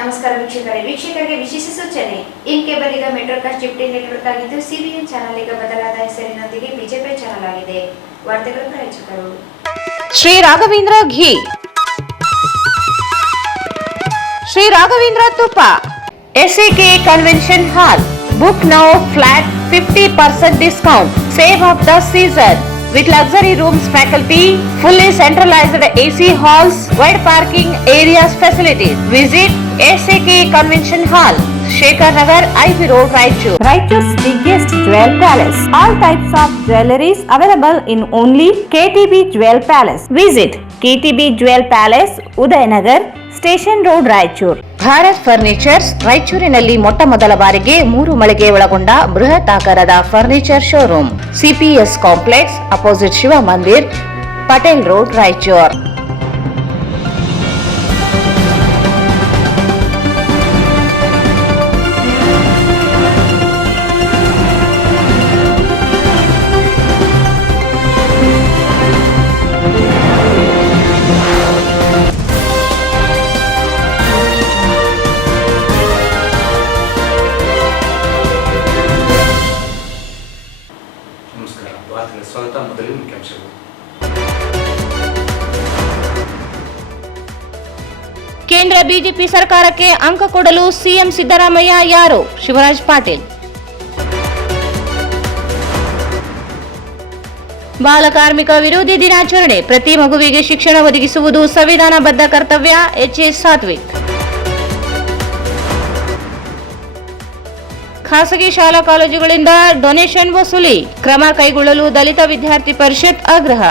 ನಮಸ್ಕಾರ ವೀಕ್ಷಕರಿಗೆ ವಿಶೇಷ ಸೂಚನೆ. ಇನ್ ಕೇಬಲ್ ಈಗ ಮೆಟ್ರೋಕಾಸ್ಟ್ ಜಿಪ್ಟಿ ನೆಟ್ವರ್ಕ್ ಆಗಿದ್ದು ಸಿಬಿಎನ್ ಚಾನೆಲ್ ಈಗ ಬದಲಾದ ಹೆಸರಿನೊಂದಿಗೆ ಬಿಜೆಪಿ ಚಾನೆಲ್ ಆಗಿದೆ. ವಾರ್ತೆಗಳ ಪ್ರಾಯೋಜಕರು ಶ್ರೀ ರಾಘವೇಂದ್ರ ಘೀ, ಶ್ರೀ ರಾಘವೇಂದ್ರ ತುಪ್ಪ, SAK convention hall. Book now, flat 50% discount. Save of the season with luxury rooms, faculty, fully centralized AC halls, wide parking areas, facilities. Visit SAK Convention Hall, Shekhar Nagar, IV Road, Raichur. Raichur's biggest jewel palace. All types of jewelries available in only KTB Jewel Palace. Visit KTB Jewel Palace, Udayanagar, Station Road, Raichur. Bharat furnitures ರಾಯಚೂರಿನಲ್ಲಿ ಮೊಟ್ಟ ಮೊದಲ ಬಾರಿಗೆ 3 ಮಳಿಗೆ ಒಳಗೊಂಡ ಬೃಹತ್ ಆಕಾರದ furniture showroom. CPS complex, opposite Shiva Mandir, Patel road, Raichur. ನಮಸ್ಕಾರ. ವಾರ್ತೆಗೆ ಸ್ವಾಗತ. ಮೊದಲಿಗೆ ಮುಖ್ಯಾಂಶಗಳು. ಕೇಂದ್ರ ಬಿಜೆಪಿ ಸರ್ಕಾರಕ್ಕೆ ಅಂಕ ಕೊಡಲು ಸಿಎಂ ಸಿದ್ದರಾಮಯ್ಯ ಯಾರು? ಶಿವರಾಜ್ ಪಾಟೀಲ್. ಬಾಲಕಾರ್ಮಿಕ ವಿರೋಧಿ ದಿನಾಚರಣೆ, ಪ್ರತಿ ಮಗುವಿಗೆ ಶಿಕ್ಷಣ ಒದಗಿಸುವುದು ಸಂವಿಧಾನಬದ್ಧ ಕರ್ತವ್ಯ. HS ಸಾತ್ವಿಕ್. ಖಾಸಗಿ ಶಾಲಾ ಕಾಲೇಜುಗಳಿಂದ ಡೊನೇಷನ್ ವಸೂಲಿ ಕ್ರಮ ಕೈಗೊಳ್ಳಲು ದಲಿತ ವಿದ್ಯಾರ್ಥಿ ಪರಿಷತ್ ಆಗ್ರಹ.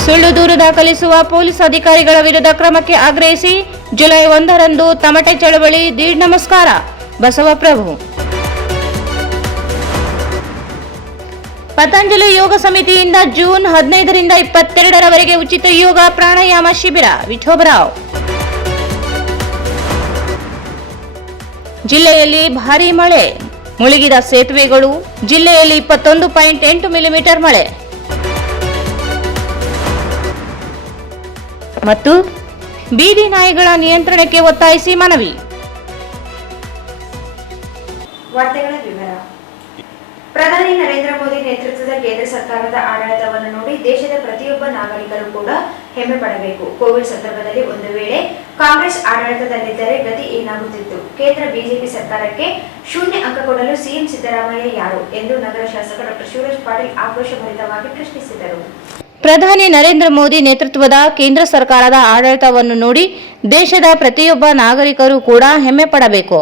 ಸುಳ್ಳು ದೂರು ದಾಖಲಿಸುವ ಪೊಲೀಸ್ ಅಧಿಕಾರಿಗಳ ವಿರುದ್ಧ ಕ್ರಮಕ್ಕೆ ಆಗ್ರಹಿಸಿ ಜುಲೈ 1ರಂದು ತಮಟೆ ಚಳವಳಿ. ದೀಡ್ ನಮಸ್ಕಾರ, ಬಸವಪ್ರಭು. ಪತಂಜಲಿ ಯೋಗ ಸಮಿತಿಯಿಂದ ಜೂನ್ 15ರಿಂದ 22ರವರೆಗೆ ಉಚಿತ ಯೋಗ ಪ್ರಾಣಾಯಾಮ ಶಿಬಿರ. ವಿಠೋಬರಾವ್. ಜಿಲ್ಲೆಯಲ್ಲಿ ಭಾರೀ ಮಳೆ, ಮುಳುಗಿದ ಸೇತುವೆಗಳು. ಜಿಲ್ಲೆಯಲ್ಲಿ 21.8 ಮಿಲಿಮೀಟರ್ ಮಳೆ. ಮತ್ತು ಬೀದಿ ನಾಯಿಗಳ ನಿಯಂತ್ರಣಕ್ಕೆ ಒತ್ತಾಯಿಸಿ ಮನವಿ. ವಾರ್ತೆಗಳ ವಿವರ. ಪ್ರಧಾನಿ ನರೇಂದ್ರ ಮೋದಿ ನೇತೃತ್ವದ ಕೇಂದ್ರ ಸರ್ಕಾರದ ಆಡಳಿತವನ್ನು ನೋಡಿ ದೇಶದ ಪ್ರತಿಯೊಬ್ಬ ನಾಗರಿಕರು ಕೂಡ ಹೆಮ್ಮೆ ಪಡಬೇಕು. ಕೋವಿಡ್ ಸಂದರ್ಭದಲ್ಲಿ ಒಂದು ವೇಳೆ ಕಾಂಗ್ರೆಸ್ ಆಡಳಿತದಲ್ಲಿದ್ದರೆ ಗತಿ ಏನಾಗುತ್ತಿತ್ತು? ಕೇಂದ್ರ ಬಿಜೆಪಿ ಸರ್ಕಾರಕ್ಕೆ ಶೂನ್ಯ ಅಂಕ ಕೊಡಲು ಸಿಎಂ ಸಿದ್ದರಾಮಯ್ಯ ಯಾರು ಎಂದು ನಗರ ಶಾಸಕ ಡಾ ಶಿವರಾಜ್ ಪಾಟೀಲ್ ಆಕ್ರೋಶಭರಿತವಾಗಿ ಪ್ರಶ್ನಿಸಿದರು. ಪ್ರಧಾನಿ ನರೇಂದ್ರ ಮೋದಿ ನೇತೃತ್ವದ ಕೇಂದ್ರ ಸರ್ಕಾರದ ಆಡಳಿತವನ್ನು ನೋಡಿ ದೇಶದ ಪ್ರತಿಯೊಬ್ಬ ನಾಗರಿಕರು ಕೂಡ ಹೆಮ್ಮೆ ಪಡಬೇಕು.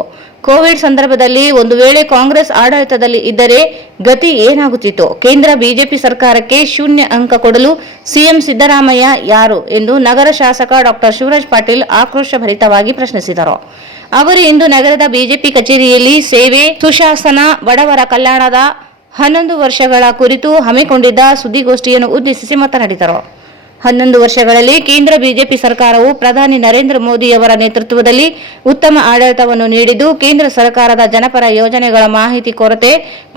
ಕೋವಿಡ್ ಸಂದರ್ಭದಲ್ಲಿ ಒಂದು ವೇಳೆ ಕಾಂಗ್ರೆಸ್ ಆಡಳಿತದಲ್ಲಿ ಇದ್ದರೆ ಗತಿ ಏನಾಗುತ್ತಿತ್ತು? ಕೇಂದ್ರ ಬಿಜೆಪಿ ಸರ್ಕಾರಕ್ಕೆ ಶೂನ್ಯ ಅಂಕ ಕೊಡಲು ಸಿಎಂ ಸಿದ್ದರಾಮಯ್ಯ ಯಾರು ಎಂದು ನಗರ ಶಾಸಕ ಡಾ ಶಿವರಾಜ್ ಪಾಟೀಲ್ ಆಕ್ರೋಶಭರಿತವಾಗಿ ಪ್ರಶ್ನಿಸಿದರು. ಅವರು ಇಂದು ನಗರದ ಬಿಜೆಪಿ ಕಚೇರಿಯಲ್ಲಿ ಸೇವೆ, ಸುಶಾಸನ, ಬಡವರ ಕಲ್ಯಾಣದ 11 ವರ್ಷಗಳ ಕುರಿತು ಹಮ್ಮಿಕೊಂಡಿದ್ದ ಸುದ್ದಿಗೋಷ್ಠಿಯನ್ನು ಉದ್ದೇಶಿಸಿ ಮಾತನಾಡಿದರು. 11 ವರ್ಷಗಳಲ್ಲಿ ಕೇಂದ್ರ ಬಿಜೆಪಿ ಸರ್ಕಾರವು ಪ್ರಧಾನಿ ನರೇಂದ್ರ ಮೋದಿಯವರ ನೇತೃತ್ವದಲ್ಲಿ ಉತ್ತಮ ಆಡಳಿತವನ್ನು ನೀಡಿದ್ದು, ಕೇಂದ್ರ ಸರ್ಕಾರದ ಜನಪರ ಯೋಜನೆಗಳ ಮಾಹಿತಿ ಕೊರತೆ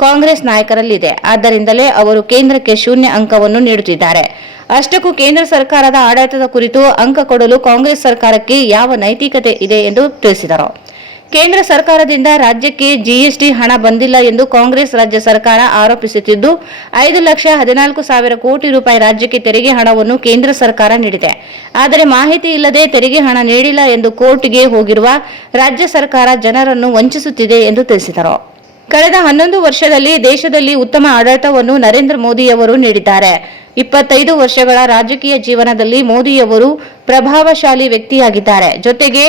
ಕಾಂಗ್ರೆಸ್ ನಾಯಕರಲ್ಲಿದೆ. ಆದ್ದರಿಂದಲೇ ಅವರು ಕೇಂದ್ರಕ್ಕೆ ಶೂನ್ಯ ಅಂಕವನ್ನು ನೀಡುತ್ತಿದ್ದಾರೆ. ಅಷ್ಟಕ್ಕೂ ಕೇಂದ್ರ ಸರ್ಕಾರದ ಆಡಳಿತದ ಕುರಿತು ಅಂಕ ಕೊಡಲು ಕಾಂಗ್ರೆಸ್ ಸರ್ಕಾರಕ್ಕೆ ಯಾವ ನೈತಿಕತೆ ಇದೆ ಎಂದು ತಿಳಿಸಿದರು. ಕೇಂದ್ರ ಸರ್ಕಾರದಿಂದ ರಾಜ್ಯಕ್ಕೆ GST ಹಣ ಬಂದಿಲ್ಲ ಎಂದು ಕಾಂಗ್ರೆಸ್ ರಾಜ್ಯ ಸರ್ಕಾರ ಆರೋಪಿಸುತ್ತಿದ್ದು, 5,14,000 ಕೋಟಿ ರೂಪಾಯಿ ರಾಜ್ಯಕ್ಕೆ ತೆರಿಗೆ ಹಣವನ್ನು ಕೇಂದ್ರ ಸರ್ಕಾರ ನೀಡಿದೆ. ಆದರೆ ಮಾಹಿತಿ ಇಲ್ಲದೆ ತೆರಿಗೆ ಹಣ ನೀಡಿಲ್ಲ ಎಂದು ಕೋರ್ಟ್ಗೆ ಹೋಗಿರುವ ರಾಜ್ಯ ಸರ್ಕಾರ ಜನರನ್ನು ವಂಚಿಸುತ್ತಿದೆ ಎಂದು ತಿಳಿಸಿದರು. ಕಳೆದ 11 ವರ್ಷದಲ್ಲಿ ದೇಶದಲ್ಲಿ ಉತ್ತಮ ಆಡಳಿತವನ್ನು ನರೇಂದ್ರ ಮೋದಿಯವರು ನೀಡಿದ್ದಾರೆ. 25 ವರ್ಷಗಳ ರಾಜಕೀಯ ಜೀವನದಲ್ಲಿ ಮೋದಿಯವರು ಪ್ರಭಾವಶಾಲಿ ವ್ಯಕ್ತಿಯಾಗಿದ್ದಾರೆ. ಜೊತೆಗೆ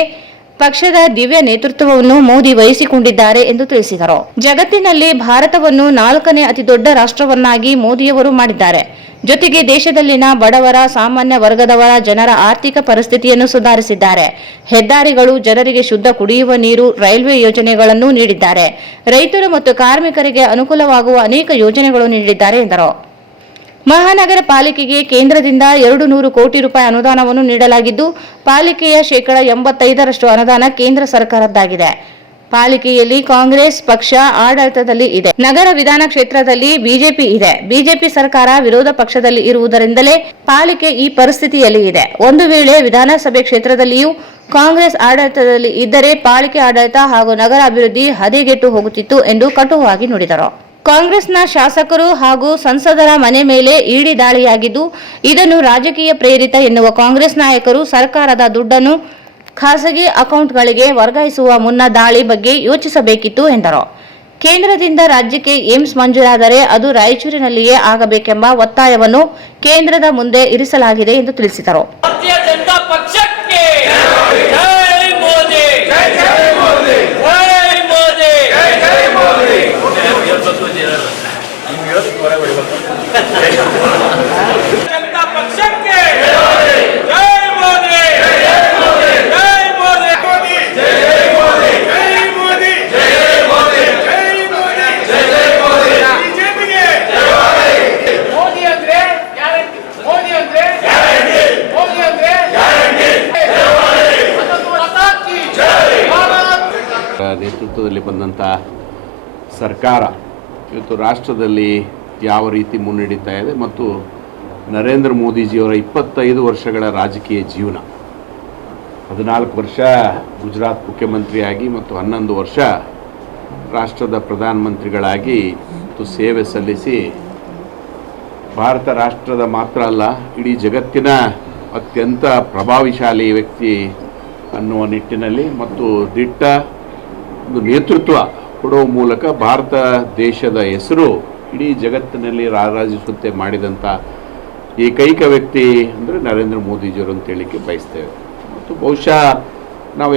ಪಕ್ಷದ ದಿವ್ಯ ನೇತೃತ್ವವನ್ನು ಮೋದಿ ವಹಿಸಿಕೊಂಡಿದ್ದಾರೆ ಎಂದು ತಿಳಿಸಿದರು. ಜಗತ್ತಿನಲ್ಲಿ ಭಾರತವನ್ನು 4ನೇ ಅತಿದೊಡ್ಡ ರಾಷ್ಟ್ರವನ್ನಾಗಿ ಮೋದಿಯವರು ಮಾಡಿದ್ದಾರೆ. ಜೊತೆಗೆ ದೇಶದಲ್ಲಿನ ಬಡವರ, ಸಾಮಾನ್ಯ ವರ್ಗದವರ ಜನರ ಆರ್ಥಿಕ ಪರಿಸ್ಥಿತಿಯನ್ನು ಸುಧಾರಿಸಿದ್ದಾರೆ. ಹೆದ್ದಾರಿಗಳು, ಜನರಿಗೆ ಶುದ್ಧ ಕುಡಿಯುವ ನೀರು, ರೈಲ್ವೆ ಯೋಜನೆಗಳನ್ನು ನೀಡಿದ್ದಾರೆ. ರೈತರು ಮತ್ತು ಕಾರ್ಮಿಕರಿಗೆ ಅನುಕೂಲವಾಗುವ ಅನೇಕ ಯೋಜನೆಗಳು ನೀಡಿದ್ದಾರೆ ಎಂದರು. ಮಹಾನಗರ ಪಾಲಿಕೆಗೆ ಕೇಂದ್ರದಿಂದ 200 ಕೋಟಿ ರೂಪಾಯಿ ಅನುದಾನವನ್ನು ನೀಡಲಾಗಿದ್ದು, ಪಾಲಿಕೆಯ 85% ಅನುದಾನ ಕೇಂದ್ರ ಸರ್ಕಾರದ್ದಾಗಿದೆ. ಪಾಲಿಕೆಯಲ್ಲಿ ಕಾಂಗ್ರೆಸ್ ಪಕ್ಷ ಆಡಳಿತದಲ್ಲಿ ಇದೆ. ನಗರ ವಿಧಾನ ಕ್ಷೇತ್ರದಲ್ಲಿ ಬಿಜೆಪಿ ಇದೆ. ಬಿಜೆಪಿ ಸರ್ಕಾರ ವಿರೋಧ ಪಕ್ಷದಲ್ಲಿ ಇರುವುದರಿಂದಲೇ ಪಾಲಿಕೆ ಈ ಪರಿಸ್ಥಿತಿಯಲ್ಲಿ ಇದೆ. ಒಂದು ವೇಳೆ ವಿಧಾನಸಭೆ ಕ್ಷೇತ್ರದಲ್ಲಿಯೂ ಕಾಂಗ್ರೆಸ್ ಆಡಳಿತದಲ್ಲಿ ಇದ್ದರೆ ಪಾಲಿಕೆ ಆಡಳಿತ ಹಾಗೂ ನಗರ ಅಭಿವೃದ್ಧಿ ಹದಗೆಟ್ಟು ಹೋಗುತ್ತಿತ್ತು ಎಂದು ಕಟುವಾಗಿ ನುಡಿದರು. ಕಾಂಗ್ರೆಸ್ನ ಶಾಸಕರು ಹಾಗೂ ಸಂಸದರ ಮನೆ ಮೇಲೆ ಇಡಿ ದಾಳಿಯಾಗಿದ್ದು, ಇದನ್ನು ರಾಜಕೀಯ ಪ್ರೇರಿತ ಎನ್ನುವ ಕಾಂಗ್ರೆಸ್ ನಾಯಕರು ಸರ್ಕಾರದ ದುಡ್ಡನ್ನು ಖಾಸಗಿ ಅಕೌಂಟ್ಗಳಿಗೆ ವರ್ಗಾಯಿಸುವ ಮುನ್ನ ದಾಳಿ ಬಗ್ಗೆ ಯೋಚಿಸಬೇಕಿತ್ತು ಎಂದರು. ಕೇಂದ್ರದಿಂದ ರಾಜ್ಯಕ್ಕೆ ಏಮ್ಸ್ ಮಂಜೂರಾದರೆ ಅದು ರಾಯಚೂರಿನಲ್ಲಿಯೇ ಆಗಬೇಕೆಂಬ ಒತ್ತಾಯವನ್ನು ಕೇಂದ್ರದ ಮುಂದೆ ಇರಿಸಲಾಗಿದೆ ಎಂದು ತಿಳಿಸಿದರು. भारतीय जनता पक्षಕ್ಕೆ ಜೈ ಮೋದಿ ಜೈ ಜೈ ಮೋದಿ ಜೈ ಮೋದಿ ಜೈ ಜೈ ಮೋದಿ ಜನತಾ ಪಕ್ಷಕ್ಕೆ ಜೈ ಮೋದಿ ಜೈ ಮೋದಿ ಜೈ ಮೋದಿ ಜೈ ಮೋದಿ ಜೈ ಮೋದಿ ಜೈ ಮೋದಿ ಜೈ ಮೋದಿ ಜೈ ಮೋದಿ ಬಿಜೆಪಿಗೆ ಮೋದಿ ಅಂದ್ರೆ ಗ್ಯಾರಂಟಿ ಮೋದಿ ಅಂದ್ರೆ ಗ್ಯಾರಂಟಿ ಮೋದಿ ಅಂದ್ರೆ ಗ್ಯಾರಂಟಿ ನೇತೃತ್ವದಲ್ಲಿ ಬಂದಂಥ ಸರ್ಕಾರ ಇವತ್ತು ರಾಷ್ಟ್ರದಲ್ಲಿ ಯಾವ ರೀತಿ ಮುನ್ನಡೀತಾ ಇದೆ ಮತ್ತು ನರೇಂದ್ರ ಮೋದಿಜಿಯವರ 25 ವರ್ಷಗಳ ರಾಜಕೀಯ ಜೀವನ, 14 ವರ್ಷ ಗುಜರಾತ್ ಮುಖ್ಯಮಂತ್ರಿಯಾಗಿ ಮತ್ತು 11 ವರ್ಷ ರಾಷ್ಟ್ರದ ಪ್ರಧಾನಮಂತ್ರಿಗಳಾಗಿ ಸೇವೆ ಸಲ್ಲಿಸಿ ಭಾರತ ರಾಷ್ಟ್ರದ ಮಾತ್ರ ಅಲ್ಲ ಇಡೀ ಜಗತ್ತಿನ ಅತ್ಯಂತ ಪ್ರಭಾವಶಾಲಿ ವ್ಯಕ್ತಿ ಅನ್ನುವ ನಿಟ್ಟಿನಲ್ಲಿ ಮತ್ತು ದಿಟ್ಟ ಒಂದು ನೇತೃತ್ವ ಕೊಡುವ ಮೂಲಕ ಭಾರತ ದೇಶದ ಹೆಸರು ಇಡೀ ಜಗತ್ತಿನಲ್ಲಿ ರಾರಾಜಿಸುತ್ತೆ ಮಾಡಿದಂಥ ಏಕೈಕ ವ್ಯಕ್ತಿ ಅಂದರೆ ನರೇಂದ್ರ ಮೋದಿಜಿಯವರು ಅಂತ ಹೇಳಲಿಕ್ಕೆ ಬಯಸ್ತೇವೆ. ಮತ್ತು ಬಹುಶಃ ನಾವು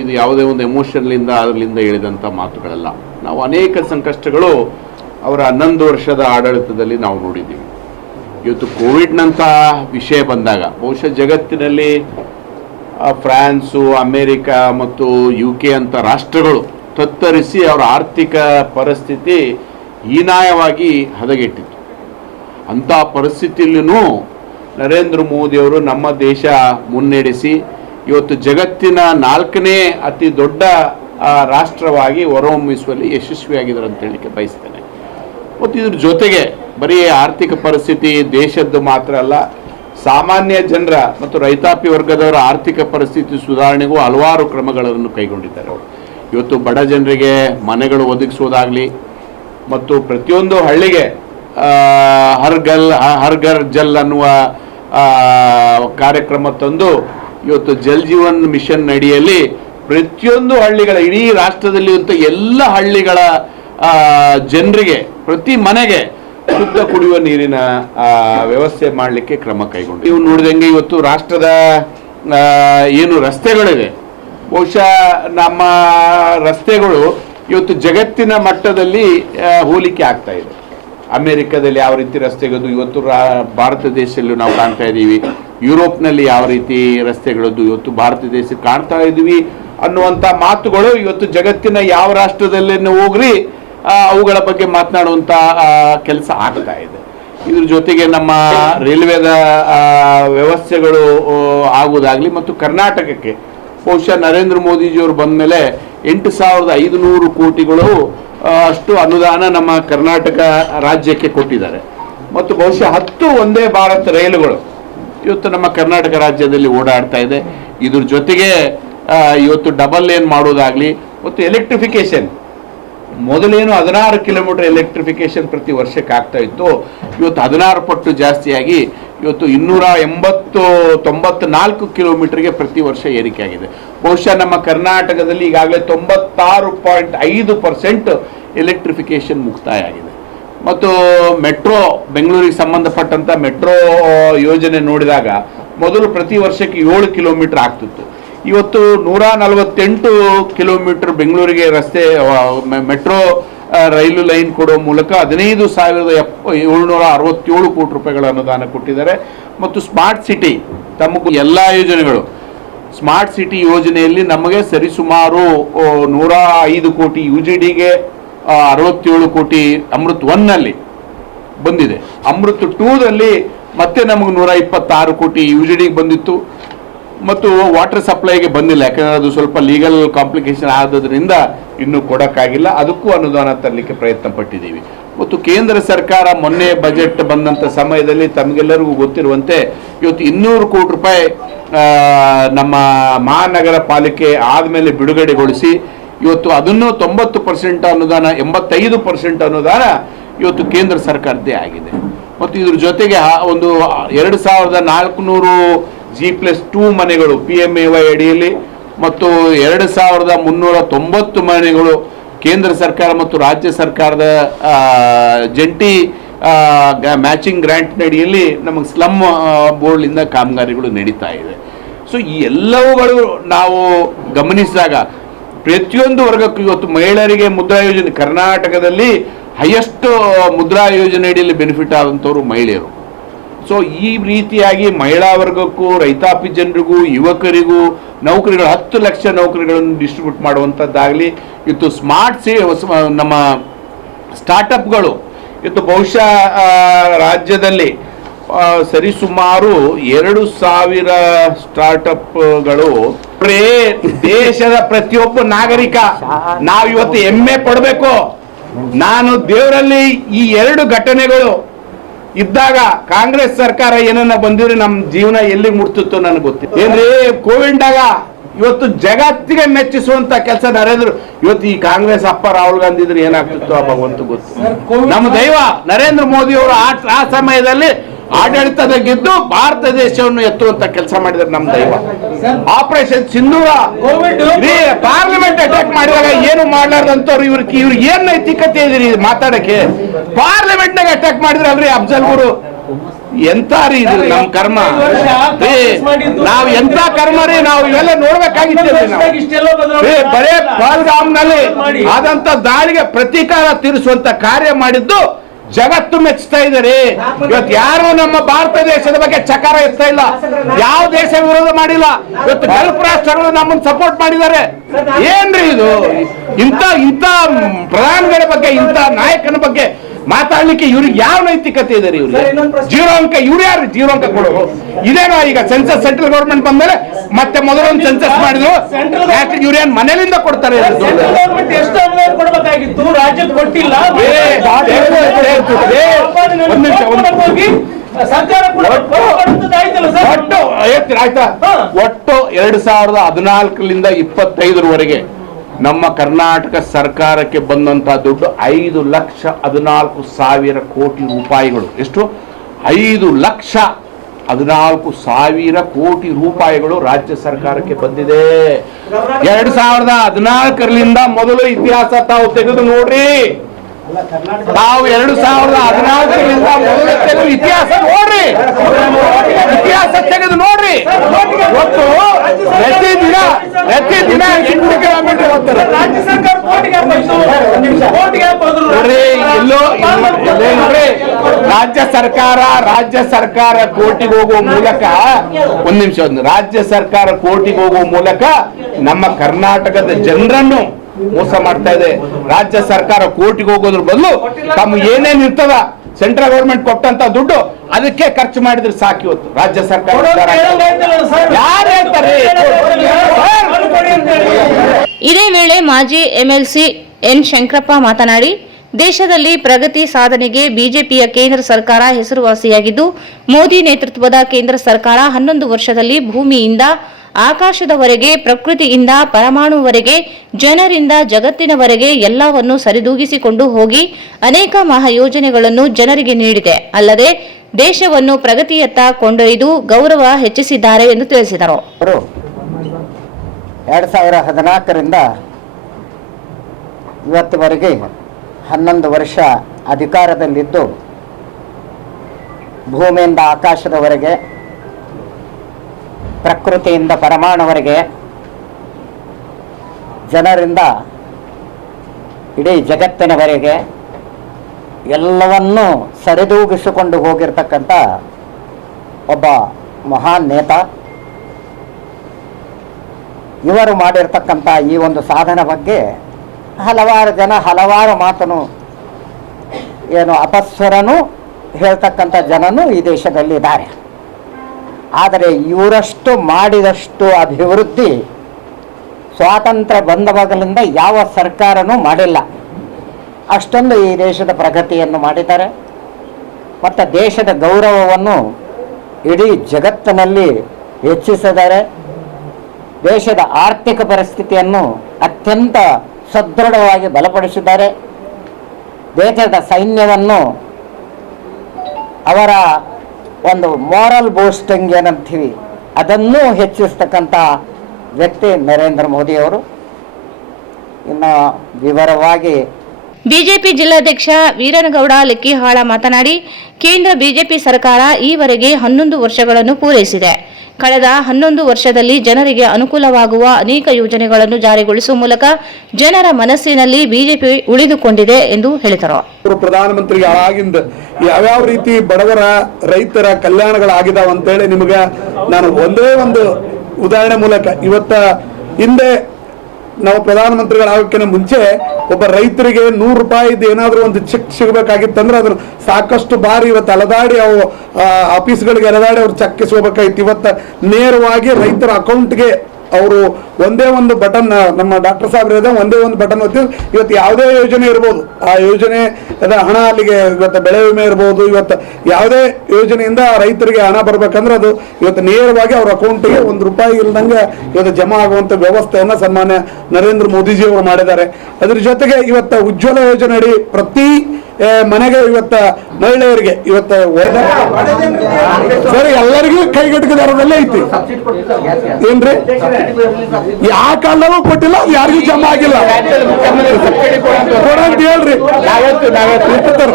ಇದು ಯಾವುದೇ ಒಂದು ಎಮೋಷನ್ಲಿಂದ ಅದರಿಂದ ಹೇಳಿದಂಥ ಮಾತುಗಳಲ್ಲ. ನಾವು ಅನೇಕ ಸಂಕಷ್ಟಗಳು ಅವರ 11 ವರ್ಷದ ಆಡಳಿತದಲ್ಲಿ ನಾವು ನೋಡಿದ್ದೀವಿ. ಇವತ್ತು ಕೋವಿಡ್ನಂಥ ವಿಷಯ ಬಂದಾಗ ಬಹುಶಃ ಜಗತ್ತಿನಲ್ಲಿ ಫ್ರಾನ್ಸು, ಅಮೇರಿಕಾ ಮತ್ತು UK ಅಂತ ರಾಷ್ಟ್ರಗಳು ತತ್ತರಿಸಿ ಅವರ ಆರ್ಥಿಕ ಪರಿಸ್ಥಿತಿ ಹೀನಾಯವಾಗಿ ಹದಗೆಟ್ಟಿತ್ತು. ಅಂಥ ಪರಿಸ್ಥಿತಿಯಲ್ಲೂ ನರೇಂದ್ರ ಮೋದಿಯವರು ನಮ್ಮ ದೇಶ ಮುನ್ನಡೆಸಿ ಇವತ್ತು ಜಗತ್ತಿನ 4ನೇ ಅತಿ ದೊಡ್ಡ ರಾಷ್ಟ್ರವಾಗಿ ಹೊರಹೊಮ್ಮಿಸುವಲ್ಲಿ ಯಶಸ್ವಿಯಾಗಿದ್ದಾರೆ ಅಂತ ಹೇಳಲಿಕ್ಕೆ ಬಯಸ್ತೇನೆ. ಮತ್ತು ಇದ್ರ ಜೊತೆಗೆ ಬರೀ ಆರ್ಥಿಕ ಪರಿಸ್ಥಿತಿ ದೇಶದ್ದು ಮಾತ್ರ ಅಲ್ಲ, ಸಾಮಾನ್ಯ ಜನರ ಮತ್ತು ರೈತಾಪಿ ವರ್ಗದವರ ಆರ್ಥಿಕ ಪರಿಸ್ಥಿತಿ ಸುಧಾರಣೆಗೂ ಹಲವಾರು ಕ್ರಮಗಳನ್ನು ಕೈಗೊಂಡಿದ್ದಾರೆ ಅವರು. ಇವತ್ತು ಬಡ ಜನರಿಗೆ ಮನೆಗಳು ಒದಗಿಸುವುದಾಗಲಿ ಮತ್ತು ಪ್ರತಿಯೊಂದು ಹಳ್ಳಿಗೆ ಹರ್ ಘರ್ ಜಲ್ ಅನ್ನುವ ಕಾರ್ಯಕ್ರಮ ತಂದು ಇವತ್ತು ಜಲ್ ಜೀವನ್ ಮಿಷನ್ ಅಡಿಯಲ್ಲಿ ಪ್ರತಿಯೊಂದು ಹಳ್ಳಿಗಳ ಇಡೀ ರಾಷ್ಟ್ರದಲ್ಲಿ ಎಲ್ಲ ಹಳ್ಳಿಗಳ ಜನರಿಗೆ ಪ್ರತಿ ಮನೆಗೆ ಶುದ್ಧ ಕುಡಿಯುವ ನೀರಿನ ವ್ಯವಸ್ಥೆ ಮಾಡಲಿಕ್ಕೆ ಕ್ರಮ ಕೈಗೊಂಡು ನೀವು ನೋಡಿದಂಗೆ ಇವತ್ತು ರಾಷ್ಟ್ರದ ಏನು ರಸ್ತೆಗಳಿವೆ, ಬಹುಶಃ ನಮ್ಮ ರಸ್ತೆಗಳು ಇವತ್ತು ಜಗತ್ತಿನ ಮಟ್ಟದಲ್ಲಿ ಹೋಲಿಕೆ ಆಗ್ತಾ ಇದೆ. ಅಮೆರಿಕದಲ್ಲಿ ಯಾವ ರೀತಿ ರಸ್ತೆಗಳದ್ದು ಇವತ್ತು ಭಾರತ ದೇಶದಲ್ಲಿ ನಾವು ಕಾಣ್ತಾ ಇದ್ದೀವಿ. ಯುರೋಪ್ನಲ್ಲಿ ಯಾವ ರೀತಿ ರಸ್ತೆಗಳದ್ದು ಇವತ್ತು ಭಾರತ ದೇಶಕ್ಕೆ ಕಾಣ್ತಾ ಇದ್ದೀವಿ ಅನ್ನುವಂಥ ಮಾತುಗಳು ಇವತ್ತು ಜಗತ್ತಿನ ಯಾವ ರಾಷ್ಟ್ರದಲ್ಲಿ ಹೋಗ್ರಿ ಅವುಗಳ ಬಗ್ಗೆ ಮಾತನಾಡುವಂಥ ಕೆಲಸ ಆಗ್ತಾ ಇದೆ. ಇದ್ರ ಜೊತೆಗೆ ನಮ್ಮ ರೈಲ್ವೆದ ವ್ಯವಸ್ಥೆಗಳು ಆಗುವುದಾಗಲಿ ಮತ್ತು ಕರ್ನಾಟಕಕ್ಕೆ ಬಹುಶಃ ನರೇಂದ್ರ ಮೋದಿಜಿಯವರು ಬಂದ ಮೇಲೆ 8,500 ಕೋಟಿಗಳು ಅಷ್ಟು ಅನುದಾನ ನಮ್ಮ ಕರ್ನಾಟಕ ರಾಜ್ಯಕ್ಕೆ ಕೊಟ್ಟಿದ್ದಾರೆ. ಮತ್ತು ಬಹುಶಃ 10 ವಂದೇ ಭಾರತ್ ರೈಲುಗಳು ಇವತ್ತು ನಮ್ಮ ಕರ್ನಾಟಕ ರಾಜ್ಯದಲ್ಲಿ ಓಡಾಡ್ತಾ ಇದೆ. ಇದ್ರ ಜೊತೆಗೆ ಇವತ್ತು ಡಬಲ್ ಲೇನ್ ಮಾಡೋದಾಗಲಿ ಮತ್ತು ಎಲೆಕ್ಟ್ರಿಫಿಕೇಶನ್, ಮೊದಲೇನು 16 ಕಿಲೋಮೀಟರ್ ಎಲೆಕ್ಟ್ರಿಫಿಕೇಶನ್ ಪ್ರತಿ ವರ್ಷಕ್ಕೆ ಆಗ್ತಾ ಇತ್ತು, ಇವತ್ತು 16 ಪಟ್ಟು ಜಾಸ್ತಿಯಾಗಿ ಇವತ್ತು 294 ಕಿಲೋಮೀಟರ್ಗೆ ಪ್ರತಿ ವರ್ಷ ಏರಿಕೆ ಆಗಿದೆ. ಬಹುಶಃ ನಮ್ಮ ಕರ್ನಾಟಕದಲ್ಲಿ ಈಗಾಗಲೇ 96.5% ಎಲೆಕ್ಟ್ರಿಫಿಕೇಶನ್ ಮುಕ್ತಾಯ ಆಗಿದೆ. ಮತ್ತು ಮೆಟ್ರೋ, ಬೆಂಗಳೂರಿಗೆ ಸಂಬಂಧಪಟ್ಟಂಥ ಮೆಟ್ರೋ ಯೋಜನೆ ನೋಡಿದಾಗ ಮೊದಲು ಪ್ರತಿ ವರ್ಷಕ್ಕೆ 7 ಕಿಲೋಮೀಟರ್ ಆಗ್ತಿತ್ತು. ಇವತ್ತು 148 ಕಿಲೋಮೀಟರ್ ಬೆಂಗಳೂರಿಗೆ ರಸ್ತೆ ಮೆಟ್ರೋ ರೈಲು ಲೈನ್ ಕೊಡುವ ಮೂಲಕ 15,767 ಕೋಟಿ ರೂಪಾಯಿಗಳ ಅನುದಾನ ಕೊಟ್ಟಿದ್ದಾರೆ. ಮತ್ತು ಸ್ಮಾರ್ಟ್ ಸಿಟಿ ತಮಗೂ ಎಲ್ಲ ಯೋಜನೆಗಳು, ಸ್ಮಾರ್ಟ್ ಸಿಟಿ ಯೋಜನೆಯಲ್ಲಿ ನಮಗೆ ಸರಿಸುಮಾರು 105 ಕೋಟಿ UGDಗೆ 67 ಕೋಟಿ ಅಮೃತ್ 1ನಲ್ಲಿ ಬಂದಿದೆ. ಅಮೃತ್ 2ದಲ್ಲಿ ಮತ್ತೆ ನಮಗೆ 126 ಕೋಟಿ UGDಗೆ ಬಂದಿತ್ತು. ಮತ್ತು ವಾಟರ್ ಸಪ್ಲೈಗೆ ಬಂದಿಲ್ಲ, ಯಾಕಂದರೆ ಅದು ಸ್ವಲ್ಪ ಲೀಗಲ್ ಕಾಂಪ್ಲಿಕೇಶನ್ ಆದದ್ರಿಂದ ಇನ್ನೂ ಕೊಡೋಕ್ಕಾಗಿಲ್ಲ. ಅದಕ್ಕೂ ಅನುದಾನ ತರಲಿಕ್ಕೆ ಪ್ರಯತ್ನ ಪಟ್ಟಿದ್ದೀವಿ. ಮತ್ತು ಕೇಂದ್ರ ಸರ್ಕಾರ ಮೊನ್ನೆ ಬಜೆಟ್ ಬಂದಂಥ ಸಮಯದಲ್ಲಿ ತಮಗೆಲ್ಲರಿಗೂ ಗೊತ್ತಿರುವಂತೆ ಇವತ್ತು 200 ಕೋಟಿ ರೂಪಾಯಿ ನಮ್ಮ ಮಹಾನಗರ ಪಾಲಿಕೆ ಆದಮೇಲೆ ಬಿಡುಗಡೆಗೊಳಿಸಿ ಇವತ್ತು ಅದನ್ನು 90% ಅನುದಾನ, 85% ಅನುದಾನ ಇವತ್ತು ಕೇಂದ್ರ ಸರ್ಕಾರದ್ದೇ ಆಗಿದೆ. ಮತ್ತು ಇದ್ರ ಜೊತೆಗೆ ಒಂದು 2400 G+2 ಮನೆಗಳು PMAY ಅಡಿಯಲ್ಲಿ ಮತ್ತು 2390 ಮನೆಗಳು ಕೇಂದ್ರ ಸರ್ಕಾರ ಮತ್ತು ರಾಜ್ಯ ಸರ್ಕಾರದ ಜಂಟಿ ಮ್ಯಾಚಿಂಗ್ ಗ್ರ್ಯಾಂಟ್ ಅಡಿಯಲ್ಲಿ ನಮಗೆ ಸ್ಲಮ್ ಬೋರ್ಡ್ನಿಂದ ಕಾಮಗಾರಿಗಳು ನಡೀತಾ ಇದೆ. ಸೊ ಈ ಎಲ್ಲವುಗಳು ನಾವು ಗಮನಿಸಿದಾಗ ಪ್ರತಿಯೊಂದು ವರ್ಗಕ್ಕೂ ಇವತ್ತು ಮಹಿಳೆಯರಿಗೆ ಮುದ್ರಾ ಯೋಜನೆ, ಕರ್ನಾಟಕದಲ್ಲಿ ಹೈಯೆಸ್ಟ್ ಮುದ್ರಾ ಯೋಜನೆ ಅಡಿಯಲ್ಲಿ ಬೆನಿಫಿಟ್ ಆದಂಥವ್ರು ಮಹಿಳೆಯರು. ಸೊ ಈ ರೀತಿಯಾಗಿ ಮಹಿಳಾ ವರ್ಗಕ್ಕೂ, ರೈತಾಪಿ ಜನರಿಗೂ, ಯುವಕರಿಗೂ ನೌಕರಿಗಳು 10 ಲಕ್ಷ ನೌಕರಿಗಳನ್ನು ಡಿಸ್ಟ್ರಿಬ್ಯೂಟ್ ಮಾಡುವಂಥದ್ದಾಗಲಿ, ಇವತ್ತು ನಮ್ಮ ಸ್ಟಾರ್ಟಪ್ಗಳು ಇವತ್ತು ಬಹುಶಃ ರಾಜ್ಯದಲ್ಲಿ ಸರಿಸುಮಾರು 2000 ಸ್ಟಾರ್ಟಪ್ಗಳು. ದೇಶದ ಪ್ರತಿಯೊಬ್ಬ ನಾಗರಿಕ ನಾವು ಇವತ್ತು ಹೆಮ್ಮೆ ಪಡಬೇಕು. ನಾನು ದೇವರಲ್ಲಿ ಈ 2 ಘಟನೆಗಳು ಇದ್ದಾಗ ಕಾಂಗ್ರೆಸ್ ಸರ್ಕಾರ ಏನನ್ನ ಬಂದಿದ್ರೆ ನಮ್ಮ ಜೀವನ ಎಲ್ಲಿ ಮುಟ್ತಿತ್ತು ನನಗೆ ಗೊತ್ತಿಲ್ಲ. ಏನ್ರಿ ಕೋವಿಡ್ದಾಗ ಇವತ್ತು ಜಗತ್ತಿಗೆ ಮೆಚ್ಚಿಸುವಂತ ಕೆಲಸ ಇವತ್ತು ಈ ಕಾಂಗ್ರೆಸ್ ಅಪ್ಪ ರಾಹುಲ್ ಗಾಂಧಿ ಇದ್ರೆ ಏನಾಗ್ತಿತ್ತು ಆ ಭಗವಂತ ಗೊತ್ತು. ನಮ್ಮ ದೈವ ನರೇಂದ್ರ ಮೋದಿ ಅವರು ಆ ಸಮಯದಲ್ಲಿ ಆಡಳಿತದ ಗೆದ್ದು ಭಾರತ ದೇಶವನ್ನು ಎತ್ತುವಂತ ಕೆಲಸ ಮಾಡಿದ್ರೆ ನಮ್ಮ ದೈವ. ಆಪರೇಷನ್ ಸಿಂಧೂರ ಪಾರ್ಲಿಮೆಂಟ್ ಅಟ್ಯಾಕ್ ಮಾಡಿದಾಗ ಏನು ಮಾಡ್ಲಾರ್ದಂತವ್ರು ಇವ್ರಿಗೆ ಏನ್ ನೈತಿಕತೆ ಇದೀರಿ ಮಾತಾಡಕ್ಕೆ? ಪಾರ್ಲಿಮೆಂಟ್ ನಾಗ ಅಟ್ಯಾಕ್ ಮಾಡಿದ್ರೆ ಅಲ್ರಿ ಅಫ್ಜಲ್ ಗುರು, ಎಂತ ರೀ ಇದು ನಮ್ ಕರ್ಮ. ನಾವ್ ಎಂತ ಕರ್ಮ ರೀ, ನಾವು ಇವೆಲ್ಲ ನೋಡ್ಬೇಕಾಗಿದ್ದೇವೆ. ಬರೇ ಪಹಲ್ಗಾಮ್ನಲ್ಲಿ ಆದಂತ ದಾಳಿಗೆ ಪ್ರತೀಕಾರ ತೀರಿಸುವಂತ ಕಾರ್ಯ ಮಾಡಿದ್ದು ಜಗತ್ತು ಮೆಚ್ಚುತ್ತಾ ಇದ್ದಾರೆ. ಇವತ್ತು ಯಾರು ನಮ್ಮ ಭಾರತ ದೇಶದ ಬಗ್ಗೆ ಚಕಾರ ಎತ್ತಾ ಇಲ್ಲ, ಯಾವ ದೇಶ ವಿರೋಧ ಮಾಡಿಲ್ಲ. ಇವತ್ತು ಗಲ್ಫ್ ರಾಷ್ಟ್ರಗಳು ನಮ್ಮನ್ನು ಸಪೋರ್ಟ್ ಮಾಡಿದ್ದಾರೆ. ಏನ್ರಿ ಇದು? ಇಂಥ ಪ್ರಧಾನಿಗಳ ಬಗ್ಗೆ, ಇಂಥ ನಾಯಕನ ಬಗ್ಗೆ ಮಾತಾಡ್ಲಿಕ್ಕೆ ಇವ್ರಿಗೆ ಯಾವ ನೈತಿಕತೆ ಇದೆ? ಇವ್ರಿಗೆ 0 ಅಂಕ. ಇವ್ರು ಯಾರು 0 ಅಂಕ ಕೊಡೋದು? ಇದೇನೋ ಈಗ ಸೆನ್ಸಸ್ ಸೆಂಟ್ರಲ್ ಗೌರ್ಮೆಂಟ್ ಬಂದ್ಮೇಲೆ ಮತ್ತೆ ಮೊದಲೊಂದು ಸೆನ್ಸಸ್ ಮಾಡಿದ್ರು. ಇವ್ರು ಏನ್ ಮನೆಯಿಂದ ಕೊಡ್ತಾರೆ? ಕೊಡಬೇಕಾಗಿತ್ತು, ರಾಜ್ಯಕ್ಕೆ ಕೊಟ್ಟಿಲ್ಲ. ಒಟ್ಟು 2014ರಿಂದ 25ರವರೆಗೆ ನಮ್ಮ ಕರ್ನಾಟಕ ಸರ್ಕಾರಕ್ಕೆ ಬಂದಂತಹ ದುಡ್ಡು 5,14,000 ಕೋಟಿ ರೂಪಾಯಿಗಳು. ಎಷ್ಟು? 5,14,000 ಕೋಟಿ ರೂಪಾಯಿಗಳು ರಾಜ್ಯ ಸರ್ಕಾರಕ್ಕೆ ಬಂದಿದೆ. 2014ರಿಂದ ಮೊದಲು ಇತಿಹಾಸ ತಾವು ತೆಗೆದು ನೋಡ್ರಿ. ತಾವು 2014ರಿಂದ ಮೊದಲು ತೆಗೆದು ಇತಿಹಾಸ ನೋಡ್ರಿ, ಇತಿಹಾಸ ತೆಗೆದು ನೋಡ್ರಿ. ಒಟ್ಟು ಪ್ರತಿದಿನ ರಾಜ್ಯ ಸರ್ಕಾರ ರಾಜ್ಯ ಸರ್ಕಾರ ಕೋರ್ಟಿಗೆ ಹೋಗುವ ಮೂಲಕ ರಾಜ್ಯ ಸರ್ಕಾರ ಕೋರ್ಟಿಗೆ ಹೋಗುವ ಮೂಲಕ ನಮ್ಮ ಕರ್ನಾಟಕದ ಜನರನ್ನು ಮೋಸ ಮಾಡ್ತಾ ಇದೆ. ರಾಜ್ಯ ಸರ್ಕಾರ ಕೋರ್ಟಿಗೆ ಹೋಗೋದ್ರ ಬದಲು ತಮ್ಮ ಏನೇನ್ ಇರ್ತದ ಸೆಂಟ್ರಲ್ ಗೌರ್ಮೆಂಟ್ ಕೊಟ್ಟಂತ ದುಡ್ಡು ಅದಕ್ಕೆ ಖರ್ಚು ಮಾಡಿದ್ರೆ ಸಾಕು. ಇವತ್ತು ರಾಜ್ಯ ಸರ್ಕಾರ ಯಾರು ಹೇಳ್ತಾರೆ? ಇದೇ ವೇಳೆ ಮಾಜಿ MLC ಎನ್ ಶಂಕರಪ್ಪ ಮಾತನಾಡಿ, ದೇಶದಲ್ಲಿ ಪ್ರಗತಿ ಸಾಧನೆಗೆ ಬಿಜೆಪಿಯ ಕೇಂದ್ರ ಸರ್ಕಾರ ಹೆಸರುವಾಸಿಯಾಗಿದ್ದು, ಮೋದಿ ನೇತೃತ್ವದ ಕೇಂದ್ರ ಸರ್ಕಾರ 11 ವರ್ಷದಲ್ಲಿ ಭೂಮಿಯಿಂದ ಆಕಾಶದವರೆಗೆ, ಪ್ರಕೃತಿಯಿಂದ ಪರಮಾಣುವರೆಗೆ, ಜನರಿಂದ ಜಗತ್ತಿನವರೆಗೆ ಎಲ್ಲವನ್ನೂ ಸರಿದೂಗಿಸಿಕೊಂಡು ಹೋಗಿ ಅನೇಕ ಮಹಾಯೋಜನೆಗಳನ್ನು ಜನರಿಗೆ ನೀಡಿದೆ. ಅಲ್ಲದೆ ದೇಶವನ್ನು ಪ್ರಗತಿಯತ್ತ ಕೊಂಡೊಯ್ದು ಗೌರವ ಹೆಚ್ಚಿಸಿದ್ದಾರೆ ಎಂದು ತಿಳಿಸಿದರು. 2014ರಿಂದ ಇವತ್ತುವರೆಗೆ 11 ವರ್ಷ ಅಧಿಕಾರದಲ್ಲಿದ್ದು, ಭೂಮಿಯಿಂದ ಆಕಾಶದವರೆಗೆ, ಪ್ರಕೃತಿಯಿಂದ ಪರಮಾಣುವರೆಗೆ, ಜನರಿಂದ ಇಡೀ ಜಗತ್ತಿನವರೆಗೆ ಎಲ್ಲವನ್ನೂ ಸರಿದೂಗಿಸಿಕೊಂಡು ಹೋಗಿರ್ತಕ್ಕಂಥ ಒಬ್ಬ ಮಹಾನ್ ನೇತ. ಇವರು ಮಾಡಿರ್ತಕ್ಕಂಥ ಈ ಒಂದು ಸಾಧನೆ ಬಗ್ಗೆ ಹಲವಾರು ಜನ ಹಲವಾರು ಮಾತನ್ನು ಅಪಸ್ವರನು ಹೇಳ್ತಕ್ಕಂಥ ಜನನು ಈ ದೇಶದಲ್ಲಿ ಇದ್ದಾರೆ. ಆದರೆ ಇವರಷ್ಟು ಮಾಡಿದಷ್ಟು ಅಭಿವೃದ್ಧಿ ಸ್ವಾತಂತ್ರ್ಯ ಬಂದವಾಗಲಿಂದ ಯಾವ ಸರ್ಕಾರನೂ ಮಾಡಿಲ್ಲ. ಅಷ್ಟೊಂದು ಈ ದೇಶದ ಪ್ರಗತಿಯನ್ನು ಮಾಡಿದ್ದಾರೆ ಮತ್ತು ದೇಶದ ಗೌರವವನ್ನು ಇಡೀ ಜಗತ್ತಿನಲ್ಲಿ ಹೆಚ್ಚಿಸಿದ್ದಾರೆ. ದೇಶದ ಆರ್ಥಿಕ ಪರಿಸ್ಥಿತಿಯನ್ನು ಅತ್ಯಂತ ಸದೃಢವಾಗಿ ಬಲಪಡಿಸಿದ್ದಾರೆ. ದೇಶದ ಸೈನ್ಯವನ್ನು ಅವರ ಒಂದು ಮಾರಲ್ ಬೂಸ್ಟಿಂಗ್ ಏನಂತೀವಿ ಅದನ್ನು ಹೆಚ್ಚಿಸ್ತಕ್ಕಂಥ ವ್ಯಕ್ತಿ ನರೇಂದ್ರ ಮೋದಿಯವರು. ಇನ್ನು ವಿವರವಾಗಿ ಬಿಜೆಪಿ ಜಿಲ್ಲಾಧ್ಯಕ್ಷ ವೀರನಗೌಡ ಲೆಕ್ಕಿಹಾಳ ಮಾತನಾಡಿ, ಕೇಂದ್ರ ಬಿಜೆಪಿ ಸರ್ಕಾರ ಈವರೆಗೆ 11 ವರ್ಷಗಳನ್ನು ಪೂರೈಸಿದೆ. ಕಳೆದ 11 ವರ್ಷದಲ್ಲಿ ಜನರಿಗೆ ಅನುಕೂಲವಾಗುವ ಅನೇಕ ಯೋಜನೆಗಳನ್ನು ಜಾರಿಗೊಳಿಸುವ ಮೂಲಕ ಜನರ ಮನಸ್ಸಿನಲ್ಲಿ ಬಿಜೆಪಿ ಉಳಿದುಕೊಂಡಿದೆ ಎಂದು ಹೇಳಿದರು. ಪ್ರಧಾನಮಂತ್ರಿಗೆ ಆಗಿಂದ ಯಾವ್ಯಾವ ರೀತಿ ಬಡವರ ರೈತರ ಕಲ್ಯಾಣಗಳಾಗಿದಾವ ಅಂತೇಳಿ ನಿಮಗೆ ನಾನು ಒಂದೇ ಒಂದು ಉದಾಹರಣೆ ಮೂಲಕ ಇವತ್ತ ಹಿಂದೆ ನಾವು ಪ್ರಧಾನಮಂತ್ರಿಗಳಾಗೋಕ್ಕಿಂತ ಮುಂಚೆ ಒಬ್ಬ ರೈತರಿಗೆ 100 ರೂಪಾಯಿದು ಏನಾದರೂ ಒಂದು ಚೆಕ್ ಸಿಗಬೇಕಾಗಿತ್ತಂದ್ರೆ ಅದನ್ನು ಸಾಕಷ್ಟು ಬಾರಿ ಇವತ್ತು ಅಲದಾಡಿ ಅವು ಆಫೀಸ್ಗಳಿಗೆ ಅಲದಾಡಿ ಅವ್ರು ಚೆಕ್ ಇಸ್ಕೋಬೇಕಾಗಿತ್ತು. ಇವತ್ತು ನೇರವಾಗಿ ರೈತರ ಅಕೌಂಟ್ಗೆ ಅವರು ಒಂದೇ ಒಂದು ಬಟನ್, ನಮ್ಮ ಡಾಕ್ಟರ್ ಸಾಹೇಬ್ರು ಹೇಳಿದ ಒಂದೇ ಒಂದು ಬಟನ್ ಒತ್ತಿದ್ರು ಇವತ್ತು ಯಾವುದೇ ಯೋಜನೆ ಇರ್ಬೋದು, ಆ ಯೋಜನೆ ಹಣ ಅಲ್ಲಿಗೆ ಇವತ್ತು ಬೆಳೆ ವಿಮೆ ಇರ್ಬೋದು, ಇವತ್ತು ಯಾವುದೇ ಯೋಜನೆಯಿಂದ ರೈತರಿಗೆ ಹಣ ಬರ್ಬೇಕಂದ್ರೆ ಅದು ಇವತ್ತು ನೇರವಾಗಿ ಅವ್ರ ಅಕೌಂಟಿಗೆ 1 ರೂಪಾಯಿ ಇಲ್ದಂಗೆ ಇವತ್ತು ಜಮಾ ಆಗುವಂಥ ವ್ಯವಸ್ಥೆಯನ್ನು ಸನ್ಮಾನ್ಯ ನರೇಂದ್ರ ಮೋದಿಜಿ ಅವರು ಮಾಡಿದ್ದಾರೆ. ಅದ್ರ ಜೊತೆಗೆ ಇವತ್ತು ಉಜ್ವಲ ಯೋಜನೆ ಅಡಿ ಪ್ರತಿ ಮನೆಗೆ ಇವತ್ತ ಮಹಿಳೆಯರಿಗೆ ಇವತ್ತು ಸರಿ ಎಲ್ಲರಿಗೂ ಕೈಗೆಟುಕ ದರದಲ್ಲೇ ಐತಿ ಏನ್ರಿ, ಯಾವ ಕಾಲವೂ ಕೊಟ್ಟಿಲ್ಲ, ಯಾರಿಗೂ ಜಮಾ ಆಗಿಲ್ಲ ಕೊಡಂತ ಹೇಳ್ರಿ.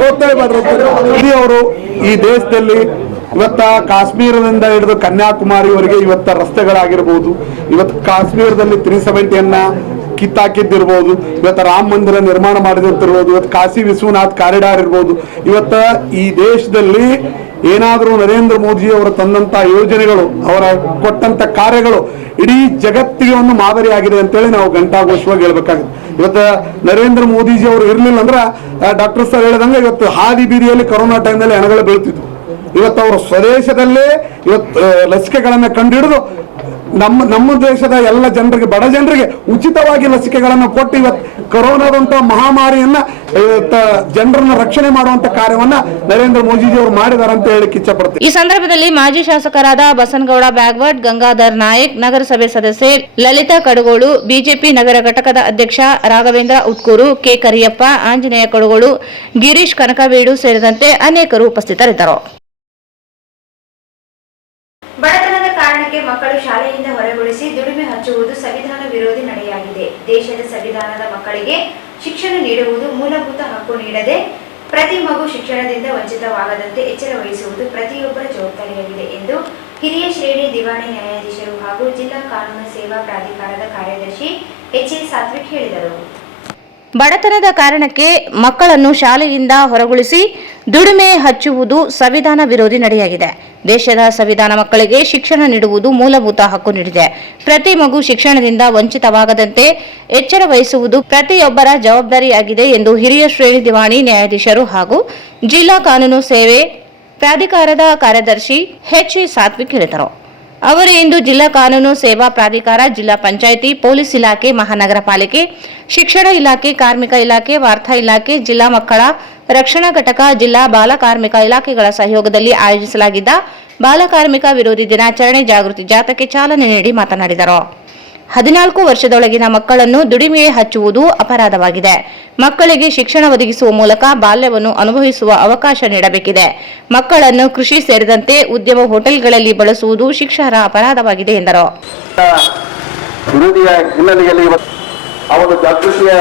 ಹೋಗ್ತಾ ಮಾಡ್ರಿ ಅವರು ಈ ದೇಶದಲ್ಲಿ ಇವತ್ತ ಕಾಶ್ಮೀರದಿಂದ ಹಿಡಿದು ಕನ್ಯಾಕುಮಾರಿವರೆಗೆ ಇವತ್ತ ರಸ್ತೆಗಳಾಗಿರ್ಬೋದು, ಇವತ್ತು ಕಾಶ್ಮೀರದಲ್ಲಿ 370 ಕಿತ್ತಾಕಿದ್ದಿರ್ಬೋದು, ಇವತ್ತು ರಾಮ ಮಂದಿರ ನಿರ್ಮಾಣ ಮಾಡಿದಂತಿರ್ಬೋದು, ಇವತ್ತು ಕಾಶಿ ವಿಶ್ವನಾಥ್ ಕಾರಿಡಾರ್ ಇರ್ಬೋದು. ಇವತ್ತ ಈ ದೇಶದಲ್ಲಿ ಏನಾದರೂ ನರೇಂದ್ರ ಮೋದಿ ಅವರು ತಂದಂತ ಯೋಜನೆಗಳು, ಅವರ ಕೊಟ್ಟಂತ ಕಾರ್ಯಗಳು ಇಡೀ ಜಗತ್ತಿಗೆ ಒಂದು ಮಾದರಿಯಾಗಿದೆ ಅಂತೇಳಿ ನಾವು ಘಂಟಾಘೋಷವಾಗಿ ಹೇಳ್ಬೇಕಾಗುತ್ತೆ. ಇವತ್ತು ನರೇಂದ್ರ ಮೋದಿಜಿ ಅವರು ಇರ್ಲಿಲ್ಲ ಅಂದ್ರೆ ಡಾಕ್ಟರ್ ಸರ್ ಹೇಳಿದಂಗೆ ಇವತ್ತು ಹಾದಿ ಬೀದಿಯಲ್ಲಿ ಕೊರೋನಾ ಟೈಮ್ನಲ್ಲಿ ಹೆಣಗಳು ಬೀಳ್ತಿದ್ವು. ಇವತ್ತು ಅವರು ಸ್ವದೇಶದಲ್ಲೇ ಇವತ್ತು ಲಸಿಕೆಗಳನ್ನ ಕಂಡುಹಿಡಿದು ನಮ್ಮ ದೇಶದ ಎಲ್ಲ ಜನರಿಗೆ, ಬಡ ಜನರಿಗೆ ಉಚಿತವಾಗಿ ಲಸಿಕೆಗಳನ್ನು ಕೊಟ್ಟು ಇವತ್ತು ಕೊರೋನಾದಂತ ಮಹಾಮಾರಿಯನ್ನ ಜನರನ್ನ ರಕ್ಷಣೆ ಮಾಡುವಂತ ಕಾರ್ಯವನ್ನ ನರೇಂದ್ರ ಮೋದಿಜಿ ಅವರು ಮಾಡಿದ್ದಾರೆ ಅಂತ ಹೇಳಿಕ್ಕೆ ಇಚ್ಛಪಡ್ತೀನಿ. ಈ ಸಂದರ್ಭದಲ್ಲಿ ಮಾಜಿ ಶಾಸಕರಾದ ಬಸನಗೌಡ ಬ್ಯಾಗ್ವಟ್, ಗಂಗಾಧರ್ ನಾಯಕ್, ನಗರಸಭೆ ಸದಸ್ಯೆ ಲಲಿತಾ ಕಡಗೋಳು, ಬಿಜೆಪಿ ನಗರ ಘಟಕದ ಅಧ್ಯಕ್ಷ ರಾಘವೇಂದ್ರ ಉಟ್ಕೂರು, ಕೆ ಕರಿಯಪ್ಪ, ಆಂಜನೇಯ ಕಡಗೋಳು, ಗಿರೀಶ್ ಕನಕವೀಡು ಸೇರಿದಂತೆ ಅನೇಕರು ಉಪಸ್ಥಿತರಿದ್ದರು. ಬಡತನದ ಕಾರಣಕ್ಕೆ ಮಕ್ಕಳು ಶಾಲೆಯಿಂದ ಹೊರಗುಳಿಸಿ ದುಡಿಮೆ ಹಚ್ಚುವುದು ಸಂವಿಧಾನ ವಿರೋಧಿ ನಡೆಯಾಗಿದೆ. ದೇಶದ ಸಂವಿಧಾನದ ಮಕ್ಕಳಿಗೆ ಶಿಕ್ಷಣ ನೀಡುವುದು ಮೂಲಭೂತ ಹಕ್ಕು ನೀಡದೆ ಪ್ರತಿ ಮಗು ಶಿಕ್ಷಣದಿಂದ ವಂಚಿತವಾಗದಂತೆ ಎಚ್ಚರ ವಹಿಸುವುದು ಪ್ರತಿಯೊಬ್ಬರ ಜವಾಬ್ದಾರಿಯಾಗಿದೆ ಎಂದು ಹಿರಿಯ ಶ್ರೇಣಿ ದಿವಾಣಿ ನ್ಯಾಯಾಧೀಶರು ಹಾಗೂ ಜಿಲ್ಲಾ ಕಾನೂನು ಸೇವಾ ಪ್ರಾಧಿಕಾರದ ಕಾರ್ಯದರ್ಶಿ ಎಚ್.ಎ. ಸಾತ್ವಿಕ್ ಹೇಳಿದರು. ಬಡತನದ ಕಾರಣಕ್ಕೆ ಮಕ್ಕಳನ್ನು ಶಾಲೆಯಿಂದ ಹೊರಗುಳಿಸಿ ದುಡಿಮೆ ಹಚ್ಚುವುದು ಸಂವಿಧಾನ ವಿರೋಧಿ ನಡೆಯಾಗಿದೆ. ದೇಶದ ಸಂವಿಧಾನ ಮಕ್ಕಳಿಗೆ ಶಿಕ್ಷಣ ನೀಡುವುದು ಮೂಲಭೂತ ಹಕ್ಕು ನೀಡಿದೆ. ಪ್ರತಿ ಮಗು ಶಿಕ್ಷಣದಿಂದ ವಂಚಿತವಾಗದಂತೆ ಎಚ್ಚರ ವಹಿಸುವುದು ಪ್ರತಿಯೊಬ್ಬರ ಜವಾಬ್ದಾರಿಯಾಗಿದೆ ಎಂದು ಹಿರಿಯ ಶ್ರೇಣಿ ದಿವಾಣಿ ನ್ಯಾಯಾಧೀಶರು ಹಾಗೂ ಜಿಲ್ಲಾ ಕಾನೂನು ಸೇವೆ ಪ್ರಾಧಿಕಾರದ ಕಾರ್ಯದರ್ಶಿ ಎಚ್.ಎ. ಸಾತ್ವಿಕ್ ಹೇಳಿದರು. ಅವರು ಇಂದು ಜಿಲ್ಲಾ ಕಾನೂನು ಸೇವಾ ಪ್ರಾಧಿಕಾರ, ಜಿಲ್ಲಾ ಪಂಚಾಯಿತಿ, ಪೊಲೀಸ್ ಇಲಾಖೆ, ಮಹಾನಗರ ಪಾಲಿಕೆ, ಶಿಕ್ಷಣ ಇಲಾಖೆ, ಕಾರ್ಮಿಕ ಇಲಾಖೆ, ವಾರ್ತಾ ಇಲಾಖೆ, ಜಿಲ್ಲಾ ಮಕ್ಕಳ ರಕ್ಷಣಾ ಘಟಕ, ಜಿಲ್ಲಾ ಬಾಲ ಕಾರ್ಮಿಕ ಇಲಾಖೆಗಳ ಸಹಯೋಗದಲ್ಲಿ ಆಯೋಜಿಸಲಾಗಿದ್ದ ಬಾಲಕಾರ್ಮಿಕ ವಿರೋಧಿ ದಿನಾಚರಣೆ ಜಾಗೃತಿ ಜಾಥಾಕ್ಕೆ ಚಾಲನೆ ನೀಡಿ ಮಾತನಾಡಿದರು. 14 ವರ್ಷದೊಳಗಿನ ಮಕ್ಕಳನ್ನು ದುಡಿಮೆಗೆ ಹಚ್ಚುವುದು ಅಪರಾಧವಾಗಿದೆ. ಮಕ್ಕಳಿಗೆ ಶಿಕ್ಷಣ ಒದಗಿಸುವ ಮೂಲಕ ಬಾಲ್ಯವನ್ನು ಅನುಭವಿಸುವ ಅವಕಾಶ ನೀಡಬೇಕಿದೆ. ಮಕ್ಕಳನ್ನು ಕೃಷಿ ಸೇರಿದಂತೆ ಉದ್ಯಮ, ಹೋಟೆಲ್ಗಳಲ್ಲಿ ಬಳಸುವುದು ಶಿಕ್ಷಾರ್ಹ ಅಪರಾಧವಾಗಿದೆ ಎಂದರು. ವಿರೋಧಿಯ ಹಿನ್ನೆಲೆಯಲ್ಲಿ ಆ ಒಂದು ಜಾಗೃತಿಯ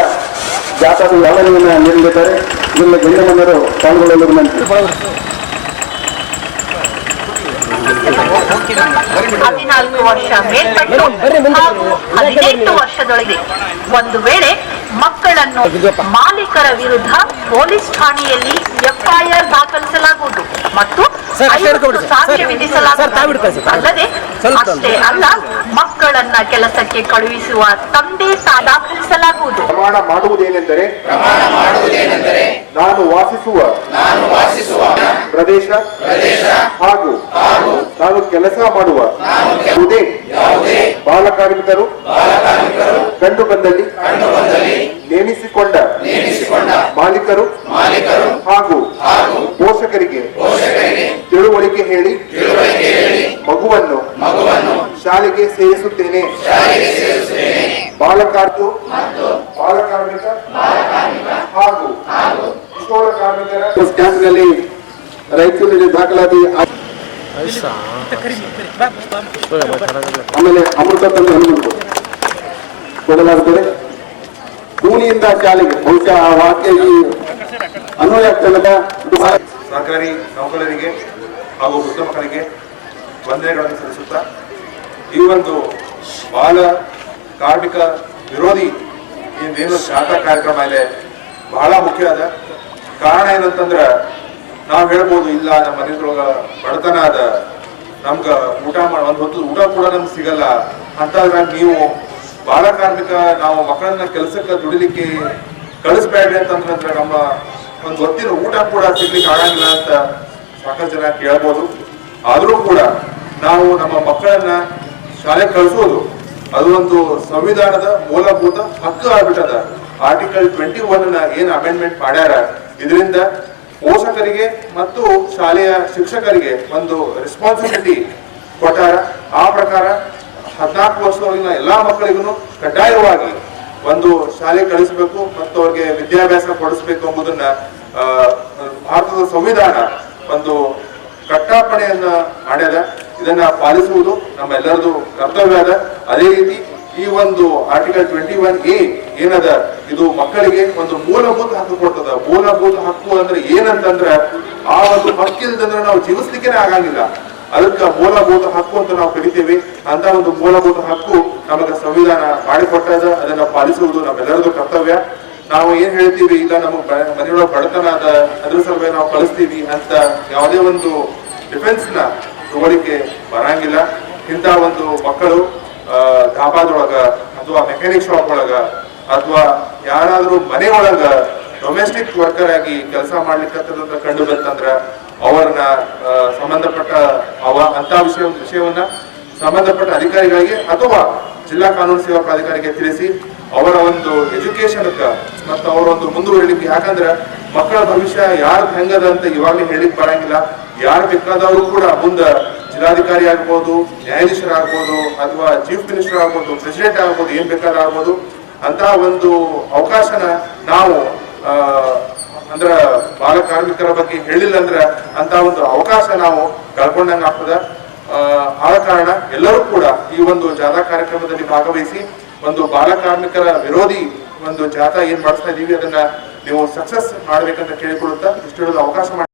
ಜಾಥಾದ ಚಾಲನೆಯನ್ನು ನೀಡಲಿದ್ದಾರೆ. ಇದನ್ನು ಗಣ್ಯಮಾನ್ಯರು ಪಾಲ್ಗೊಳ್ಳಲು ವಿನಂತಿ. 14 ವರ್ಷ ಮೇಲ್ಪಟ್ಟು ಹಾಗೂ 18 ವರ್ಷದೊಳಗೆ ಒಂದು ವೇಳೆ ಮಕ್ಕಳನ್ನು ಮಾಲೀಕರ ವಿರುದ್ಧ ಪೊಲೀಸ್ ಠಾಣೆಯಲ್ಲಿ ಎಫ್ಐಆರ್ ದಾಖಲಿಸಲಾಗುವುದು ಮತ್ತು 50 ಸಾಕ್ಷ್ಯ ವಿಧಿಸಲಾಗುವುದು. ಅಲ್ಲದೆ ಅಷ್ಟೇ ಅಲ್ಲ, ಮಕ್ಕಳನ್ನ ಕೆಲಸಕ್ಕೆ ಕಳುಹಿಸುವ ತಂದೆ ದಾಖಲಿಸಲಾಗುವುದು. ಪ್ರಮಾಣ ಮಾಡುವುದೇನೆಂದರೆ ನಾನು ವಾಸಿಸುವ ಪ್ರದೇಶ ಹಾಗೂ ನಾನು ಕೆಲಸ ಮಾಡುವ ಯಾವುದೇ ಬಾಲಕಾರ್ಮಿಕರು ಕಂಡು ಬಂದಲ್ಲಿ ನೇಮಿಸಿಕೊಂಡ ಮಾಲೀಕರು ಹಾಗೂ ಪೋಷಕರಿಗೆ ತಿಳುವಳಿಕೆ ಹೇಳಿ ಮಗುವನ್ನು ಶಾಲೆಗೆ ಸೇರಿಸುತ್ತೇನೆ. ಬಾಲಕಾರ್ಮಿಕ ಹಾಗೂ ಕಿಶೋರ ಕಾರ್ಮಿಕರ ಕ್ಯಾಂಪ್ನಲ್ಲಿ ರಾಯಚೂರಿನಲ್ಲಿ ದಾಖಲಾತಿ ಆಮೇಲೆ ಅಮೃತ ತಂದು ಹನುಮಂತು ಕೊಡಲಾಗುತ್ತದೆ. ಕೂಲಿಯಿಂದ ಶಾಲೆಗೆ ಬಹುಶಃ ಆ ವಾಕ್ಯ ಈ ಅನ್ವಯ ಸರ್ಕಾರಿ ನೌಕರರಿಗೆ ಹಾಗೂ ವೃದ್ಧ ಮಕ್ಕಳಿಗೆ ವಂದನೆಗಳನ್ನು ಸಲ್ಲಿಸುತ್ತಾ ಈ ಒಂದು ಬಾಲ ಕಾರ್ಮಿಕ ವಿರೋಧಿ ಏನು ಜಾಥಾ ಕಾರ್ಯಕ್ರಮ ಇದೆ ಬಹಳ ಮುಖ್ಯ ಅದ. ಕಾರಣ ಏನಂತಂದ್ರ ನಾವ್ ಹೇಳ್ಬೋದು, ಇಲ್ಲ ನಮ್ಮ ಮನೆಯೊಳಗ ಬಡತನ ಅದ, ನಮ್ಗ ಊಟ ಒಂದ್ ಹೊತ್ತು ಊಟ ಕೂಡ ನಮ್ಗೆ ಸಿಗಲ್ಲ ಅಂತಂದ್ರ ನೀವು ಬಾಲ ಕಾರ್ಮಿಕ ನಾವು ಮಕ್ಕಳನ್ನ ಕೆಲಸಕ್ಕೆ ದುಡಿಲಿಕ್ಕೆ ಕಳಿಸ್ಬೇಡ್ರಿ ಅಂತಂದ್ರೆ ನಮ್ಮ ಒಂದು ಹೊತ್ತಿನ ಊಟ ಕೂಡ ಸಿಗ್ಲಿಕ್ಕೆ ಆಗಂಗಿಲ್ಲ ಅಂತ ಸಾಕಷ್ಟು ಜನ ಕೇಳ್ಬೋದು. ಆದ್ರೂ ಕೂಡ ನಾವು ನಮ್ಮ ಮಕ್ಕಳನ್ನ ಶಾಲೆಗೆ ಕಳಿಸೋದು ಅದು ಒಂದು ಸಂವಿಧಾನದ ಮೂಲಭೂತ ಹಕ್ಕು ಆಗ್ಬಿಟ್ಟದ. ಆರ್ಟಿಕಲ್ 21 ಏನ್ ಅಮೆಂಡ್ಮೆಂಟ್ ಮಾಡ್ಯಾರ, ಇದರಿಂದ ಪೋಷಕರಿಗೆ ಮತ್ತು ಶಾಲೆಯ ಶಿಕ್ಷಕರಿಗೆ ಒಂದು ರೆಸ್ಪಾನ್ಸಿಬಿಲಿಟಿ ಕೊಟ್ಟಾರ. ಆ ಪ್ರಕಾರ 14 ವರ್ಷದೊಳಗಿನ ಎಲ್ಲಾ ಮಕ್ಕಳಿಗೂ ಕಡ್ಡಾಯವಾಗಿ ಒಂದು ಶಾಲೆ ಕಳಿಸಬೇಕು ಮತ್ತು ಅವ್ರಿಗೆ ವಿದ್ಯಾಭ್ಯಾಸ ಕೊಡಿಸ್ಬೇಕು ಎಂಬುದನ್ನ ಭಾರತದ ಸಂವಿಧಾನ ಒಂದು ಕಟ್ಟಾಪಣೆಯನ್ನ ಮಾಡ್ಯದ. ಇದನ್ನ ಪಾಲಿಸುವುದು ನಮ್ಮೆಲ್ಲರದು ಕರ್ತವ್ಯ ಅದ. ಅದೇ ರೀತಿ ಈ ಒಂದು ಆರ್ಟಿಕಲ್ 21A ಏನದ, ಇದು ಮಕ್ಕಳಿಗೆ ಒಂದು ಮೂಲಭೂತ ಹಕ್ಕು ಕೊಡ್ತದ. ಮೂಲಭೂತ ಹಕ್ಕು ಅಂದ್ರೆ ಏನಂತಂದ್ರ ಆ ಒಂದು ಹಕ್ಕಿಲ್ದಂದ್ರೆ ನಾವು ಜೀವಿಸ್ಲಿಕ್ಕೆ ಆಗಂಗಿಲ್ಲ. ಅದಕ್ಕೆ ಮೂಲಭೂತ ಹಕ್ಕು ಅಂತ ನಾವು ಕರಿತೇವೆ. ಅಂತ ಒಂದು ಮೂಲಭೂತ ಹಕ್ಕು ನಮಗೆ ಸಂವಿಧಾನ ಮಾಡಿಕೊಟ್ಟದ. ಅದನ್ನ ಪಾಲಿಸುವುದು ನಮ್ಮೆಲ್ಲರದು ಕರ್ತವ್ಯ. ನಾವು ಏನ್ ಹೇಳ್ತೀವಿ, ಇಲ್ಲ ನಮಗ್ ಮನೆಯೊಳಗೆ ಬಡತನ ಅದ, ಅದ್ರ ಸಲುವಾಗಿ ನಾವು ಕಳಿಸ್ತೀವಿ ಅಂತ ಯಾವುದೇ ಒಂದು ಡಿಫೆನ್ಸ್ ನ ತಗೊಳಿಕ್ಕೆ ಬರಂಗಿಲ್ಲ. ಇಂಥ ಒಂದು ಮಕ್ಕಳು ಧಾಬಾದೊಳಗ ಅಥವಾ ಮೆಕ್ಯಾನಿಕ್ ಶಾಪ್ ಒಳಗ ಅಥವಾ ಯಾರಾದ್ರೂ ಮನೆ ಒಳಗ ಡೊಮೆಸ್ಟಿಕ್ ವರ್ಕರ್ ಆಗಿ ಕೆಲಸ ಮಾಡ್ಲಿಕ್ಕೆ ಕಂಡು ಬಂತಂದ್ರ ಅವರನ್ನ ಸಂಬಂಧಪಟ್ಟ ಅಂತ ವಿಷಯವನ್ನ ಸಂಬಂಧಪಟ್ಟ ಅಧಿಕಾರಿಗಳಿಗೆ ಅಥವಾ ಜಿಲ್ಲಾ ಕಾನೂನು ಸೇವಾ ಪ್ರಾಧಿಕಾರಿಗೆ ತಿಳಿಸಿ ಅವರ ಒಂದು ಎಜುಕೇಶನ್ ಮತ್ತು ಅವರ ಒಂದು ಮುಂದುವರಿಲಿಕ್ಕೆ. ಯಾಕಂದ್ರೆ ಮಕ್ಕಳ ಭವಿಷ್ಯ ಯಾರು ಹೆಂಗದ ಅಂತ ಇವಾಗಲೇ ಹೇಳಿಕ್ ಬರಂಗಿಲ್ಲ. ಯಾರು ಬೇಕಾದವರು ಕೂಡ ಮುಂದೆ ಜಿಲ್ಲಾಧಿಕಾರಿ ಆಗ್ಬೋದು, ನ್ಯಾಯಾಧೀಶರಾಗ್ಬೋದು, ಅಥವಾ ಚೀಫ್ ಮಿನಿಸ್ಟರ್ ಆಗ್ಬೋದು, ಪ್ರೆಸಿಡೆಂಟ್ ಆಗ್ಬೋದು, ಏನ್ ಬೇಕಾದ್ರೂ ಆಗ್ಬೋದು. ಅಂತ ಒಂದು ಅವಕಾಶನ ನಾವು ಅಂದ್ರ ಬಾಲ ಕಾರ್ಮಿಕರ ಬಗ್ಗೆ ಹೇಳಿಲ್ಲ ಅಂದ್ರೆ ಅಂತ ಒಂದು ಅವಕಾಶ ನಾವು ಕಳ್ಕೊಂಡಂಗ ಆಗ್ತದ. ಆದ ಕಾರಣ ಎಲ್ಲರೂ ಕೂಡ ಈ ಒಂದು ಜಾಥಾ ಕಾರ್ಯಕ್ರಮದಲ್ಲಿ ಭಾಗವಹಿಸಿ ಒಂದು ಬಾಲ ಕಾರ್ಮಿಕರ ವಿರೋಧಿ ಒಂದು ಜಾಥಾ ಏನ್ ಮಾಡಿಸ್ತಾ ಇದೀವಿ ಅದನ್ನ ನೀವು ಸಕ್ಸಸ್ ಮಾಡ್ಬೇಕಂತ ಕೇಳಿಕೊಳ್ಳುತ್ತಾ ಇಷ್ಟು ಹೇಳೋದು ಅವಕಾಶ ಮಾಡಿ.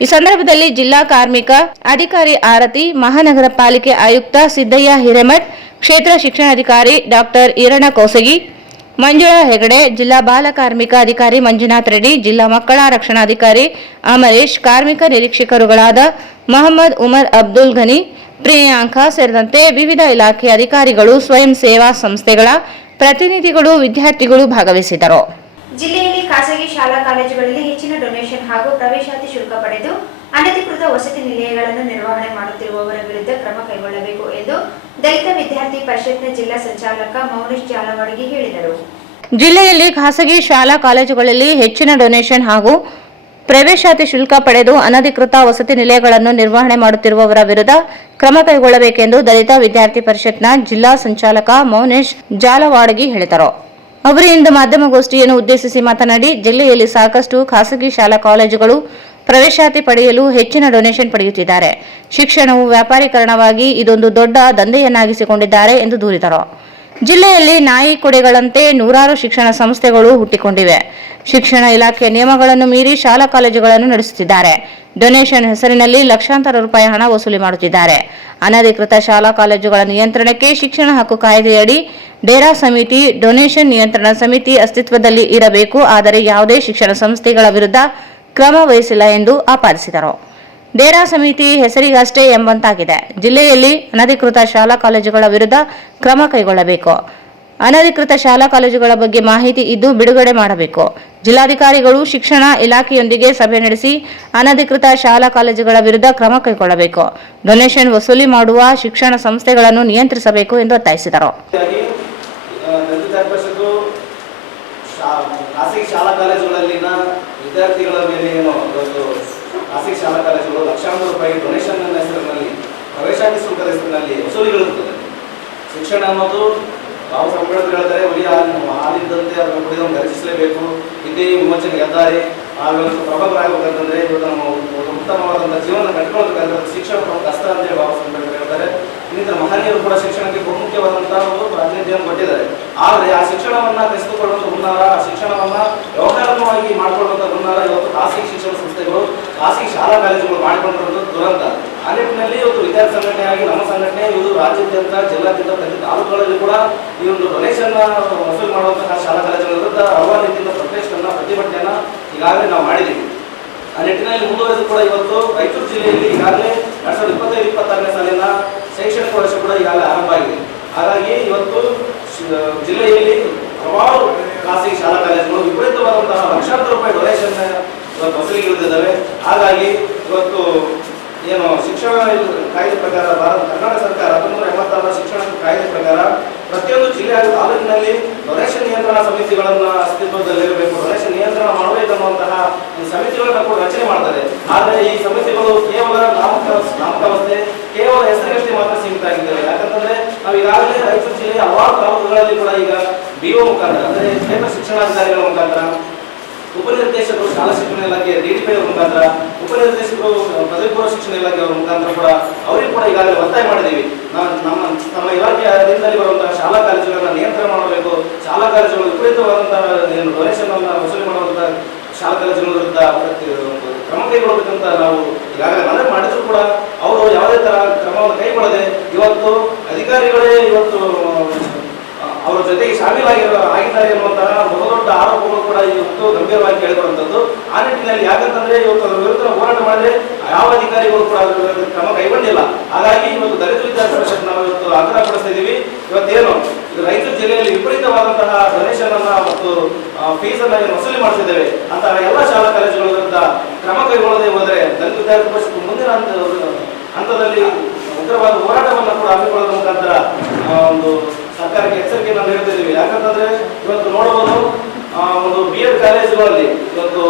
ಈ ಸಂದರ್ಭದಲ್ಲಿ ಜಿಲ್ಲಾ ಕಾರ್ಮಿಕ ಅಧಿಕಾರಿ ಆರತಿ, ಮಹಾನಗರ ಪಾಲಿಕೆ ಆಯುಕ್ತ ಸಿದ್ದಯ್ಯ ಹಿರೇಮಠ್, ಕ್ಷೇತ್ರ ಶಿಕ್ಷಣಾಧಿಕಾರಿ ಡಾಕ್ಟರ್ ಈರಣ್ಣ ಕೌಸಗಿ, ಮಂಜುಳಾ ಹೆಗಡೆ, ಜಿಲ್ಲಾ ಬಾಲ ಕಾರ್ಮಿಕ ಅಧಿಕಾರಿ ಮಂಜುನಾಥ್ ರೆಡ್ಡಿ, ಜಿಲ್ಲಾ ಮಕ್ಕಳ ರಕ್ಷಣಾಧಿಕಾರಿ ಅಮರೇಶ್, ಕಾರ್ಮಿಕ ನಿರೀಕ್ಷಕರುಗಳಾದ ಮೊಹಮ್ಮದ್ ಉಮರ್ ಅಬ್ದುಲ್ ಘನಿ, ಪ್ರಿಯಾಂಕ ಸೇರಿದಂತೆ ವಿವಿಧ ಇಲಾಖೆ ಅಧಿಕಾರಿಗಳು, ಸ್ವಯಂ ಸೇವಾ ಸಂಸ್ಥೆಗಳ ಪ್ರತಿನಿಧಿಗಳು, ವಿದ್ಯಾರ್ಥಿಗಳು ಭಾಗವಹಿಸಿದರು. ಜಿಲ್ಲೆಯಲ್ಲಿ ಖಾಸಗಿ ಶಾಲಾ ಕಾಲೇಜುಗಳಲ್ಲಿ ಹೆಚ್ಚಿನ ಡೊನೇಷನ್ ಹಾಗೂ ಪ್ರವೇಶಾತಿ ಶುಲ್ಕ ಪಡೆದು ಅನಧಿಕೃತ ವಸತಿ ನಿಲಯಗಳನ್ನು ನಿರ್ವಹಣೆ ಮಾಡುತ್ತಿರುವವರ ವಿರುದ್ಧ ಕ್ರಮ ಕೈಗೊಳ್ಳಬೇಕು ಎಂದು ದಲಿತ ವಿದ್ಯಾರ್ಥಿ ಪರಿಷತ್ನ ಜಿಲ್ಲಾ ಸಂಚಾಲಕ ಮೌನೇಶ್ ಜಾಲವಾಡಗಿ ಹೇಳಿದರು. ಜಿಲ್ಲೆಯಲ್ಲಿ ಖಾಸಗಿ ಶಾಲಾ ಕಾಲೇಜುಗಳಲ್ಲಿ ಹೆಚ್ಚಿನ ಡೊನೇಷನ್ ಹಾಗೂ ಪ್ರವೇಶಾತಿ ಶುಲ್ಕ ಪಡೆದು ಅನಧಿಕೃತ ವಸತಿ ನಿಲಯಗಳನ್ನು ನಿರ್ವಹಣೆ ಮಾಡುತ್ತಿರುವವರ ವಿರುದ್ಧ ಕ್ರಮ ಕೈಗೊಳ್ಳಬೇಕೆಂದು ದಲಿತ ವಿದ್ಯಾರ್ಥಿ ಪರಿಷತ್ನ ಜಿಲ್ಲಾ ಸಂಚಾಲಕ ಮೌನೇಶ್ ಜಾಲವಾಡಗಿ ಹೇಳಿದರು. ಅವರು ಇಂದು ಮಾಧ್ಯಮಗೋಷ್ಠಿಯನ್ನು ಉದ್ದೇಶಿಸಿ ಮಾತನಾಡಿ, ಜಿಲ್ಲೆಯಲ್ಲಿ ಸಾಕಷ್ಟು ಖಾಸಗಿ ಶಾಲಾ ಕಾಲೇಜುಗಳು ಪ್ರವೇಶಾತಿ ಪಡೆಯಲು ಹೆಚ್ಚಿನ ಡೊನೇಷನ್ ಪಡೆಯುತ್ತಿದ್ದಾರೆ. ಶಿಕ್ಷಣವು ವ್ಯಾಪಾರೀಕರಣವಾಗಿ ಇದೊಂದು ದೊಡ್ಡ ದಂಧೆಯನ್ನಾಗಿಸಿಕೊಂಡಿದ್ದಾರೆ ಎಂದು ದೂರಿದರು. ಜಿಲ್ಲೆಯಲ್ಲಿ ನಾಯಿ ಕೊಡೆಗಳಂತೆ ನೂರಾರು ಶಿಕ್ಷಣ ಸಂಸ್ಥೆಗಳು ಹುಟ್ಟಿಕೊಂಡಿವೆ. ಶಿಕ್ಷಣ ಇಲಾಖೆಯ ನಿಯಮಗಳನ್ನು ಮೀರಿ ಶಾಲಾ ಕಾಲೇಜುಗಳನ್ನು ನಡೆಸುತ್ತಿದ್ದಾರೆ. ಡೊನೇಷನ್ ಹೆಸರಿನಲ್ಲಿ ಲಕ್ಷಾಂತರ ರೂಪಾಯಿ ಹಣ ವಸೂಲಿ ಮಾಡುತ್ತಿದ್ದಾರೆ. ಅನಧಿಕೃತ ಶಾಲಾ ಕಾಲೇಜುಗಳ ನಿಯಂತ್ರಣಕ್ಕೆ ಶಿಕ್ಷಣ ಹಕ್ಕು ಕಾಯ್ದೆಯಡಿ ಡೇರಾ ಸಮಿತಿ, ಡೊನೇಷನ್ ನಿಯಂತ್ರಣ ಸಮಿತಿ ಅಸ್ತಿತ್ವದಲ್ಲಿ ಇರಬೇಕು. ಆದರೆ ಯಾವುದೇ ಶಿಕ್ಷಣ ಸಂಸ್ಥೆಗಳ ವಿರುದ್ಧ ಕ್ರಮ ವಹಿಸಿಲ್ಲ ಎಂದು ಆಪಾದಿಸಿದರು. ಡೇರಾ ಸಮಿತಿ ಹೆಸರಿಗಷ್ಟೇ ಎಂಬಂತಾಗಿದೆ. ಜಿಲ್ಲೆಯಲ್ಲಿ ಅನಧಿಕೃತ ಶಾಲಾ ಕಾಲೇಜುಗಳ ವಿರುದ್ಧ ಕ್ರಮ ಕೈಗೊಳ್ಳಬೇಕು. ಅನಧಿಕೃತ ಶಾಲಾ ಕಾಲೇಜುಗಳ ಬಗ್ಗೆ ಮಾಹಿತಿ ಇದ್ದು ಬಿಡುಗಡೆ ಮಾಡಬೇಕು. ಜಿಲ್ಲಾಧಿಕಾರಿಗಳು ಶಿಕ್ಷಣ ಇಲಾಖೆಯೊಂದಿಗೆ ಸಭೆ ನಡೆಸಿ ಅನಧಿಕೃತ ಶಾಲಾ ಕಾಲೇಜುಗಳ ವಿರುದ್ಧ ಕ್ರಮ ಕೈಗೊಳ್ಳಬೇಕು. ಡೊನೇಷನ್ ವಸೂಲಿ ಮಾಡುವ ಶಿಕ್ಷಣ ಸಂಸ್ಥೆಗಳನ್ನು ನಿಯಂತ್ರಿಸಬೇಕು ಎಂದು ಒತ್ತಾಯಿಸಿದರು. ಖಾಸಗಿ ಶಾಲಾ ಕಾಲೇಜುಗಳಲ್ಲಿನ ವಿದ್ಯಾರ್ಥಿಗಳ ಮೇಲೆ ಖಾಸಗಿ ಶಾಲಾ ಕಾಲೇಜುಗಳು ಲಕ್ಷಾಂತರ ರೂಪಾಯಿ ಡೊನೇಷನ್ ಹೆಸರಿನಲ್ಲಿ, ಪ್ರವೇಶಾತಿ ಶುಲ್ಕದ ಹೆಸರಿನಲ್ಲಿ ವಸೂಲಿಗಳಿರುತ್ತದೆ. ಶಿಕ್ಷಣ ಅನ್ನೋದು ಬಾಬಾ ಸಾಹೇಬ್ ಅಂಬೇಡ್ಕರ್ ಹೇಳ್ತಾರೆ, ಒಲಿಯ ಹಾಲಿದ್ದಂತೆ ಅದನ್ನು ಕುಡಿದವನು ಗರ್ಜಿಸಲೇಬೇಕು, ವಿದ್ಯೆ ವಿಮೋಚನೆ ಗೆದ್ದಾರೆ, ಆಗೋದು ಪ್ರಬಲರಾಗಬೇಕಂತಂದ್ರೆ ಇವತ್ತು ನಮ್ಮ ಉತ್ತಮವಾದಂಥ ಜೀವನ ಕಟ್ಕೊಳ್ಬೇಕಂದ್ರೆ ಶಿಕ್ಷಣ ಪ್ರಮುಖ ಅಸ್ತ್ರ ಅಂತೇಳಿ ಬಾಬಾ ಸಾಹೇಬ್ ಅಂಬೇಡ್ಕರ್ ಹೇಳ್ತಾರೆ. ಇನ್ನಿತರ ಮಹನೀಯರು ಕೂಡ ಶಿಕ್ಷಣಕ್ಕೆ ಬಹುಮುಖ್ಯವಾದಂತಹ ಒಂದು ಪ್ರಾತಿನಿಧ್ಯವನ್ನು ಕೊಟ್ಟಿದ್ದಾರೆ. ಆದರೆ ಆ ಶಿಕ್ಷಣವನ್ನ ಕಸಿದುಕೊಳ್ಳುವಂಥ ಹುನ್ನಾರ, ಆ ಶಿಕ್ಷಣವನ್ನ ವ್ಯವಹಾರವಾಗಿ ಮಾಡಿಕೊಳ್ಳುವಂಥ ಹುನ್ನಾರ ಇವತ್ತು ಖಾಸಗಿ ಶಿಕ್ಷಣ ಸಂಸ್ಥೆಗಳು, ಖಾಸಗಿ ಶಾಲಾ ಕಾಲೇಜುಗಳು ಮಾಡಿಕೊಂಡಿರುವುದು ದುರಂತ. ಆ ನಿಟ್ಟಿನಲ್ಲಿ ಇವತ್ತು ವಿದ್ಯಾರ್ಥಿ ಸಂಘಟನೆಯಾಗಿ ನಮ್ಮ ಸಂಘಟನೆ ಇದು ರಾಜ್ಯಾದ್ಯಂತ, ಜಿಲ್ಲಾದ್ಯಂತ ಪ್ರತಿ ತಾಲೂಕುಗಳಲ್ಲಿ ಕೂಡ ಈ ಒಂದು ಡೊನೇಷನ್ ವಸೂಲು ಮಾಡುವಂತಹ ಶಾಲಾ ಕಾಲೇಜುಗಳ ವಿರುದ್ಧ ಹಲವಾರು ರೀತಿಯಿಂದ ಪ್ರತಿಭಟನೆಯನ್ನ ಈಗಾಗಲೇ ನಾವು ಮಾಡಿದ್ದೀವಿ. ಆ ನಿಟ್ಟಿನಲ್ಲಿ ಮುಂದುವರೆದು ಕೂಡ ಇವತ್ತು ರಾಯಚೂರು ಜಿಲ್ಲೆಯಲ್ಲಿ ಈಗಾಗಲೇ 2025-26ನೇ ಸಾಲಿನ ಶೈಕ್ಷಣಿಕ ವರ್ಷ ಕೂಡ ಈಗಾಗಲೇ ಆರಂಭ ಆಗಿದೆ. ಹಾಗಾಗಿ ಇವತ್ತು ಜಿಲ್ಲೆಯಲ್ಲಿ ಹಲವಾರು ಖಾಸಗಿ ಶಾಲಾ ಕಾಲೇಜುಗಳು ವಿಪರೀತವಾದಂತಹ ಲಕ್ಷಾಂತರ ರೂಪಾಯಿ ಡೊನೇಷನ್ ಇವತ್ತು ವಸೂಲಿಗಿರುತ್ತಿದ್ದಾವೆ. ಹಾಗಾಗಿ ಇವತ್ತು ಏನು ಶಿಕ್ಷಣ ಕಾಯ್ದೆ ಪ್ರಕಾರ ಕರ್ನಾಟಕ ಸರ್ಕಾರ 1986 ಶಿಕ್ಷಣ ಕಾಯ್ದೆ ಪ್ರಕಾರ ಪ್ರತಿಯೊಂದು ಜಿಲ್ಲೆ ಹಾಗೂ ತಾಲೂಕಿನಲ್ಲಿ ಡೊನೇಷನ್ ನಿಯಂತ್ರಣ ಸಮಿತಿಗಳನ್ನು ಅಸ್ತಿತ್ವದಲ್ಲಿರಬೇಕು, ಡೊನೇಷನ್ ನಿಯಂತ್ರಣ ಮಾಡಬೇಕನ್ನುವಂತಹ ಈ ಸಮಿತಿಗಳನ್ನು ಕೂಡ ರಚನೆ ಮಾಡ್ತಾರೆ. ಆದರೆ ಈ ಸಮಿತಿಗಳು ಕೇವಲ ನಾಮಕಾವಸ್ಥೆ, ಕೇವಲ ಹೆಸರಿಗಷ್ಟೇ ಮಾತ್ರ ಸೀಮಿತ ಆಗಿದ್ದಾವೆ. ಯಾಕಂತಂದ್ರೆ ನಾವು ಈಗಾಗಲೇ ರಾಯಚೂರು ಜಿಲ್ಲೆಯ ಹಲವಾರು ತಾಲೂಕುಗಳಲ್ಲಿ ಕೂಡ ಈಗ BO ಮುಖಾಂತರ ಅಂದ್ರೆ ಕೇಂದ್ರ ಶಿಕ್ಷಣಾಧಿಕಾರಿಗಳ ಮುಖಾಂತರ, ಉಪನಿರ್ದೇಶಕರು ಶಾಲಾ ಶಿಕ್ಷಣ ಇಲಾಖೆ DDP ಅವರ ಮುಖಾಂತರ, ಉಪನಿರ್ದೇಶಕರು ಪದವಿ ಪೂರ್ವ ಶಿಕ್ಷಣ ಇಲಾಖೆ ಅವರ ಮುಖಾಂತರ ಕೂಡ ಅವರಿಗೆ ಕೂಡ ಈಗಾಗಲೇ ಒತ್ತಾಯ ಮಾಡಿದ್ದೀವಿ. ನಮ್ಮ ಇಲಾಖೆಯ ಅಧೀನದಲ್ಲಿ ಬರುವಂತಹ ಶಾಲಾ ಕಾಲೇಜುಗಳನ್ನ ನಿಯಂತ್ರಣ ಮಾಡಬೇಕು, ಶಾಲಾ ಕಾಲೇಜುಗಳು ವಿಪರೀತವಾದಂತಹ ಡೊನೇಷನ್ ಅನ್ನು ವಸೂಲಿ ಮಾಡುವಂತಹ ಶಾಲಾ ಕಾಲೇಜುಗಳ ವಿರುದ್ಧ ಕ್ರಮ ಕೈಗೊಳ್ಳಬೇಕಂತ ನಾವು ಈಗಾಗಲೇ ಮನವಿ ಮಾಡಿದ್ರು ಕೂಡ ಅವರು ಯಾವುದೇ ತರ ಕ್ರಮವನ್ನು ಕೈಗೊಳ್ಳದೆ ಇವತ್ತು ಅಧಿಕಾರಿಗಳೇ ಇವತ್ತು ಅವರ ಜೊತೆಗೆ ಆಗಿದ್ದಾರೆ ಎನ್ನುವಂತಹ ಬಹುದೊಡ್ಡ ಆರೋಪಗಳು ಕೂಡ ಇವತ್ತು ಗಂಭೀರವಾಗಿ ಕೇಳಿಕೊಳ್ಳುವಂಥದ್ದು. ಆ ನಿಟ್ಟಿನಲ್ಲಿ ಯಾಕಂತಂದ್ರೆ ಇವತ್ತು ಅದರ ವಿರುದ್ಧ ಹೋರಾಟ ಮಾಡಿದ್ರೆ ಯಾವ ಅಧಿಕಾರಿಗಳು ಕೂಡ ಅದರ ವಿರುದ್ಧ ಕ್ರಮ ಕೈಗೊಂಡಿಲ್ಲ. ಹಾಗಾಗಿ ಇವತ್ತು ದಲಿತ ವಿದ್ಯಾರ್ಥಿ ಪರಿಷತ್ ನಾವು ಇವತ್ತು ಆಗ್ರಹ ಪಡಿಸ್ತಾ ಇದ್ದೀವಿ. ಇವತ್ತೇನು ಇದು ರಾಯಚೂರು ಜಿಲ್ಲೆಯಲ್ಲಿ ವಿಪರೀತವಾದಂತಹ ಡೊನೇಷನ್ ಅನ್ನ ಮತ್ತು ಫೀಸ್ ಅನ್ನ ಏನು ವಸೂಲಿ ಮಾಡಿಸಿದ್ದೇವೆ ಅಂತಹ ಎಲ್ಲ ಶಾಲಾ ಕಾಲೇಜುಗಳ ವಿರುದ್ಧ ಕ್ರಮ ಕೈಗೊಳ್ಳದೆ ಹೋದರೆ ದಲಿತ ವಿದ್ಯಾರ್ಥಿ ಪರಿಷತ್ ಮುಂದಿನ ಹಂತದಲ್ಲಿ ಉಗ್ರವಾದ ಹೋರಾಟವನ್ನು ಕೂಡ ಹಮ್ಮಿಕೊಳ್ಳೋದ್ರ ಮುಖಾಂತರ ಒಂದು ಸರ್ಕಾರಕ್ಕೆ ಎಚ್ಚರಿಕೆಯನ್ನು ನೀಡುತ್ತಿದ್ದೀವಿ. ಯಾಕಂತಂದ್ರೆ ಇವತ್ತು ನೋಡಬಹುದು ಒಂದು B.Ed ಕಾಲೇಜುಗಳಲ್ಲಿ ಇವತ್ತು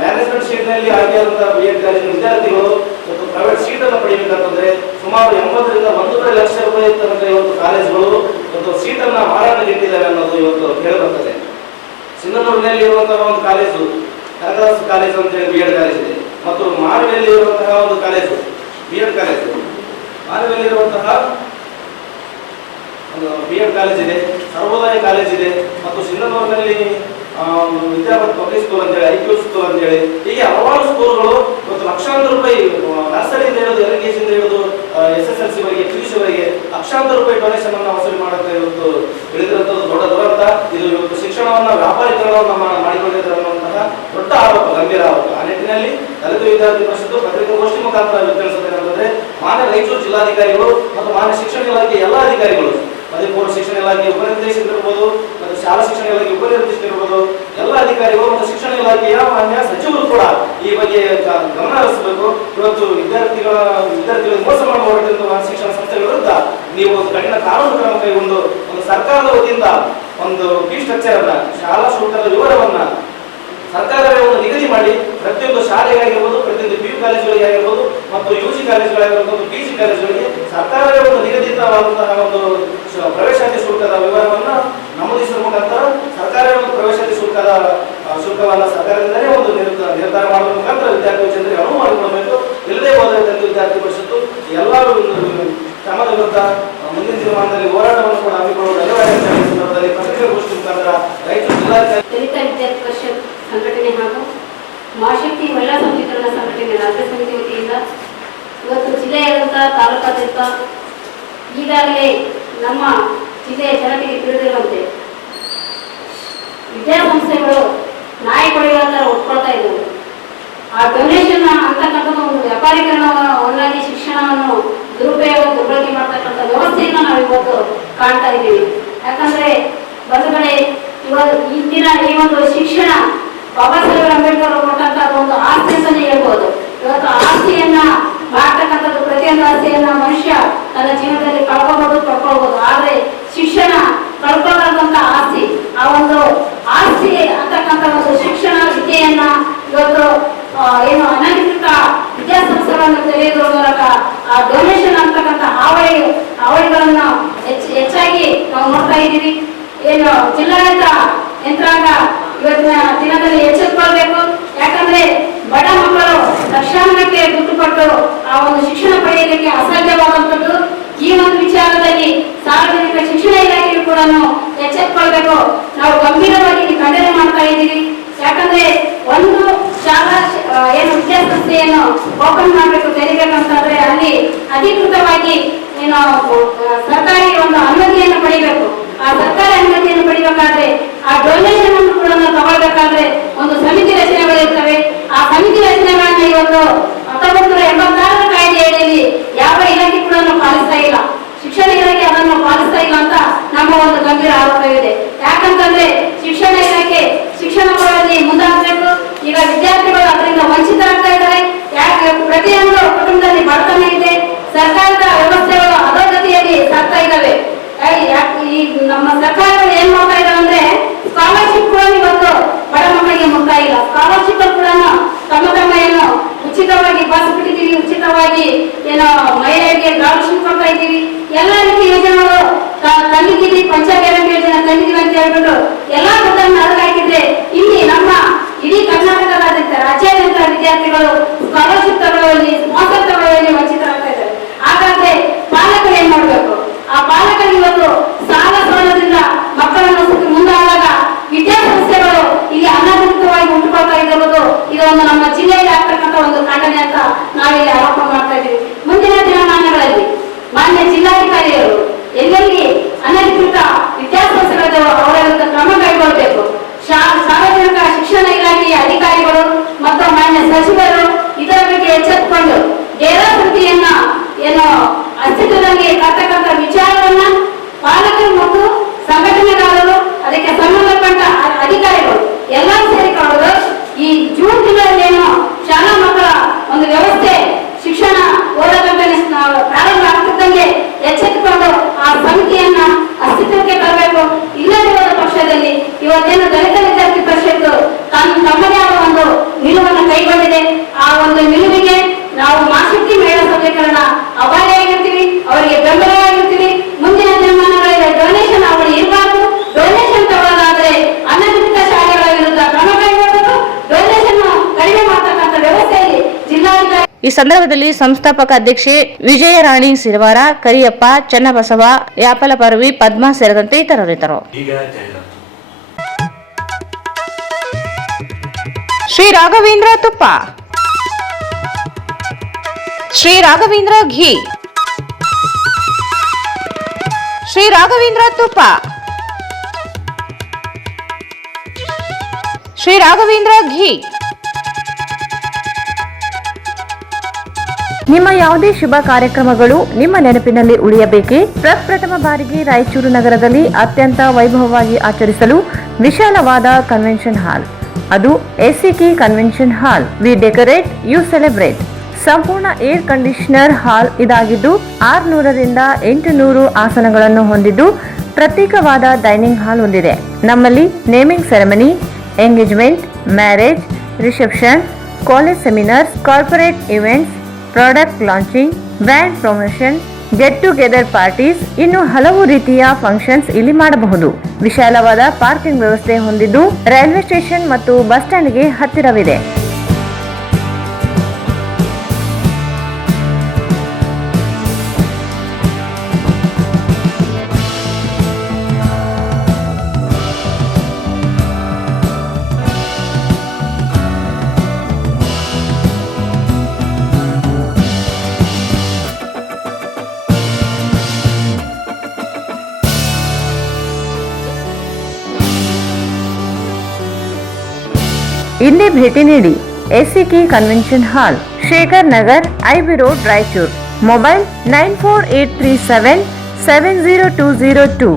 ಮ್ಯಾನೇಜ್ಮೆಂಟ್ ಸೀಟ್ನಲ್ಲಿ ಆಗಿರುವಂತಹ B.Ed ಕಾಲೇಜಿನ ವಿದ್ಯಾರ್ಥಿಗಳು ಇವತ್ತು ಪ್ರೈವೇಟ್ ಸೀಟ್ ಅನ್ನು ಪಡೆಯಬೇಕಂತಂದ್ರೆ ಸುಮಾರು 80ರಿಂದ 1.5 ಲಕ್ಷ ರೂಪಾಯಿ ತನಕ ಇವತ್ತು ಕಾಲೇಜುಗಳು ಇವತ್ತು ಸೀಟನ್ನ ಮಾರಾಟಕ್ಕೆ ಇಟ್ಟಿದ್ದಾವೆ ಅನ್ನೋದು ಇವತ್ತು ಕೇಳಿಬರ್ತದೆ. ಸಿಂಧನೂರಿನಲ್ಲಿ ಇರುವಂತಹ ಒಂದು ಕಾಲೇಜು ಕನಕದಾಸ ಕಾಲೇಜು ಅಂತೇಳಿ B.Ed ಕಾಲೇಜ್ ಇದೆ, ಮತ್ತು ಮಾನವಿಯಲ್ಲಿ ಇರುವಂತಹ ಒಂದು ಕಾಲೇಜು B.Ed ಕಾಲೇಜು, ಮಾನವಿಯಲ್ಲಿ ಇರುವಂತಹ B.Ed ಕಾಲೇಜ್ ಇದೆ, ಸರ್ವೋದಯ ಕಾಲೇಜ್ ಇದೆ, ಮತ್ತು ಸಿಂಧನೂರಿನಲ್ಲಿ ವಿದ್ಯಾಪತಿ ಪಬ್ಲಿಕ್ ಸ್ಕೂಲ್ ಅಂತೇಳಿ, IQ ಸ್ಕೂಲ್ ಅಂತೇಳಿ, ಹೀಗೆ ಹಲವಾರು ಸ್ಕೂಲ್ಗಳು ಇವತ್ತು ಲಕ್ಷಾಂತರ ರೂಪಾಯಿ ನರ್ಸರಿಯಿಂದ ಹಿಡಿದು LKG ಹಿಡಿದು SSLC ವರೆಗೆ PUC ವರೆಗೆ ಲಕ್ಷಾಂತರ ರೂಪಾಯಿ ಡೊನೇಷನ್ ಅನ್ನು ವಸೂಲಿ ಮಾಡೋಕ್ಕೆ ಇವತ್ತು ಹಿಡಿದಿರುವಂತಹ ದೊಡ್ಡ ದುರಂತ. ಇದು ಇವತ್ತು ಶಿಕ್ಷಣವನ್ನ ವ್ಯಾಪಾರೀಕರಣವನ್ನು ಮಾಡಿಕೊಂಡಿದ್ದಾರೆ ಅನ್ನುವಂತಹ ದೊಡ್ಡ ಆರೋಪ, ಗಂಭೀರ ಆರೋಪ. ಆ ನಿಟ್ಟಿನಲ್ಲಿ ದಲಿತ ವಿದ್ಯಾರ್ಥಿ ಪರಿಷತ್ತು ಪತ್ರಿಕಾಗೋಷ್ಠಿ ಮುಖಾಂತರ ತಿಳಿಸುತ್ತೇನೆಂತಂದ್ರೆ ಮಾನ್ಯ ರಾಯಚೂರು ಜಿಲ್ಲಾಧಿಕಾರಿಗಳು ಮತ್ತು ಮಾನ್ಯ ಶಿಕ್ಷಣ ಇಲಾಖೆ ಎಲ್ಲ ಅಧಿಕಾರಿಗಳು, ಪದವಿ ಪೂರ್ವ ಶಿಕ್ಷಣ ಇಲಾಖೆ ಉಪನಿರ್ದೇಶಕರಿರ್ಬೋದು ಮತ್ತು ಶಾಲಾ ಶಿಕ್ಷಣ ಇಲಾಖೆ ಉಪನಿರ್ದೇಶಕರಿರ್ಬೋದು, ಎಲ್ಲ ಅಧಿಕಾರಿಗಳು ಮತ್ತು ಶಿಕ್ಷಣ ಇಲಾಖೆಯ ಮಾನ್ಯ ಸಚಿವರು ಕೂಡ ಈ ಬಗ್ಗೆ ಗಮನ ಹರಿಸಬೇಕು. ಇವತ್ತು ವಿದ್ಯಾರ್ಥಿಗಳಿಗೆ ಮೋಸ ಮಾಡುವ ಹೊರಟಿರುವ ಶಿಕ್ಷಣ ಸಂಸ್ಥೆಗಳ ವಿರುದ್ಧ ನೀವು ಕಠಿಣ ಕಾನೂನು ಕ್ರಮ ಕೈಗೊಂಡು ಒಂದು ಸರ್ಕಾರದ ವತಿಯಿಂದ ಒಂದು ಫೀ ಸ್ಟ್ರಕ್ಚರ್ ಅನ್ನ, ಶಾಲಾ ಶುಲ್ಕದ ವಿವರವನ್ನ ಸರ್ಕಾರವೇ ಒಂದು ನಿಗದಿ ಮಾಡಿ ಪ್ರತಿಯೊಂದು ಶಾಲೆಗಾಗಿರ್ಬೋದು, ಪ್ರತಿಯೊಂದು PU ಕಾಲೇಜುಗಳಿಗೆ ಆಗಿರ್ಬೋದು ಮತ್ತು UG ಕಾಲೇಜುಗಳಾಗಿರ್ಬೋದು, PG ಕಾಲೇಜುಗಳಿಗೆ ಸರ್ಕಾರವೇ ಒಂದು ನಿಗದಿತವಾದಂತಹ ಒಂದು ಪ್ರವೇಶಾತಿ ಶುಲ್ಕದ ವಿವರವನ್ನ ನಮೂದಿಸುವ ಮುಖಾಂತರ ಸರ್ಕಾರವೇ ಒಂದು ಪ್ರವೇಶಾತಿ ಶುಲ್ಕವನ್ನ ಸರ್ಕಾರದಿಂದಲೇ ಒಂದು ನಿರ್ಧಾರ ಮಾಡುವ ಮುಖಾಂತರ ವಿದ್ಯಾರ್ಥಿ ಜನರಿಗೆ ಅನುವು ಮಾಡಿಕೊಡಬೇಕು. ಇಲ್ಲದೆ ಹೋದರೆ ವಿದ್ಯಾರ್ಥಿ ಪರಿಷತ್ತು ಎಲ್ಲ ಕ್ರಮದ ವಿರುದ್ಧ ಮುಂದಿನ ದಿನಮಾನದಲ್ಲಿ ಹೋರಾಟವನ್ನು ಕೂಡ ಹಮ್ಮಿಕೊಳ್ಳುವುದು ಅನಿವಾರ್ಯ ಸಂದರ್ಭದಲ್ಲಿ ಪತ್ರಿಕಾಗೋಷ್ಠಿ ಮುಖಾಂತರ ರಾಯಚೂರು ಜಿಲ್ಲಾಧಿಕಾರಿ ದಲಿತ ವಿದ್ಯಾರ್ಥಿ ಪರಿಷತ್ ಸಂಘಟನೆ ಹಾಗೂ ಮಹಾಶಕ್ತಿ ಮಹಿಳಾ ಸಬಲೀಕರಣ ಸಂಘಟನೆ ರಾಜ್ಯ ಸಮಿತಿ ವತಿಯಿಂದ ಇವತ್ತು ಜಿಲ್ಲೆಯಾದ್ಯಂತ ತಾಲೂಕಾದ್ಯಂತ ಈಗಾಗಲೇ ನಮ್ಮ ಜಿಲ್ಲೆಯ ಜನತೆಗೆ ತಿಳಿದಿರುವಂತೆ ವಿದ್ಯಾಸಂಸ್ಥೆಗಳು ನಾಯಿ ಕೊಡುವ ಥರ ಒಪ್ಕೊಳ್ತಾ ಇದ್ದವು. ಆ ಡೊನೇಷನ್ ಅಂತಕ್ಕಂಥದ್ದು ಒಂದು ವ್ಯಾಪಾರೀಕರಣವನ್ನಾಗಿ ಶಿಕ್ಷಣವನ್ನು ದುರ್ಬಳಕೆ ಮಾಡ್ತಕ್ಕಂಥ ವ್ಯವಸ್ಥೆಯನ್ನು ನಾವು ಇವತ್ತು ಕಾಣ್ತಾ ಇದ್ದೀವಿ. ಯಾಕಂದ್ರೆ ಬಂಧುಗಳೇ, ಇಂದಿನ ಈ ಒಂದು ಶಿಕ್ಷಣ ಬಾಬಾ ಸಾಹೇಬ್ ಅಂಬೇಡ್ಕರ್ ಕೊಟ್ಟಂತ ಒಂದು ಆಸ್ತಿ ಅಂತಾನೆ ಹೇಳ್ಬೋದು. ಇವತ್ತು ಆಸ್ತಿಯನ್ನ ಮಾಡ್ತಕ್ಕಂಥದ್ದು, ಪ್ರತಿಯೊಂದು ಆಸ್ತಿಯನ್ನ ಮನುಷ್ಯ ತನ್ನ ಜೀವನದಲ್ಲಿ ಕಳ್ಕೊಬಹುದು, ಪಡ್ಕೊಳ್ಬಹುದು. ಆದ್ರೆ ಶಿಕ್ಷಣ ಕಳ್ಕೊಳ್ಳದಂತ ಆಸ್ತಿ, ಆ ಒಂದು ಆಸ್ತಿ ಅಂತಕ್ಕಂಥ ಒಂದು ಶಿಕ್ಷಣ ವಿದ್ಯೆಯನ್ನ ಇವತ್ತು ಏನು ಅನಧಿಕೃತ ವಿದ್ಯಾಸಂಸ್ಥೆಗಳನ್ನು ತೆರೆಯುವುದರ ಮೂಲಕ ಆ ಡೊನೇಷನ್ ಅಂತಕ್ಕಂಥ ಹಾವಳಿಗಳನ್ನ ಹೆಚ್ಚಾಗಿ ನಾವು ನೋಡ್ತಾ ಇದ್ದೀವಿ. ಏನು ಜಿಲ್ಲಾಡಳಿತ ಯಂತ್ರಾಂಗ ಇವತ್ತಿನ ದಿನದಲ್ಲಿ ಎಚ್ಚೆತ್ತುಕೊಳ್ಬೇಕು. ಯಾಕಂದ್ರೆ ಬಡ ಮಕ್ಕಳು ಲಕ್ಷಾಂಗಕ್ಕೆ ದುಡ್ಡು ಕೊಟ್ಟು ಆ ಒಂದು ಶಿಕ್ಷಣ ಪಡೆಯಲಿಕ್ಕೆ ಅಸಾಧ್ಯವಾದಂಥದ್ದು. ಈ ಒಂದು ವಿಚಾರದಲ್ಲಿ ಸಾರ್ವಜನಿಕ ಶಿಕ್ಷಣ ಇಲಾಖೆಯು ಕೂಡ ಎಚ್ಚೆತ್ತುಕೊಳ್ಬೇಕು. ನಾವು ಗಂಭೀರವಾಗಿ ಖಂಡನೆ ಮಾಡ್ತಾ ಇದ್ದೀವಿ. ಯಾಕಂದ್ರೆ ಒಂದು ಶಾಲಾ ಏನು ವಿದ್ಯಾಸಂಸ್ಥೆಯನ್ನು ಓಪನ್ ಮಾಡಬೇಕು, ತೆರಿಬೇಕಂತಂದ್ರೆ ಅಲ್ಲಿ ಅಧಿಕೃತವಾಗಿ ಏನು ಸರ್ಕಾರಿ ಒಂದು ಅನುಮತಿಯನ್ನು ಪಡಿಬೇಕು. ಆ ಸರ್ಕಾರಿ ಅನುಮತಿಯನ್ನು ಪಡಿಬೇಕಾದ್ರೆ ಆ ಡೊನೇಷನ್ ಅನ್ನು ಕೂಡ ತಗೊಳ್ಬೇಕಾದ್ರೆ ಒಂದು ಸಮಿತಿ ರಚನೆಗಳಿರ್ತವೆ. ಆ ಸಮಿತಿ ರಚನೆಗಳನ್ನ ಇವತ್ತು 1986ರ ಕಾಯ್ದೆ ಅಡಿಯಲ್ಲಿ ಯಾವ ಇಲಾಖೆ ಕೂಡ ಪಾಲಿಸ್ತಾ ಇಲ್ಲ. ಶಿಕ್ಷಣ ಇಲಾಖೆ ಅದನ್ನು ಪಾಲಿಸ್ತಾ ಇಲ್ಲ ಅಂತ ನಮ್ಮ ಒಂದು ಗಂಭೀರ ಆರೋಪವಿದೆ. ಯಾಕಂತಂದ್ರೆ ಶಿಕ್ಷಣ ಇಲಾಖೆ ಶಿಕ್ಷಣ ಕೊಡುವಲ್ಲಿ ಮುಂದಾಗಬೇಕು. ಈಗ ವಿದ್ಯಾರ್ಥಿಗಳು ಅದರಿಂದ ವಂಚಿತರಾಗ್ತಾ ಇದ್ದಾರೆ. ಯಾಕೆ ಪ್ರತಿಯೊಂದು ಕುಟುಂಬದಲ್ಲಿ ಬಡತನ ಇದೆ, ಸರ್ಕಾರದ ವ್ಯವಸ್ಥೆಗಳು ಅಧೋಗತಿಯಲ್ಲಿ ಸಾಗ್ತಾ ಇದ್ದಾವೆ. ಈ ನಮ್ಮ ಸರ್ಕಾರಗಳು ಏನ್ ಮಾಡ್ತಾ ಇದಾವೆ ಅಂದ್ರೆ ಸ್ಕಾಲರ್ಶಿಪ್ ಕೂಡ ಇವತ್ತು ಬಡ ಮಕ್ಕಳಿಗೆ ಮುಗ್ತಾ ಇಲ್ಲ. ಸ್ಕಾಲರ್ಶಿಪ್ ಕೂಡ ತಮ್ಮ ಏನು ಉಚಿತವಾಗಿ ಬಸ್ ಬಿಟ್ಟಿದ್ದೀವಿ, ಉಚಿತವಾಗಿ ಏನೋ ಮಹಿಳೆಯರಿಗೆ ಸ್ಕಾಲರ್ಶಿಪ್ ಕೊಡ್ತಾ ಇದ್ದೀವಿ. ಎಲ್ಲ ರೀತಿ ಯೋಜನೆಗಳು ತಂದಿದ್ದೀವಿ, ಪಂಚಾಯತ್ ಯೋಜನೆ ತಂದಿದ್ದೀವಿ ಅಂತ ಹೇಳ್ಬಿಟ್ಟು ಎಲ್ಲಾ ದುಡ್ಡನ್ನು ಅದಕ್ಕೆ ಹಾಕಿದ್ರೆ ಇಲ್ಲಿ ನಮ್ಮ ಇಡೀ ಕರ್ನಾಟಕದಾದ್ಯಂತ ರಾಜ್ಯಾದ್ಯಂತ ವಿದ್ಯಾರ್ಥಿಗಳು ಸ್ಕಾಲರ್ಶಿಪ್ ತಗೊಳ್ಳುವಲ್ಲಿ, ಸ್ಪಾನ್ಸರ್ ತಗೊಳ್ಳುವಲ್ಲಿ ವಂಚಿತರಾಗ್ತಾ ಇದ್ದಾರೆ. ಹಾಗಾದ್ರೆ ಪಾಲಕರು ಏನ್ ಮಾಡ್ಬೇಕು? ಆ ಪಾಲಕರು ಇವತ್ತು ಸಾಲದಿಂದ ಮಕ್ಕಳನ್ನು ಮುಂದಾದಾಗ ವಿದ್ಯಾಸಂಸ್ಥೆಗಳು ಇಲ್ಲಿ ಅನಧಿಕೃತವಾಗಿ ಉಂಟುಕೊಳ್ತಾ ಇರುವುದು ಇದೊಂದು ನಮ್ಮ ಜಿಲ್ಲೆಯಲ್ಲಿ ಆಗ್ತಕ್ಕಂಥ ಒಂದು ಖಂಡನೆ ಅಂತ ನಾವಿಲ್ಲಿ ಆರೋಪ ಮಾಡ್ತಾ ಇದ್ದೀವಿ. ಮುಂದಿನ ದಿನಮಾನಗಳಲ್ಲಿ ಮಾನ್ಯ ಜಿಲ್ಲಾಧಿಕಾರಿಯವರು ಎಲ್ಲೆಲ್ಲಿ ಅನಧಿಕೃತ ವಿದ್ಯಾಸಂಸ್ಥೆಗಳಿದ್ದಾವೋ ಅವರ ವಿರುದ್ಧ ಕ್ರಮ ಕೈಗೊಳ್ಳಬೇಕು. ಸಾರ್ವಜನಿಕ ಶಿಕ್ಷಣ ಇಲಾಖೆಯ ಅಧಿಕಾರಿಗಳು ಮತ್ತು ಮಾನ್ಯ ಸಚಿವರು ಇದರ ಬಗ್ಗೆ ಎಚ್ಚೆತ್ತುಕೊಂಡು ಡೇರಾ ವೃತ್ತಿಯನ್ನ ಏನು ಅಸ್ತಿತ್ವದಲ್ಲಿ ತರ್ತಕ್ಕಂಥ ವಿಚಾರವನ್ನ ಪಾಲಕರು ಮತ್ತು ಸಂಘಟನೆಗಾರರು, ಅದಕ್ಕೆ ಸಂಬಂಧಪಟ್ಟ ಅಧಿಕಾರಿಗಳು ಎಲ್ಲರೂ ಸೇರಿಕೊಳ್ಳೋದು. ಈ ಜೂನ್ ತಿಂಗಳಲ್ಲಿ ಏನು ಶಾಲಾ ಮಕ್ಕಳ ಒಂದು ವ್ಯವಸ್ಥೆ ಶಿಕ್ಷಣ ಓದಕ್ಕಂತ ಪ್ರಾರಂಭ ಆಗ್ತಿದ್ದಂಗೆ ಎಚ್ಚೆತ್ತುಕೊಂಡು ಆ ಸಮಿತಿಯನ್ನ ಅಸ್ತಿತ್ವಕ್ಕೆ ತರಬೇಕು. ಇಲ್ಲದಿರುವ ಪಕ್ಷದಲ್ಲಿ ಇವತ್ತೇನು ದಲಿತ ವಿದ್ಯಾರ್ಥಿ ಪರಿಷತ್ತು ತಮ್ಮದೇ ಆದ ಒಂದು ನಿಲುವನ್ನು ಕೈಗೊಂಡಿದೆ. ಆ ಒಂದು ನಿಲುವಿಗೆ ನಾವು ಮಹಾಶಕ್ತಿ ಮಹಿಳಾ ಸಬಲೀಕರಣ ಅಭಾರಿಯಾಗಿರ್ತೀವಿ, ಅವರಿಗೆ ಬೆಂಬಲವಾಗಿರ್ತೀವಿ. ಮುಂದಿನ ದಿನಮಾನಗಳಲ್ಲಿ ಡೊನೇಷನ್ ಅವಳು ಇರಬಾರ್ದು. ಡೊನೇಷನ್ ತಗೊಳ್ಳೋದಾದ್ರೆ ಅನಧಿಕೃತ ಶಾಲೆಗಳ ವಿರುದ್ಧ ಕ್ರಮ ಕೈಗೊಳ್ಳಬೇಕು. ಡೊನೇಷನ್ ಕಡಿಮೆ ಮಾಡತಕ್ಕಂಥ ವ್ಯವಸ್ಥೆಯಲ್ಲಿ ಜಿಲ್ಲಾಧಿಕಾರಿ. ಈ ಸಂದರ್ಭದಲ್ಲಿ ಸಂಸ್ಥಾಪಕ ಅಧ್ಯಕ್ಷೆ ವಿಜಯರಾಣಿ ಸಿರವಾರ, ಕರಿಯಪ್ಪ, ಚನ್ನಬಸವ, ಯಾಪಲ ಪರವಿ, ಪದ್ಮಾ ಸೇರಿದಂತೆ ಇತರರಿದ್ದರು. ಶ್ರೀ ರಾಘವೇಂದ್ರ ತುಪ್ಪ, ಶ್ರೀ ರಾಘವೇಂದ್ರ ಘೀ, ಶ್ರೀ ರಾಘವೇಂದ್ರ ತುಪ್ಪ, ಶ್ರೀ ರಾಘವೇಂದ್ರ ಘೀ, ನಿಮ್ಮ ಯಾವುದೇ ಶುಭ ಕಾರ್ಯಕ್ರಮಗಳು ನಿಮ್ಮ ನೆನಪಿನಲ್ಲಿ ಉಳಿಯಬೇಕೇ? ಪ್ರಪ್ರಥಮ ಬಾರಿಗೆ ರಾಯಚೂರು ನಗರದಲ್ಲಿ ಅತ್ಯಂತ ವೈಭವವಾಗಿ ಆಚರಿಸಲು ವಿಶಾಲವಾದ ಕನ್ವೆನ್ಷನ್ ಹಾಲ್, ಅದು ACK convention hall. We decorate, you celebrate. ಸಂಪೂರ್ಣ ಏರ್ ಕಂಡೀಷನರ್ ಹಾಲ್ ಇದಾಗಿದ್ದು 600ರಿಂದ 800 ಆಸನಗಳನ್ನು ಹೊಂದಿದ್ದು ಪ್ರತ್ಯೇಕವಾದ ಡೈನಿಂಗ್ ಹಾಲ್ ಹೊಂದಿದೆ. ನಮ್ಮಲ್ಲಿ naming ceremony, engagement, marriage, reception, college seminars, corporate events, product launching, brand promotion, get together parties, ಇನ್ನು ಹಲವು ರೀತಿಯ ಫಂಕ್ಷನ್ಸ್ ಇಲ್ಲಿ ಮಾಡಬಹುದು. ವಿಶಾಲವಾದ ಪಾರ್ಕಿಂಗ್ ವ್ಯವಸ್ಥೆ ಹೊಂದಿದ್ದು ರೈಲ್ವೆ ಸ್ಟೇಷನ್ ಮತ್ತು ಬಸ್ ಸ್ಟ್ಯಾಂಡ್ಗೆ ಹತ್ತಿರವಿದೆ. ಇಲ್ಲಿ ಭೇಟಿ ನೀಡಿ. ACK convention hall, Shekhar Nagar, IB road, Raichur. Mobile 9483770202.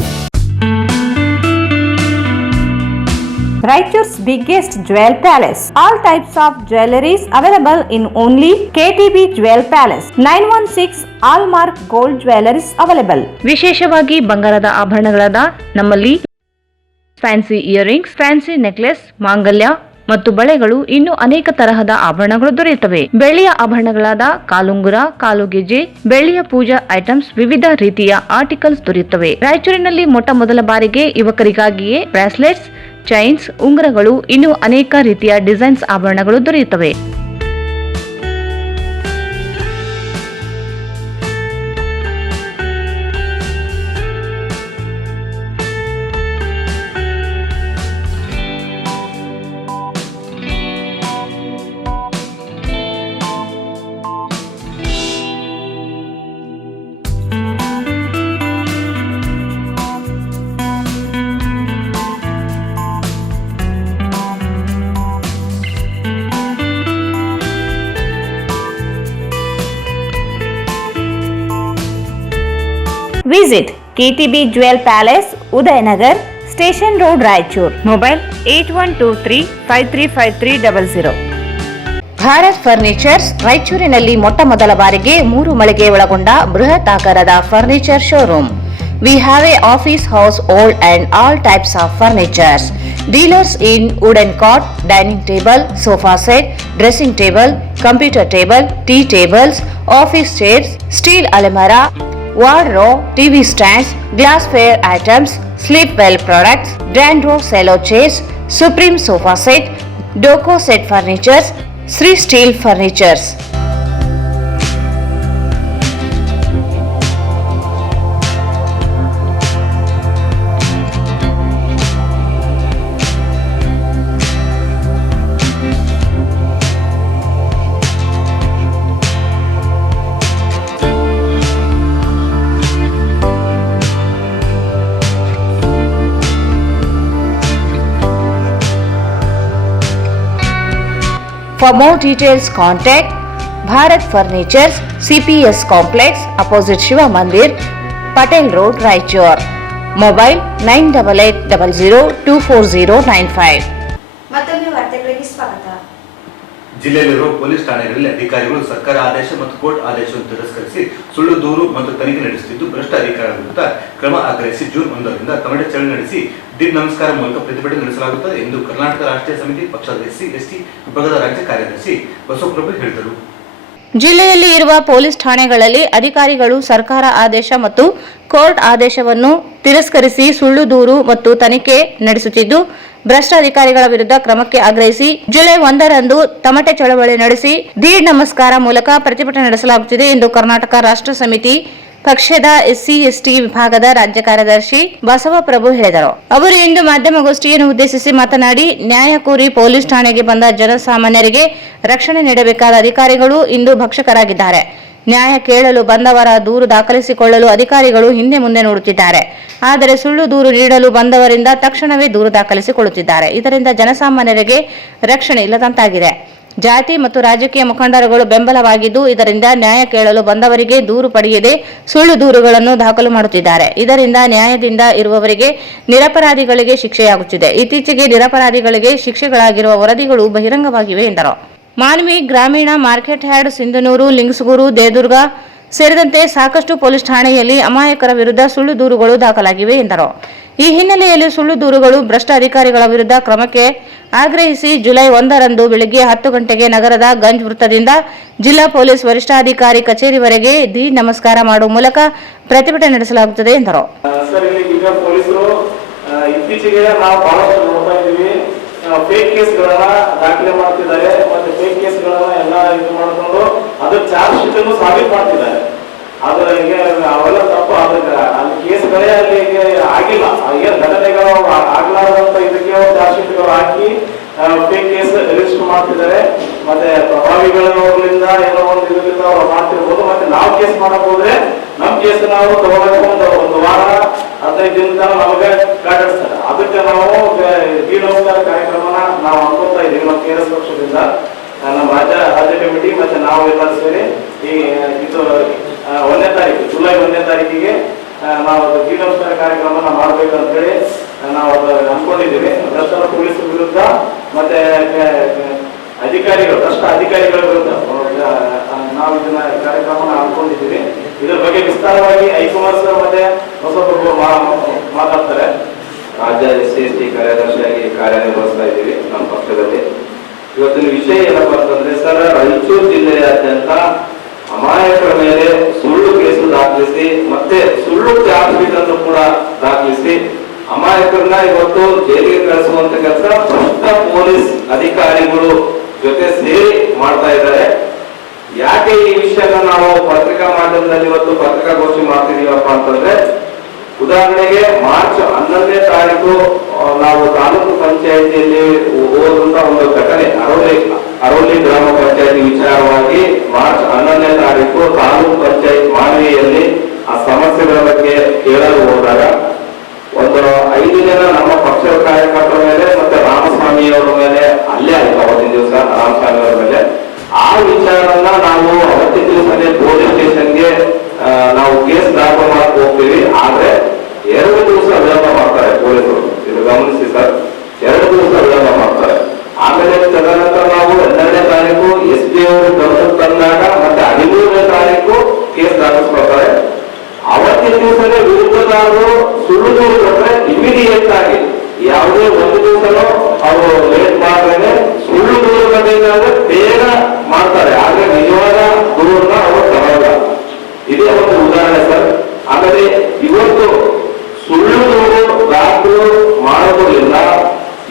Raichuru's biggest jewel palace. All types of jewelries available in only KTB Jewel Palace. 916 Allmark Gold Jewelries available. ವಿಶೇಷವಾಗಿ ಬಂಗಾರದ ಆಭರಣಗಳಾದ ನಮ್ಮಲ್ಲಿ ಫ್ಯಾನ್ಸಿ ಇಯರಿಂಗ್ಸ್, ಫ್ಯಾನ್ಸಿ ನೆಕ್ಲೆಸ್, ಮಾಂಗಲ್ಯ ಮತ್ತು ಬಳೆಗಳು, ಇನ್ನು ಅನೇಕ ತರಹದ ಆಭರಣಗಳು ದೊರೆಯುತ್ತವೆ. ಬೆಳ್ಳಿಯ ಆಭರಣಗಳಾದ ಕಾಲುಂಗುರ, ಕಾಲುಗೆಜೆ, ಬೆಳ್ಳಿಯ ಪೂಜಾ ಐಟಮ್ಸ್, ವಿವಿಧ ರೀತಿಯ ಆರ್ಟಿಕಲ್ಸ್ ದೊರೆಯುತ್ತವೆ. ರಾಯಚೂರಿನಲ್ಲಿ ಮೊಟ್ಟ ಮೊದಲ ಬಾರಿಗೆ ಯುವಕರಿಗಾಗಿಯೇ ಬ್ರಾಸ್ಲೆಟ್ಸ್, ಚೈನ್ಸ್, ಉಂಗುರಗಳು, ಇನ್ನು ಅನೇಕ ರೀತಿಯ ಡಿಸೈನ್ಸ್ ಆಭರಣಗಳು ದೊರೆಯುತ್ತವೆ. Visit KTB Jewel Palace, Udayanagar, Station Road, Raichur. Mobile 8123535300. Bharat furnitures ರಾಯಚೂರಿನಲ್ಲಿ ಮೊಟ್ಟ ಮೊದಲ ಬಾರಿಗೆ 3 ಮಳಿಗೆ ಒಳಗೊಂಡ ಬೃಹತ್ ಆಕಾರದ furniture showroom. We have a office house, old and all types of furnitures. Dealers in wooden cot, dining table, sofa set, dressing table, computer table, tea tables, office chairs, steel almirah, wardrobe, TV stands, glassware items, sleepwell products, Dandro cello chairs, Supreme sofa set, Doco set furnitures, Sri Steel furnitures. For more details, contact Bharat Furnitures, CPS Complex, opposite Shiva Mandir, Patel Road, Raichur. Mobile 9880024095. ಮತ್ತೊಮ್ಮೆ ವಾರ್ತೆಗಳಿಗೆ ಸ್ವಾಗತ. ಜಿಲ್ಲೆಯಲ್ಲಿರುವ police ಠಾಣೆಗಳಲ್ಲಿ ಅಧಿಕಾರಿಗಳು ಸರ್ಕಾರ ಆದೇಶ ಮತ್ತು court ಆದೇಶವನ್ನು ತಿರಸ್ಕರಿಸಿ ಸುಳ್ಳು ದೂರು ಮತ್ತು ತನಿಖೆ ನಡೆಸುತ್ತಿದ್ದು ಭ್ರಷ್ಟ ಅಧಿಕಾರಿಗಳ ವಿರುದ್ಧ ಕ್ರಮ ಆಗ್ರಹಿಸಿ ಜೂನ್ 1ರಿಂದ ಕಮಟೆ ಚಳವಳಿ ನಡೆಸಿ ದೀಪ್ ನಮಸ್ಕಾರ ಮೂಲಕ ಪ್ರತಿಭಟನೆ ನಡೆಸಲಾಗುತ್ತದೆ ಎಂದು ಕರ್ನಾಟಕ ರಾಷ್ಟ್ರೀಯ ಸಮಿತಿ ಪಕ್ಷದ SC/ST ವಿಭಾಗದ ರಾಜ್ಯ ಕಾರ್ಯದರ್ಶಿ ಬಸವಪ್ರಭು ಹೇಳಿದರು. ಜಿಲ್ಲೆಯಲ್ಲಿ ಇರುವ ಪೊಲೀಸ್ ಠಾಣೆಗಳಲ್ಲಿ ಅಧಿಕಾರಿಗಳು ಸರ್ಕಾರ ಆದೇಶ ಮತ್ತು ಕೋರ್ಟ್ ಆದೇಶವನ್ನು ತಿರಸ್ಕರಿಸಿ ಸುಳ್ಳು ದೂರು ಮತ್ತು ತನಿಖೆ ನಡೆಸುತ್ತಿದ್ದು ಭ್ರಷ್ಟ ಅಧಿಕಾರಿಗಳ ವಿರುದ್ಧ ಕ್ರಮಕ್ಕೆ ಆಗ್ರಹಿಸಿ ಜುಲೈ 1ರಂದು ತಮಟೆ ಚಳವಳಿ ನಡೆಸಿ ದೀಡ್ ನಮಸ್ಕಾರ ಮೂಲಕ ಪ್ರತಿಭಟನೆ ನಡೆಸಲಾಗುತ್ತಿದೆ ಎಂದು ಕರ್ನಾಟಕ ರಾಷ್ಟ್ರ ಸಮಿತಿ ಪಕ್ಷದ SC/ST ವಿಭಾಗದ ರಾಜ್ಯ ಕಾರ್ಯದರ್ಶಿ ಬಸವಪ್ರಭು ಹೇಳಿದರು. ಅವರು ಇಂದು ಮಾಧ್ಯಮಗೋಷ್ಠಿಯನ್ನು ಉದ್ದೇಶಿಸಿ ಮಾತನಾಡಿ, ನ್ಯಾಯ ಕೋರಿ ಪೊಲೀಸ್ ಠಾಣೆಗೆ ಬಂದ ಜನಸಾಮಾನ್ಯರಿಗೆ ರಕ್ಷಣೆ ನೀಡಬೇಕಾದ ಅಧಿಕಾರಿಗಳು ಇಂದು ಭಕ್ಷಕರಾಗಿದ್ದಾರೆ. ನ್ಯಾಯ ಕೇಳಲು ಬಂದವರ ದೂರು ದಾಖಲಿಸಿಕೊಳ್ಳಲು ಅಧಿಕಾರಿಗಳು ಹಿಂದೆ ಮುಂದೆ ನೋಡುತ್ತಿದ್ದಾರೆ. ಆದರೆ ಸುಳ್ಳು ದೂರು ನೀಡಲು ಬಂದವರಿಂದ ತಕ್ಷಣವೇ ದೂರು ದಾಖಲಿಸಿಕೊಳ್ಳುತ್ತಿದ್ದಾರೆ. ಇದರಿಂದ ಜನಸಾಮಾನ್ಯರಿಗೆ ರಕ್ಷಣೆ ಇಲ್ಲದಂತಾಗಿದೆ. ಜಾತಿ ಮತ್ತು ರಾಜಕೀಯ ಮುಖಂಡರುಗಳು ಬೆಂಬಲವಾಗಿದ್ದು, ಇದರಿಂದ ನ್ಯಾಯ ಕೇಳಲು ಬಂದವರಿಗೆ ದೂರು ಪಡೆಯದೆ ಸುಳ್ಳು ದೂರುಗಳನ್ನು ದಾಖಲು ಮಾಡುತ್ತಿದ್ದಾರೆ. ಇದರಿಂದ ನ್ಯಾಯದಿಂದ ಇರುವವರಿಗೆ ನಿರಪರಾಧಿಗಳಿಗೆ ಶಿಕ್ಷೆಯಾಗುತ್ತಿದೆ. ಇತ್ತೀಚೆಗೆ ನಿರಪರಾಧಿಗಳಿಗೆ ಶಿಕ್ಷೆಗಳಾಗಿರುವ ವರದಿಗಳು ಬಹಿರಂಗವಾಗಿವೆ ಎಂದರು. ಮಾನ್ವಿ ಗ್ರಾಮೀಣ, ಮಾರ್ಕೆಟ್ ಯಾರ್ಡ್, ಸಿಂಧನೂರು, ಲಿಂಗಸಗೂರು, ದೇದುರ್ಗ ಸೇರಿದಂತೆ ಸಾಕಷ್ಟು ಪೊಲೀಸ್ ಠಾಣೆಯಲ್ಲಿ ಅಮಾಯಕರ ವಿರುದ್ಧ ಸುಳ್ಳು ದೂರುಗಳು ದಾಖಲಾಗಿವೆ ಎಂದರು. ಈ ಹಿನ್ನೆಲೆಯಲ್ಲಿ ಸುಳ್ಳು ದೂರುಗಳು ಭ್ರಷ್ಟ ಅಧಿಕಾರಿಗಳ ವಿರುದ್ಧ ಕ್ರಮಕ್ಕೆ ಆಗ್ರಹಿಸಿ ಜುಲೈ 1ರಂದು ಬೆಳಗ್ಗೆ 10 ಗಂಟೆಗೆ ನಗರದ ಗಂಜ್ ವೃತ್ತದಿಂದ ಜಿಲ್ಲಾ ಪೊಲೀಸ್ ವರಿಷ್ಠಾಧಿಕಾರಿ ಕಚೇರಿವರೆಗೆ ನಮಸ್ಕಾರ ಮಾಡುವ ಮೂಲಕ ಪ್ರತಿಭಟನೆ ನಡೆಸಲಾಗುತ್ತದೆ ಎಂದರು. ಸರ್, ಇಲ್ಲಿ ಈಗ ಪೊಲೀಸರು ಇತ್ತೀಚೆಗೆ ನಾವು ಬಹಳಷ್ಟು ನೋಡ್ತಾ ಇದ್ದೀವಿ, ಫೇಕ್ ಕೇಸ್ಗಳನ್ನ ದಾಖಲೆ ಮಾಡ್ತಿದ್ದಾರೆ. ಮತ್ತೆ ಫೇಕ್ ಕೇಸ್ಗಳನ್ನ ಎಲ್ಲ ಇದು ಮಾಡಿಕೊಂಡು ಅದ್ರ ಚಾರ್ಜ್ ಶೀಟ್ ಅನ್ನು ಸಾಬೀತು ಮಾಡ್ತಿದ್ದಾರೆ. ಆದ್ರೆ ಈಗ ಅವೆಲ್ಲ ತಪ್ಪು. ಅದಕ್ಕೆ ಅಲ್ಲಿ ಕೇಸ್ಗಳೇ ಅಲ್ಲಿ ಆಗಿಲ್ಲ, ಏನು ಘಟನೆಗಳು ಆಗ್ಲಾರ್ದಂತ ಇದಕ್ಕೆ ಚಾರ್ಜ್ ಶೀಟ್ಗಳು ಹಾಕಿ ಫೇಕ್ ಕೇಸ್ ರಿಜಿಸ್ಟರ್ ಮಾಡ್ತಿದ್ದಾರೆ. ಮತ್ತೆ ಪ್ರಭಾವಿಗಳಿಂದ ಏನೋ ಒಂದು ಇದರಿಂದ ಅವ್ರು ಮಾಡ್ತಿರ್ಬೋದು. ಮತ್ತೆ ನಾವು ಕೇಸ್ ಮಾಡಕ್ ಹೋದ್ರೆ ನಮ್ ಕೇಸ್ ನಾವು ತಗೊಳಕ್ಕೆ ಒಂದು ವಾರ 15 ದಿನದ ನಮಗೆ ಕಾಡಿಸ್ತಾರೆ. ಅದಕ್ಕೆ ನಾವು ನಮಸ್ಕಾರ ಕಾರ್ಯಕ್ರಮನ ನಾವು ಅನ್ಕೋತಾ ಇದೀವಿ. ನಮ್ಮ ಕೇಂದ್ರ ಪಕ್ಷದಿಂದ ನಮ್ಮ ರಾಜ್ಯ ಕಮಿಟಿ ಮತ್ತೆ ನಾವು ಎಲ್ಲರೂ ಸೇರಿ ಈ ಇದು 1ನೇ ತಾರೀಕು ಜುಲೈ 1ನೇ ತಾರೀಕಿಗೆ ನಾವು ನಮಸ್ಕಾರ ಕಾರ್ಯಕ್ರಮನ ಮಾಡ್ಬೇಕು ಅಂತ ಹೇಳಿ ನಾವು ಅನ್ಕೊಂಡಿದ್ದೀವಿ. ಭ್ರಷ್ಟ ಪೊಲೀಸರ ವಿರುದ್ಧ ಮತ್ತೆ ಅಧಿಕಾರಿಗಳು, ಭ್ರಷ್ಟ ಅಧಿಕಾರಿಗಳ ವಿರುದ್ಧ ನಾವು ಇದನ್ನ ಕಾರ್ಯಕ್ರಮನ ಅನ್ಕೊಂಡಿದ್ದೀವಿ. ಇದ್ರ ಬಗ್ಗೆ ವಿಸ್ತಾರವಾಗಿ ಐಕುಮಾರ್ ಸರ್ ಮತ್ತೆ ಹೊಸಬ್ರು ಮಾತಾಡ್ತಾರೆ. ರಾಜ್ಯ SC ಕಾರ್ಯದರ್ಶಿಯಾಗಿ ಕಾರ್ಯನಿರ್ವಹಿಸ್ತಾ ಇದ್ದೀವಿ ನಮ್ಮ ಪಕ್ಷದಲ್ಲಿ. ಇವತ್ತಿನ ವಿಷಯ ಏನಪ್ಪಾ ಅಂತಂದ್ರೆ ಸರ್, ರಾಯಚೂರು ಜಿಲ್ಲೆಯಾದ್ಯಂತ ಅಮಾಯಕರ ಮೇಲೆ ಸುಳ್ಳು ಕೇಸು ದಾಖಲಿಸಿ ಮತ್ತೆ ಸುಳ್ಳು ಚಾರ್ಜ್ ಶೀಟ್ ಅನ್ನು ಕೂಡ ದಾಖಲಿಸಿ ಅಮಾಯಕರನ್ನ ಇವತ್ತು ಜೈಲಿಗೆ ಕಳಿಸುವಂತ ಕೆಲಸ ಭ್ರಷ್ಟ ಪೊಲೀಸ್ ಅಧಿಕಾರಿಗಳು ಜೊತೆ ಸೇರಿ ಮಾಡ್ತಾ ಇದ್ದಾರೆ. ಯಾಕೆ ಈ ವಿಷಯನ ನಾವು ಪತ್ರಿಕಾ ಮಾಧ್ಯಮದಲ್ಲಿ ಇವತ್ತು ಪತ್ರಿಕಾಗೋಷ್ಠಿ ಮಾಡ್ತಿದೀವಪ್ಪ ಅಂತಂದ್ರೆ, ಉದಾಹರಣೆಗೆ ಮಾರ್ಚ್ 11ನೇ ತಾರೀಕು ನಾವು ತಾಲೂಕು ಪಂಚಾಯಿತಿಯಲ್ಲಿ ಹೋದಂತ ಒಂದು ಘಟನೆ, ಅರೋಲಿ ಗ್ರಾಮ ಪಂಚಾಯಿತಿ ವಿಚಾರವಾಗಿ ಮಾರ್ಚ್ 11ನೇ ತಾರೀಕು ತಾಲೂಕು ಪಂಚಾಯತ್ ಮಾನ್ವಿಯಲ್ಲಿ ಆ ಸಮಸ್ಯೆಗಳ ಬಗ್ಗೆ ಕೇಳಲು ಹೋದಾಗ ಒಂದು 5 ಜನ ನಮ್ಮ ಪಕ್ಷದ ಕಾರ್ಯಕರ್ತರ ಮೇಲೆ ಮತ್ತೆ ರಾಮಸ್ವಾಮಿ ಅವರ ಮೇಲೆ ಅಲ್ಲೇ ಆಯ್ತು. ಅವತ್ತಿನ ದಿವಸ ರಾಮಸ್ವಾಮಿ ಅವರ ಮೇಲೆ ಆ ವಿಚಾರನ ನಾವು ಅವತ್ತಿನ ದಿವಸನೇ ಪೊಲೀಸ್ ಸ್ಟೇಷನ್ಗೆ ನಾವು ಕೇಸ್ ದಾಖಲು ಮಾಡಕ್ ಹೋಗ್ತೀವಿ. ಆದ್ರೆ 2 ದಿವಸ ವಿಳಂಬ ಮಾಡ್ತಾರೆ ಪೊಲೀಸರು. ಇದು ಗಮನಿಸಿ ಸರ್, 2 ದಿವಸ ವಿಳಂಬ ಮಾಡ್ತಾರೆ. ಆಮೇಲೆ ತದನಂತರ ನಾವು 12ನೇ ತಾರೀಕು SP ಅವರು ಗಮನಕ್ಕೆ ತಂದಾಗ ಮತ್ತೆ 13ನೇ ತಾರೀಕು ಕೇಸ್ ದಾಖಲಿಸ್ಕೊಳ್ತಾರೆ. ಅವತ್ತಿನ ದಿವಸನೇ ವಿರುದ್ಧದಾರರು ಸುಳ್ಳು ದೂರು ಕೊಟ್ಟರೆ ಇಮಿಡಿಯೇಟ್ ಆಗಿ ಯಾವುದೇ ಒಂದು ದಿವಸನೂ ಅವರು ಲೇಟ್ ಮಾಡಿದ್ರೆ ಸುಳ್ಳು ದೂರು ಬಂದಿದ್ದಾರೆ ಬೇಗ ಮಾಡ್ತಾರೆ. ಆದ್ರೆ ನಿಜವಾದ ದೂರನ್ನ ಅವರು ತಗೊಳ್ಳಲ್ಲ. ಇದೇ ಒಂದು ಉದಾಹರಣೆ ಸರ್. ಆಮೇಲೆ ಇವತ್ತು ಸುಳ್ಳು ದೂರು ದಾಖಲು ಮಾಡೋದ್ರಿಂದ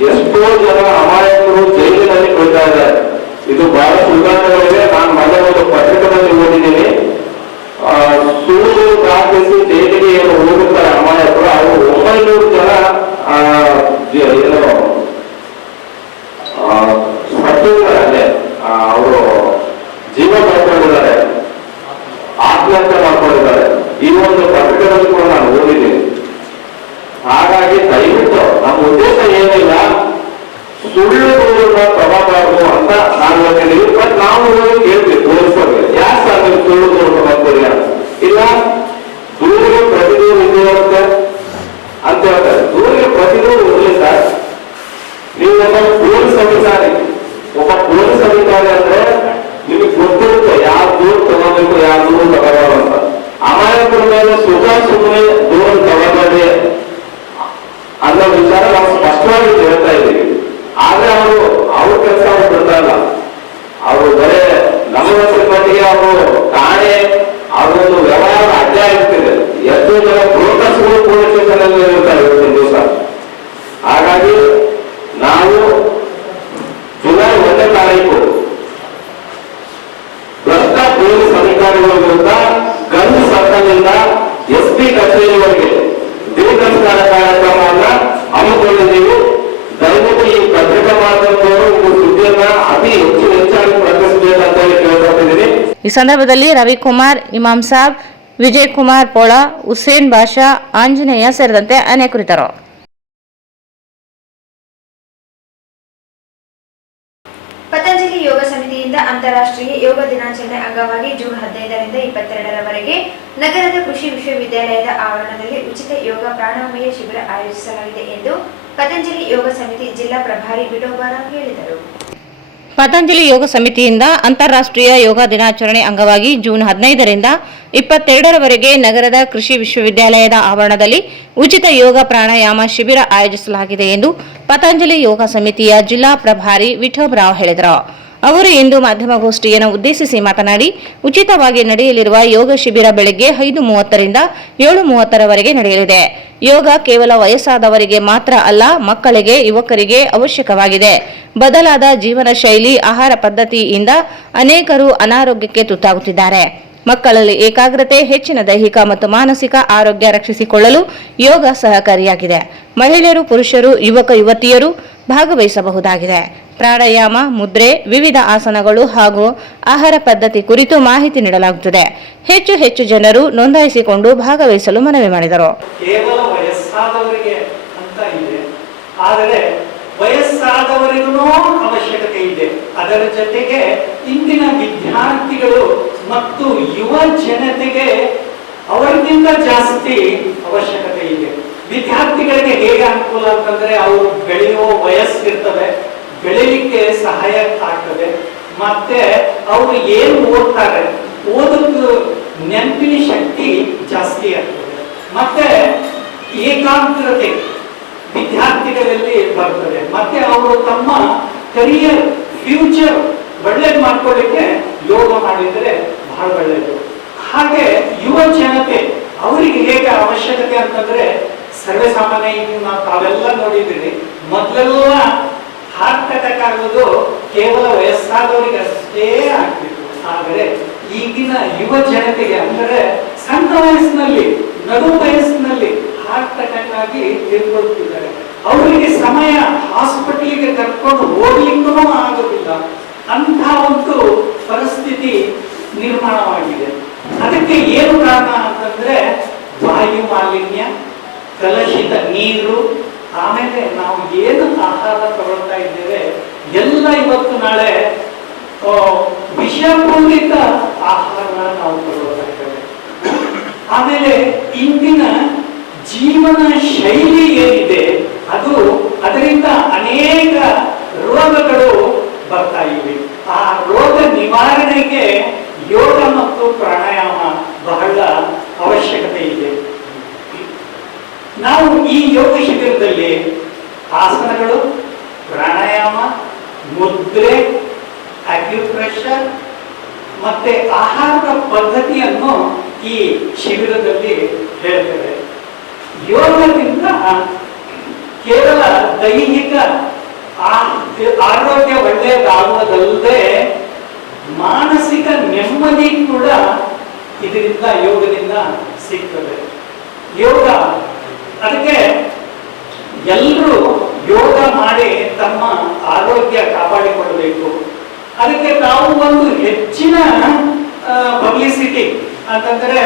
ಎಷ್ಟೋ ಜನ ಅಮಾಯಕರು ಜೈಲಿನಲ್ಲಿ ಕೊಡ್ತಾ ಇದ್ದಾರೆ. ಇದು ಬಹಳಷ್ಟು ಉದಾಹರಣೆಗಳಿವೆ. ನಾನು ಮೊದಲ ಒಂದು ಪತ್ರಿಕೆಯಲ್ಲಿ ಓದಿದ್ದೀನಿ. ಸುಳ್ಳು ದಾಖಲಿಸಿ ಜೈಲಿಗೆ ಏನು ಹೋಗುತ್ತಾರೆ ಅಮಾಯಕರು, ಅವರು 900 ಜನ ಸತ್ತಿದ್ದಾರೆ. ಅವರು ಜೀವ ಕಳ್ಕೊಂಡಿದ್ದಾರೆ, ಆತ್ಮಹತ್ಯೆ ಮಾಡ್ಕೊಂಡಿದ್ದಾರೆ. ಈ ಒಂದು ಪತ್ರಿಕೆಯಲ್ಲಿ ಕೂಡ ನಾನು ಓದಿದ್ದೀನಿ. ಹಾಗಾಗಿ ದಯವಿಟ್ಟು ನಮ್ಮ ಉದ್ದೇಶ ಏನಿಲ್ಲ, ಸುಳ್ಳು ದೂರನ್ನ ತಗೋಬಾರ್ದು ಅಂತ ನಾನು ಹೇಳ್ತೀನಿ. ಬಟ್ ನಾವು ಕೇಳ್ತೀವಿ ಪೊಲೀಸರಿಗೆ, ಯಾಕೆ ಸರ್ ನೀವು ಸುಳ್ಳು ದೂರ ತಗೋತೀರಿ ಇಲ್ಲ, ದೂರಿಗೆ ಪ್ರತಿ ದೂರು ಇರುತ್ತೆ ಅಂತ ಹೇಳ್ತಾರೆ. ದೂರಿಗೆ ಪ್ರತಿ ದೂರು ಇರಲಿ ಸರ್. ನೀವು ಪೊಲೀಸ್ ಅಧಿಕಾರಿ ಅಂದ್ರೆ ನಿಮಗೆ ಗೊತ್ತಿರುತ್ತೆ ಯಾವ ದೂರು ತಗೋಬೇಕು, ಯಾವ ದೂರು ತಗೋಬಾರ್ದು ಅಂತ. ಅಮಾಯಕರ ಮೇಲೆ ಸುಮ್ಮನೆ ದೂರ ತಗೋಬೇಡಿ ಅನ್ನೋ ವಿಚಾರ ನಾವು ಸ್ಪಷ್ಟವಾಗಿ ಹೇಳ್ತಾ ಇದ್ದೀವಿ. ಆದ್ರೆ ಅವ್ರ ಕೆಲಸ ಅವ್ರು ಬಿಡ್ತಾರಲ್ಲ. ಅವರು ಬರೇ ನಮ್ಮ ಮಟ್ಟಿಗೆ ಅವರು ಠಾಣೆ ಅವರೊಂದು ವ್ಯವಹಾರ ಅಡ್ಡ ಆಗ್ತಿದೆ. ಎಷ್ಟೋ ಜನ ಬ್ರೋಕರ್ಸ್ಗಳು ಪೊಲೀಸ್ ಸ್ಟೇಷನ್ ಅಲ್ಲಿ ಇರ್ತಾರೆ ಇವತ್ತಿನ ದಿವಸ. ಹಾಗಾಗಿ ನಾವು ಜುಲೈ 1ನೇ ತಾರೀಕು ಭ್ರಷ್ಟ ಪೊಲೀಸ್ ಅಧಿಕಾರಿಗಳ ವಿರುದ್ಧ ಗಂಜ್ ಸರ್ಕಲ್ನಿಂದ SP ಕಚೇರಿವರೆಗೆ ನಮಸ್ಕಾರ ಕಾರ್ಯಕ್ರಮವನ್ನ ಹಮ್ಮಿಕೊಂಡಿದ್ದೀವಿ. ದಯವಿಟ್ಟು ಈ ಪತ್ರಿಕಾ ಮಾಧ್ಯಮದವರು ಈ ಸುದ್ದಿಯನ್ನ ಅತಿ ಹೆಚ್ಚಾಗಿ ಪ್ರಕಟಿಸಬೇಕಂತ ಕೇಳ್ಕೊತಿದ್ದೀನಿ. ಈ ಸಂದರ್ಭದಲ್ಲಿ ರವಿಕುಮಾರ್, ಇಮಾಮ್ ಸಾಬ್, ವಿಜಯ್ ಕುಮಾರ್ ಪೋಳ, ಹುಸೇನ್ ಬಾಷಾ, ಆಂಜನೇಯ ಸೇರಿದಂತೆ ಅನೇಕರಿದ್ದರು. ಪತಂಜಲಿ ಯೋಗ ವತಿಯಿಂದ ಅಂತಾರಾಷ್ಟ್ರೀಯ ಯೋಗ ದಿನಾಚರಣೆ ಅಂಗವಾಗಿ ಜೂನ್ 15ರಿಂದ 22ರವರೆಗೆ ನಗರದ ಕೃಷಿ ವಿಶ್ವವಿದ್ಯಾಲಯದ ಆವರಣದಲ್ಲಿ ಉಚಿತ ಯೋಗ ಪ್ರಾಣಾಯಾಮ ಶಿಬಿರ ಆಯೋಜಿಸಲಾಗಿದೆ ಎಂದು ಪತಂಜಲಿ ಯೋಗ ಸಮಿತಿ ಜಿಲ್ಲಾ ಪ್ರಭಾರಿ ವಿಠೋಬಾರಾವ್ ಹೇಳಿದರು. ಪತಂಜಲಿ ಯೋಗ ಸಮಿತಿಯಿಂದ ಅಂತಾರಾಷ್ಟ್ರೀಯ ಯೋಗ ದಿನಾಚರಣೆ ಅಂಗವಾಗಿ ಜೂನ್ 15ರಿಂದ 22ರವರೆಗೆ ನಗರದ ಕೃಷಿ ವಿಶ್ವವಿದ್ಯಾಲಯದ ಆವರಣದಲ್ಲಿ ಉಚಿತ ಯೋಗ ಪ್ರಾಣಾಯಾಮ ಶಿಬಿರ ಆಯೋಜಿಸಲಾಗಿದೆ ಎಂದು ಪತಂಜಲಿ ಯೋಗ ಸಮಿತಿಯ ಜಿಲ್ಲಾ ಪ್ರಭಾರಿ ವಿಠೋಬರಾವ್ ಹೇಳಿದರು. ಅವರು ಇಂದು ಮಾಧ್ಯಮಗೋಷ್ಠಿಯನ್ನು ಉದ್ದೇಶಿಸಿ ಮಾತನಾಡಿ, ಉಚಿತವಾಗಿ ನಡೆಯಲಿರುವ ಯೋಗ ಶಿಬಿರ ಬೆಳಗ್ಗೆ 5:30ರಿಂದ 7:30ರವರೆಗೆ ನಡೆಯಲಿದೆ. ಯೋಗ ಕೇವಲ ವಯಸ್ಸಾದವರಿಗೆ ಮಾತ್ರ ಅಲ್ಲ, ಮಕ್ಕಳಿಗೆ, ಯುವಕರಿಗೆ ಅವಶ್ಯಕವಾಗಿದೆ. ಬದಲಾದ ಜೀವನ ಶೈಲಿ, ಆಹಾರ ಪದ್ಧತಿಯಿಂದ ಅನೇಕರು ಅನಾರೋಗ್ಯಕ್ಕೆ ತುತ್ತಾಗುತ್ತಿದ್ದಾರೆ. ಮಕ್ಕಳಲ್ಲಿ ಏಕಾಗ್ರತೆ, ಹೆಚ್ಚಿನ ದೈಹಿಕ ಮತ್ತು ಮಾನಸಿಕ ಆರೋಗ್ಯ ರಕ್ಷಿಸಿಕೊಳ್ಳಲು ಯೋಗ ಸಹಕಾರಿಯಾಗಿದೆ. ಮಹಿಳೆಯರು, ಪುರುಷರು, ಯುವಕ ಯುವತಿಯರು ಭಾಗವಹಿಸಬಹುದಾಗಿದೆ. ಪ್ರಾಣಾಯಾಮ, ಮುದ್ರೆ, ವಿವಿಧ ಆಸನಗಳು ಹಾಗೂ ಆಹಾರ ಪದ್ಧತಿ ಕುರಿತು ಮಾಹಿತಿ ನೀಡಲಾಗುತ್ತದೆ. ಹೆಚ್ಚು ಜನರು ನೋಂದಾಯಿಸಿಕೊಂಡು ಭಾಗವಹಿಸಲು ಮನವಿ ಮಾಡಿದರು. ಕೇವಲ ವಯಸ್ಸಾದವರಿಗೆ ಅಂತ ಇದೆ, ಆದರೆ ವಯಸ್ಸಾದವರಿಗೂ ಅವಶ್ಯಕತೆ ಇದೆ. ಅದರ ಜೊತೆಗೆ ಇಂದಿನ ವಿದ್ಯಾರ್ಥಿಗಳು ಮತ್ತು ಯುವ ಜನತೆಗೆ ಅವರಿಗಿಂತ ಜಾಸ್ತಿ ಅವಶ್ಯಕತೆ ಇದೆ. ವಿದ್ಯಾರ್ಥಿಗಳಿಗೆ ಹೇಗೆ ಅನುಕೂಲ ಅಂತಂದ್ರೆ ಅವರು ಬೆಳೆಯುವ ವಯಸ್ಸಿರ್ತದೆ, ಬೆಳಿಲಿಕ್ಕೆ ಸಹಾಯ ಆಗ್ತದೆ. ಮತ್ತೆ ಅವರು ಏನು ಓದ್ತಾರೆ, ಓದೋದು ನೆನಪಿನ ಶಕ್ತಿ ಜಾಸ್ತಿ ಆಗ್ತದೆ. ಮತ್ತೆ ಏಕಾಗ್ರತೆ ವಿದ್ಯಾರ್ಥಿಗಳಲ್ಲಿ ಬರ್ತದೆ. ಮತ್ತೆ ಅವರು ತಮ್ಮ ಕರಿಯರ್ ಫ್ಯೂಚರ್ ಒಳ್ಳೇದು ಮಾಡ್ಕೊಳ್ಳಿಕ್ಕೆ ಯೋಗ ಮಾಡಿದ್ರೆ ಬಹಳ ಒಳ್ಳೆಯದು. ಹಾಗೆ ಯುವ ಜನತೆ ಅವರಿಗೆ ಹೇಗೆ ಅವಶ್ಯಕತೆ ಅಂತಂದ್ರೆ, ಸರ್ವೇ ಸಾಮಾನ್ಯ ನಾವು ತಾವೆಲ್ಲ ನೋಡಿದ್ದೀರಿ, ಮೊದಲೆಲ್ಲ ಹಾರ್ಟ್ ಅಟ್ಯಾಕ್ ಆಗೋದು ಕೇವಲ ವಯಸ್ಸಾದವರಿಗೆ ಅಷ್ಟೇ ಆಗ್ತಿತ್ತು. ಆದರೆ ಈಗಿನ ಯುವ ಜನತೆಗೆ ಅಂದರೆ ಸಣ್ಣ ವಯಸ್ಸಿನಲ್ಲಿ, ನಡು ವಯಸ್ಸಿನಲ್ಲಿ ಹಾರ್ಟ್ ಅಟ್ಯಾಕ್ ಆಗಿ ತೀರ್ಕೊಳ್ತಿದ್ದಾರೆ. ಅವರಿಗೆ ಸಮಯ ಹಾಸ್ಪಿಟಲ್ಗೆ ಕರ್ಕೊಂಡು ಹೋಗ್ಲಿಕ್ಕೂ ಆಗೋದಿಲ್ಲ. ಅಂತ ಒಂದು ಪರಿಸ್ಥಿತಿ ನಿರ್ಮಾಣವಾಗಿದೆ. ಅದಕ್ಕೆ ಏನು ಕಾರಣ ಅಂತಂದ್ರೆ ವಾಯು ಮಾಲಿನ್ಯ, ಕಲುಷಿತ ನೀರು, ಆಮೇಲೆ ನಾವು ಏನು ಆಹಾರ ತಗೊಳ್ತಾ ಇದ್ದೇವೆ ಎಲ್ಲ ಇವತ್ತು ನಾಳೆ ವಿಷಪೂರಿತ ಆಹಾರ ನಾವು ತಗೊಳ್ತಾ ಇದ್ದೇವೆ. ಆಮೇಲೆ ಇಂದಿನ ಜೀವನ ಶೈಲಿ ಏನಿದೆ ಅದು, ಅದರಿಂದ ಅನೇಕ ರೋಗಗಳು ಬರ್ತಾ ಇವೆ. ಆ ರೋಗ ನಿವಾರಣೆಗೆ ಯೋಗ ಮತ್ತು ಪ್ರಾಣಾಯಾಮ ಬಹಳ ಅವಶ್ಯಕತೆ ಇದೆ. ನಾವು ಈ ಯೋಗ ಶಿಬಿರದಲ್ಲಿ ಆಸನಗಳು, ಪ್ರಾಣಾಯಾಮ, ಮುದ್ರೆ, ಅಕ್ಯುಪ್ರೆಷರ್ ಮತ್ತೆ ಆಹಾರ ಪದ್ಧತಿಯನ್ನು ಈ ಶಿಬಿರದಲ್ಲಿ ಹೇಳ್ತೇವೆ. ಯೋಗದಿಂದ ಕೇವಲ ದೈಹಿಕ ಆರೋಗ್ಯ ಒಳ್ಳೆಯದಾಗುವುದಲ್ಲದೆ ಮಾನಸಿಕ ನೆಮ್ಮದಿ ಕೂಡ ಇದರಿಂದ, ಯೋಗದಿಂದ ಸಿಗ್ತದೆ. ಯೋಗ ಅದಕ್ಕೆ ಎಲ್ಲರೂ ಯೋಗ ಮಾಡಿ ತಮ್ಮ ಆರೋಗ್ಯ ಕಾಪಾಡಿಕೊಳ್ಳಬೇಕು. ಅದಕ್ಕೆ ನಾವು ಒಂದು ಹೆಚ್ಚಿನ ಪಬ್ಲಿಸಿಟಿ ಅಂತಂದ್ರೆ,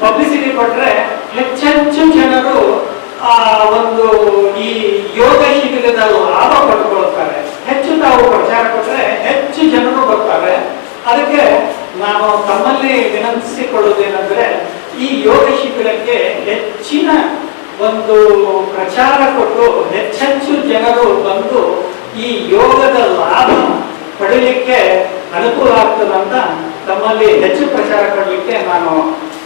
ಪಬ್ಲಿಸಿಟಿ ಕೊಟ್ರೆ ಹೆಚ್ಚೆಚ್ಚು ಜನರು ಆ ಒಂದು ಈ ಯೋಗ ಶಿಬಿರದ ಲಾಭ ಪಡ್ಕೊಳ್ತಾರೆ. ಹೆಚ್ಚು ತಾವು ಪ್ರಚಾರ ಕೊಟ್ರೆ ಹೆಚ್ಚು ಜನರು ಬರ್ತಾರೆ. ಅದಕ್ಕೆ ನಾನು ತಮ್ಮಲ್ಲಿ ವಿನಂತಿಸಿಕೊಳ್ಳುವುದೇನೆಂದ್ರೆ, ಈ ಯೋಗ ಶಿಬಿರಕ್ಕೆ ಹೆಚ್ಚಿನ ಒಂದು ಪ್ರಚಾರ ಕೊಟ್ಟು ಹೆಚ್ಚೆಚ್ಚು ಜನರು ಬಂದು ಈ ಯೋಗದ ಲಾಭ ಪಡೀಲಿಕ್ಕೆ ಅನುಕೂಲ ಆಗ್ತದಂತ ತಮ್ಮಲ್ಲಿ ಹೆಚ್ಚು ಪ್ರಚಾರ ಕೊಡಲಿಕ್ಕೆ ನಾನು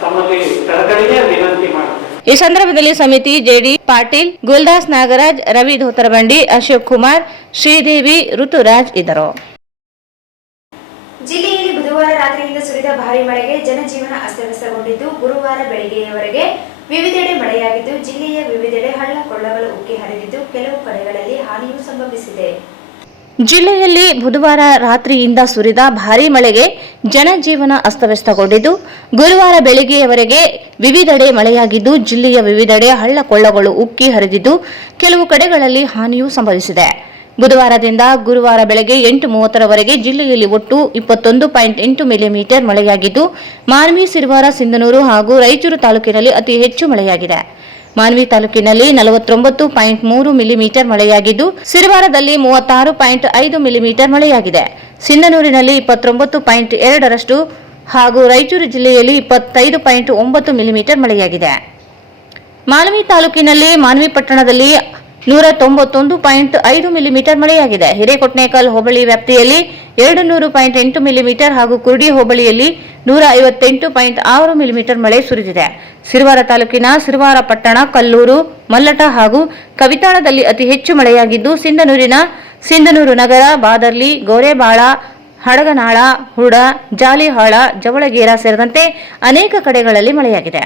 ತಮ್ಮಲ್ಲಿ ಕಳಕಳಿಗೆ ವಿನಂತಿ ಮಾಡ್ತೇನೆ. ಈ ಸಂದರ್ಭದಲ್ಲಿ ಸಮಿತಿ ಜೆಡಿ ಪಾಟೀಲ್, ಗುಲ್ದಾಸ್ ನಾಗರಾಜ್, ರವಿ ಧೋತರಬಂಡಿ, ಅಶೋಕ್ ಕುಮಾರ್, ಶ್ರೀದೇವಿ, ಋತುರಾಜ್ ಇದ್ದರು. ಜಿಲ್ಲೆಯಲ್ಲಿ ಬುಧವಾರ ರಾತ್ರಿಯಿಂದ ಸುರಿದ ಭಾರೀ ಮಳೆಗೆ ಜನಜೀವನ ಅಸ್ತವ್ಯಸ್ತಗೊಂಡಿದ್ದು, ಗುರುವಾರ ಬೆಳಗ್ಗೆಯವರೆಗೆ ವಿವಿಧೆಡೆ ಮಳೆಯಾಗಿದ್ದು, ಜಿಲ್ಲೆಯ ವಿವಿಧೆಡೆ ಹಳ್ಳ ಕೊಳ್ಳಗಳು ಉಕ್ಕಿ ಹರಿದಿದ್ದು, ಕೆಲವು ಕಡೆಗಳಲ್ಲಿ ಹಾನಿಯೂ ಸಂಭವಿಸಿದೆ. ಜಿಲ್ಲೆಯಲ್ಲಿ ಬುಧವಾರ ರಾತ್ರಿಯಿಂದ ಸುರಿದ ಭಾರೀ ಮಳೆಗೆ ಜನಜೀವನ ಅಸ್ತವ್ಯಸ್ತಗೊಂಡಿದ್ದು, ಗುರುವಾರ ಬೆಳಗ್ಗೆಯವರೆಗೆ ವಿವಿಧೆಡೆ ಮಳೆಯಾಗಿದ್ದು, ಜಿಲ್ಲೆಯ ವಿವಿಧೆಡೆ ಹಳ್ಳ ಕೊಳ್ಳಗಳು ಉಕ್ಕಿ ಹರಿದಿದ್ದು, ಕೆಲವು ಕಡೆಗಳಲ್ಲಿ ಹಾನಿಯೂ ಸಂಭವಿಸಿದೆ. ಬುಧವಾರದಿಂದ ಗುರುವಾರ ಬೆಳಗ್ಗೆ 8:30ರವರೆಗೆ ಜಿಲ್ಲೆಯಲ್ಲಿ ಒಟ್ಟು 21.8 ಮಿಲಿಮೀಟರ್ ಮಳೆಯಾಗಿದ್ದು, ಮಾನ್ವಿ, ಸಿರವಾರ, ಸಿಂಧನೂರು ಹಾಗೂ ರಾಯಚೂರು ತಾಲೂಕಿನಲ್ಲಿ ಅತಿ ಹೆಚ್ಚು ಮಳೆಯಾಗಿದೆ. ಮಾನ್ವಿ ತಾಲೂಕಿನಲ್ಲಿ 49.3 ಮಿಲಿಮೀಟರ್ ಮಳೆಯಾಗಿದ್ದು, ಸಿರವಾರದಲ್ಲಿ 36.5 ಮಿಲಿಮೀಟರ್ ಮಳೆಯಾಗಿದೆ. ಸಿಂಧನೂರಿನಲ್ಲಿ 29.2 ಹಾಗೂ ರಾಯಚೂರು ಜಿಲ್ಲೆಯಲ್ಲಿ 25.9 ಮಿಲಿಮೀಟರ್ ಮಳೆಯಾಗಿದೆ. ಮಾನ್ವಿ ತಾಲೂಕಿನಲ್ಲಿ ಮಾನ್ವಿ ಪಟ್ಟಣದಲ್ಲಿ 191.5 ಮಿಲಿಮೀಟರ್ ಮಳೆಯಾಗಿದೆ. ಹಿರೇಕೊಟ್ನೇಕಲ್ ಹೋಬಳಿ ವ್ಯಾಪ್ತಿಯಲ್ಲಿ 200.8 ಮಿಲಿಮೀಟರ್ ಹಾಗೂ ಕುರುಡಿ ಹೋಬಳಿಯಲ್ಲಿ 158.6 ಮಿಲಿಮೀಟರ್ ಮಳೆ ಸುರಿದಿದೆ. ಸಿರವಾರ ತಾಲೂಕಿನ ಸಿರವಾರ ಪಟ್ಟಣ, ಕಲ್ಲೂರು, ಮಲ್ಲಟ ಹಾಗೂ ಕವಿತಾಳದಲ್ಲಿ ಅತಿ ಹೆಚ್ಚು ಮಳೆಯಾಗಿದ್ದು, ಸಿಂಧನೂರು ನಗರ, ಬಾದರ್ಲಿ, ಗೋರೆಬಾಳ, ಹಡಗನಾಳ, ಹುಡ, ಜಾಲಿಹಾಳ, ಜವಳಗೇರ ಸೇರಿದಂತೆ ಅನೇಕ ಕಡೆಗಳಲ್ಲಿ ಮಳೆಯಾಗಿದೆ.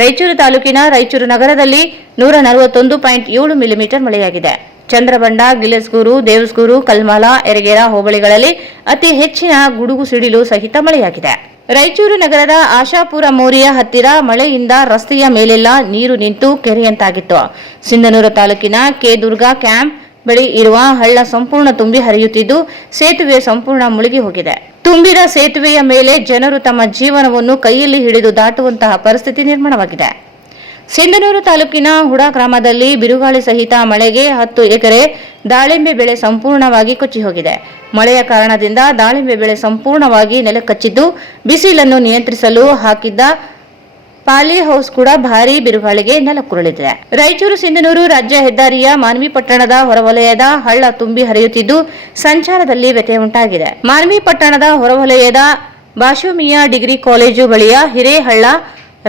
ರಾಯಚೂರು ತಾಲೂಕಿನ ರಾಯಚೂರು ನಗರದಲ್ಲಿ 141.7 ಮಿಲಿಮೀಟರ್ ಮಳೆಯಾಗಿದೆ. ಚಂದ್ರಬಂಡ, ಗಿಲೆಸ್ಗೂರು, ದೇವಸ್ಗೂರು, ಕಲ್ಮಾಲ, ಯರಗೇರ ಹೋಬಳಿಗಳಲ್ಲಿ ಅತಿ ಹೆಚ್ಚಿನ ಗುಡುಗು ಸಿಡಿಲು ಸಹಿತ ಮಳೆಯಾಗಿದೆ. ರಾಯಚೂರು ನಗರದ ಆಶಾಪುರ ಮೋರಿಯ ಹತ್ತಿರ ಮಳೆಯಿಂದ ರಸ್ತೆಯ ಮೇಲೆಲ್ಲ ನೀರು ನಿಂತು ಕೆರೆಯಂತಾಗಿತ್ತು. ಸಿಂಧನೂರು ತಾಲೂಕಿನ ಕೆ-ದುರ್ಗಾ ಕ್ಯಾಂಪ್ ಬಳಿ ಇರುವ ಹಳ್ಳ ಸಂಪೂರ್ಣ ತುಂಬಿ ಹರಿಯುತ್ತಿದ್ದು, ಸೇತುವೆ ಸಂಪೂರ್ಣ ಮುಳುಗಿ ಹೋಗಿದೆ. ತುಂಬಿದ ಸೇತುವೆಯ ಮೇಲೆ ಜನರು ತಮ್ಮ ಜೀವನವನ್ನು ಕೈಯಲ್ಲಿ ಹಿಡಿದು ದಾಟುವಂತಹ ಪರಿಸ್ಥಿತಿ ನಿರ್ಮಾಣವಾಗಿದೆ. ಸಿಂಧನೂರು ತಾಲೂಕಿನ ಹುಡ ಗ್ರಾಮದಲ್ಲಿ ಬಿರುಗಾಳಿ ಸಹಿತ ಮಳೆಗೆ 10 ಎಕರೆ ದಾಳಿಂಬೆ ಬೆಳೆ ಸಂಪೂರ್ಣವಾಗಿ ಕೊಚ್ಚಿ ಹೋಗಿದೆ. ಮಳೆಯ ಕಾರಣದಿಂದ ದಾಳಿಂಬೆ ಬೆಳೆ ಸಂಪೂರ್ಣವಾಗಿ ನೆಲಕಚ್ಚಿದ್ದು, ಬಿಸಿಲನ್ನು ನಿಯಂತ್ರಿಸಲು ಹಾಕಿದ್ದ ಪಾಲಿ ಹೌಸ್ ಕೂಡ ಭಾರೀ ಬಿರುಗಾಳಿಗೆ ನೆಲಕ್ಕುರುಳಿದೆ. ರಾಯಚೂರು ಸಿಂಧನೂರು ರಾಜ್ಯ ಹೆದ್ದಾರಿಯ ಮಾನ್ವಿ ಪಟ್ಟಣದ ಹೊರವಲಯದ ಹಳ್ಳ ತುಂಬಿ ಹರಿಯುತ್ತಿದ್ದು, ಸಂಚಾರದಲ್ಲಿ ವ್ಯತ್ಯಯ ಉಂಟಾಗಿದೆ. ಮಾನ್ವಿ ಪಟ್ಟಣದ ಹೊರವಲಯದ ಬಾಶುಮಿಯಾ ಡಿಗ್ರಿ ಕಾಲೇಜು ಬಳಿಯ ಹಿರೇಹಳ್ಳ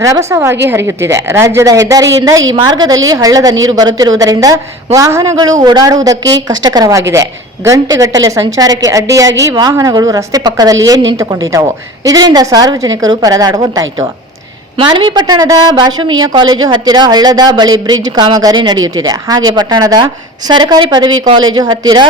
ರಭಸವಾಗಿ ಹರಿಯುತ್ತಿದೆ. ರಾಜ್ಯದ ಹೆದ್ದಾರಿಯಿಂದ ಈ ಮಾರ್ಗದಲ್ಲಿ ಹಳ್ಳದ ನೀರು ಬರುತ್ತಿರುವುದರಿಂದ ವಾಹನಗಳು ಓಡಾಡುವುದಕ್ಕೆ ಕಷ್ಟಕರವಾಗಿದೆ. ಗಂಟೆಗಟ್ಟಲೆ ಸಂಚಾರಕ್ಕೆ ಅಡ್ಡಿಯಾಗಿ ವಾಹನಗಳು ರಸ್ತೆ ಪಕ್ಕದಲ್ಲಿಯೇ ನಿಂತುಕೊಂಡಿದ್ದವು. ಇದರಿಂದ ಸಾರ್ವಜನಿಕರು ಪರದಾಡುವಂತಾಯಿತು. ಮಾನ್ವಿ ಪಟ್ಟಣದ ಬಾಶುಮಿಯಾ ಕಾಲೇಜು ಹತ್ತಿರ ಹಳ್ಳದ ಬಳಿ ಬ್ರಿಡ್ಜ್ ಕಾಮಗಾರಿ ನಡೆಯುತ್ತಿದೆ. ಹಾಗೆ ಪಟ್ಟಣದ ಸರ್ಕಾರಿ ಪದವಿ ಕಾಲೇಜು ಹತ್ತಿರ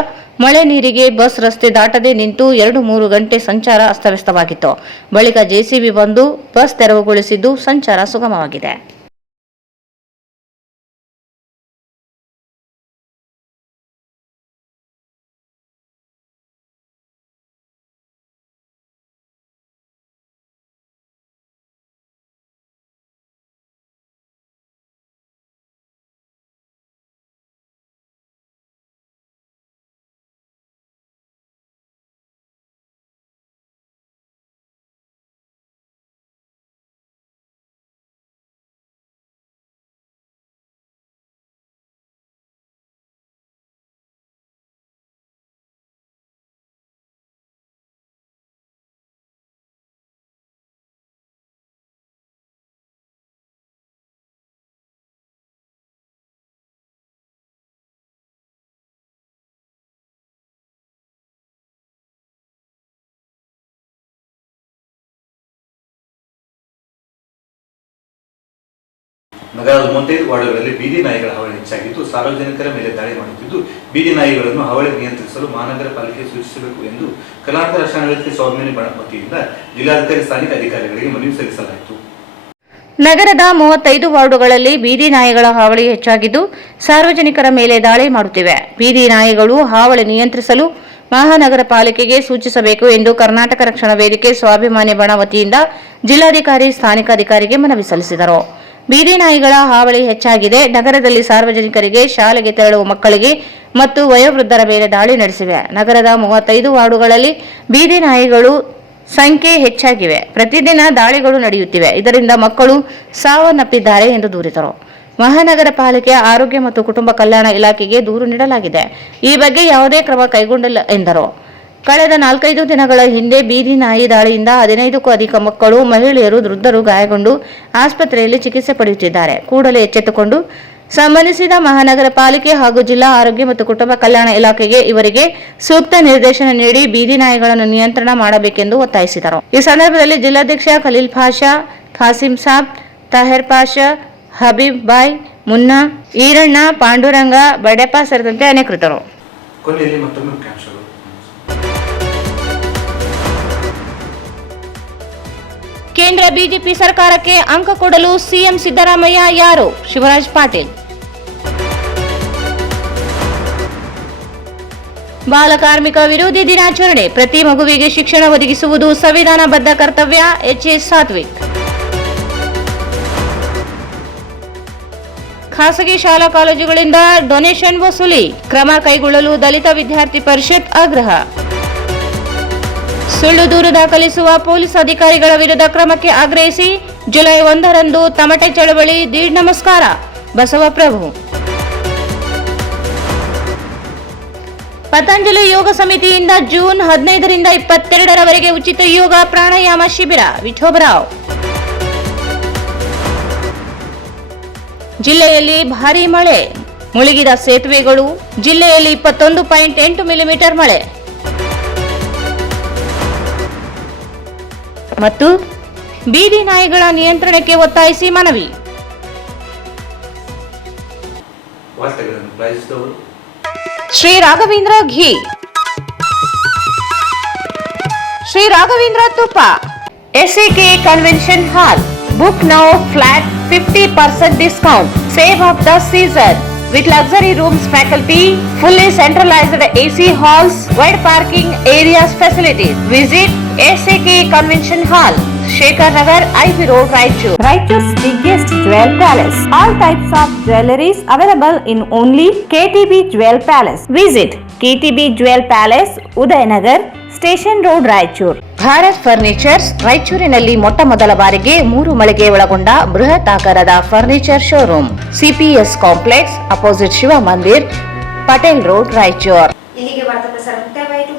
ಮಳೆ ನೀರಿಗೆ ಬಸ್ ರಸ್ತೆ ದಾಟದೆ ನಿಂತು 2-3 ಗಂಟೆ ಸಂಚಾರ ಅಸ್ತವ್ಯಸ್ತವಾಗಿತ್ತು. ಬಳಿಕ ಜೆಸಿಬಿ ಬಂದು ಬಸ್ ತೆರವುಗೊಳಿಸಿದ್ದು ಸಂಚಾರ ಸುಗಮವಾಗಿದೆ. ನಗರದ 35 ವಾರ್ಡ್ಗಳಲ್ಲಿ ಬೀದಿ ನಾಯಿಗಳ ಹಾವಳಿ ಹೆಚ್ಚಾಗಿದ್ದು, ಸಾರ್ವಜನಿಕರ ಮೇಲೆ ದಾಳಿ ಮಾಡುತ್ತಿದ್ದು, ಬೀದಿ ನಾಯಿಗಳನ್ನು ಹಾವಳಿ ನಿಯಂತ್ರಿಸಲು ಮಹಾನಗರ ಪಾಲಿಕೆ ಸೂಚಿಸಬೇಕು ಎಂದು ಕರ್ನಾಟಕ ರಾಷ್ಟ್ರ ಆಡಳಿತ ಸ್ವಾಭಿಮಾನಿ ಬಣ ವತಿಯಿಂದ ಜಿಲ್ಲಾಧಿಕಾರಿ ಸ್ಥಾನಿಕ ಅಧಿಕಾರಿಗಳಿಗೆ ಮನವಿ ಸಲ್ಲಿಸಲಾಯಿತು. ನಗರದ 35 ವಾರ್ಡುಗಳಲ್ಲಿ ಬೀದಿ ನಾಯಿಗಳ ಹಾವಳಿ ಹೆಚ್ಚಾಗಿದ್ದು, ಸಾರ್ವಜನಿಕರ ಮೇಲೆ ದಾಳಿ ಮಾಡುತ್ತಿವೆ. ಬೀದಿ ನಾಯಿಗಳು ಹಾವಳಿ ನಿಯಂತ್ರಿಸಲು ಮಹಾನಗರ ಪಾಲಿಕೆಗೆ ಸೂಚಿಸಬೇಕು ಎಂದು ಕರ್ನಾಟಕ ರಕ್ಷಣಾ ವೇದಿಕೆ ಸ್ವಾಭಿಮಾನಿ ಬಣ ವತಿಯಿಂದ ಜಿಲ್ಲಾಧಿಕಾರಿ ಸ್ಥಾನಿಕ ಅಧಿಕಾರಿಗೆ ಮನವಿ ಸಲ್ಲಿಸಿದರು. ಬೀದಿ ನಾಯಿಗಳ ಹಾವಳಿ ಹೆಚ್ಚಾಗಿದೆ. ನಗರದಲ್ಲಿ ಸಾರ್ವಜನಿಕರಿಗೆ, ಶಾಲೆಗೆ ತೆರಳುವ ಮಕ್ಕಳಿಗೆ ಮತ್ತು ವಯೋವೃದ್ಧರ ಮೇಲೆ ದಾಳಿ ನಡೆಸಿವೆ. ನಗರದ 35 ವಾರ್ಡುಗಳಲ್ಲಿ ಬೀದಿ ನಾಯಿಗಳು ಸಂಖ್ಯೆ ಹೆಚ್ಚಾಗಿವೆ. ಪ್ರತಿದಿನ ದಾಳಿಗಳು ನಡೆಯುತ್ತಿವೆ. ಇದರಿಂದ ಮಕ್ಕಳು ಸಾವನ್ನಪ್ಪಿದ್ದಾರೆ ಎಂದು ದೂರಿದರು. ಮಹಾನಗರ ಪಾಲಿಕೆ ಆರೋಗ್ಯ ಮತ್ತು ಕುಟುಂಬ ಕಲ್ಯಾಣ ಇಲಾಖೆಗೆ ದೂರು ನೀಡಲಾಗಿದೆ. ಈ ಬಗ್ಗೆ ಯಾವುದೇ ಕ್ರಮ ಕೈಗೊಂಡಿಲ್ಲ ಎಂದರು. ಕಳೆದ 4-5 ದಿನಗಳ ಹಿಂದೆ ಬೀದಿ ನಾಯಿ ದಾಳಿಯಿಂದ 15ಕ್ಕೂ ಅಧಿಕ ಮಕ್ಕಳು, ಮಹಿಳೆಯರು, ವೃದ್ಧರು ಗಾಯಗೊಂಡು ಆಸ್ಪತ್ರೆಯಲ್ಲಿ ಚಿಕಿತ್ಸೆ ಪಡೆಯುತ್ತಿದ್ದಾರೆ. ಕೂಡಲೇ ಎಚ್ಚೆತ್ತುಕೊಂಡು ಸಂಬಂಧಿಸಿದ ಮಹಾನಗರ ಪಾಲಿಕೆ ಹಾಗೂ ಜಿಲ್ಲಾ ಆರೋಗ್ಯ ಮತ್ತು ಕುಟುಂಬ ಕಲ್ಯಾಣ ಇಲಾಖೆಗೆ ಇವರಿಗೆ ಸೂಕ್ತ ನಿರ್ದೇಶನ ನೀಡಿ ಬೀದಿ ನಾಯಿಗಳನ್ನು ನಿಯಂತ್ರಣ ಮಾಡಬೇಕೆಂದು ಒತ್ತಾಯಿಸಿದರು. ಈ ಸಂದರ್ಭದಲ್ಲಿ ಜಿಲ್ಲಾಧ್ಯಕ್ಷ ಖಲೀಲ್ ಪಾಷಾ, ಖಾಸಿಂ ಸಾಬ್, ತಾಹಿರ್ ಪಾಷಾ, ಹಬೀಬ್ ಬಾಯ್, ಮುನ್ನಾ, ಈರಣ್ಣ, ಪಾಂಡುರಂಗ, ಬಡೆಪ್ಪ ಸೇರಿದಂತೆ ಅನೇಕರಿದ್ದರು. ಕೊನೆಯಲ್ಲಿ ಮತ್ತೊಮ್ಮೆ ಮುಖ್ಯಾಂಶಗಳು. ಕೇಂದ್ರ ಬಿಜೆಪಿ ಸರ್ಕಾರಕ್ಕೆ ಅಂಕ ಕೊಡಲು ಸಿಎಂ ಸಿದ್ದರಾಮಯ್ಯ ಯಾರು? ಶಿವರಾಜ್ ಪಾಟೀಲ್. ಬಾಲಕಾರ್ಮಿಕ ವಿರೋಧಿ ದಿನಾಚರಣೆ, ಪ್ರತಿ ಮಗುವಿಗೆ ಶಿಕ್ಷಣ ಒದಗಿಸುವುದು ಸಂವಿಧಾನಬದ್ಧ ಕರ್ತವ್ಯ. ಎಚ್ಎಸ್ ಸಾತ್ವಿಕ್. ಖಾಸಗಿ ಶಾಲಾ ಕಾಲೇಜುಗಳಿಂದ ಡೊನೇಷನ್ ವಸೂಲಿ ಕ್ರಮ ಕೈಗೊಳ್ಳಲು ದಲಿತ ವಿದ್ಯಾರ್ಥಿ ಪರಿಷತ್ ಆಗ್ರಹ. ಸುಳ್ಳು ದೂರು ದಾಖಲಿಸುವ ಪೊಲೀಸ್ ಅಧಿಕಾರಿಗಳ ವಿರುದ್ಧ ಕ್ರಮಕ್ಕೆ ಆಗ್ರಹಿಸಿ ಜುಲೈ 1ರಂದು ತಮಟೆ ಚಳವಳಿ ದೀಡ್ ನಮಸ್ಕಾರ ಬಸವಪ್ರಭು. ಪತಂಜಲಿ ಯೋಗ ಸಮಿತಿಯಿಂದ ಜೂನ್ 15ರಿಂದ 22ರವರೆಗೆ ಉಚಿತ ಯೋಗ ಪ್ರಾಣಾಯಾಮ ಶಿಬಿರ ವಿಠೋಬರಾವ್. ಜಿಲ್ಲೆಯಲ್ಲಿ ಭಾರೀ ಮಳೆ, ಮುಳುಗಿದ ಸೇತುವೆಗಳು. ಜಿಲ್ಲೆಯಲ್ಲಿ 21.8 ಮಿಲಿಮೀಟರ್ ಮಳೆ. ಮತ್ತು ಬೀದಿ ನಾಯಿಗಳ ನಿಯಂತ್ರಣಕ್ಕೆ ಒತ್ತಾಯಿಸಿ ಮನವಿ. ವಾರ್ತೆಗಳನ್ನು ಪ್ರಾಯಿಸಿದವರು ಶ್ರೀ ರಾಘವೇಂದ್ರ ಘೀ, ಶ್ರೀ ರಾಘವೇಂದ್ರ ತುಪ್ಪ, SAK convention hall. Book now flat 50% discount. Save of the season with luxury rooms, faculty, fully centralized AC halls, wide parking areas facilities. Visit SAK Convention Hall, Shekhar Nagar, IV Road, Raichur. Raichur's biggest jewel palace. All types of jewelries available in only KTB Jewel Palace. Visit KTB Jewel Palace, Udayanagar, station road, Raichur. Bharat furnitures ರಾಯಚೂರಿನಲ್ಲಿ ಮೊಟ್ಟ ಮೊದಲ ಬಾರಿಗೆ 3 ಮಳಿಗೆ ಒಳಗೊಂಡ ಬೃಹತ್ ಆಕಾರದ furniture showroom. CPS complex, opposite Shiva Mandir, Patel road, Raichur. ಇಲ್ಲಿಗೆ ವಾರ್ತಾ ಪ್ರಸಾರ ಮುಕ್ತಾಯವಾಯಿತು.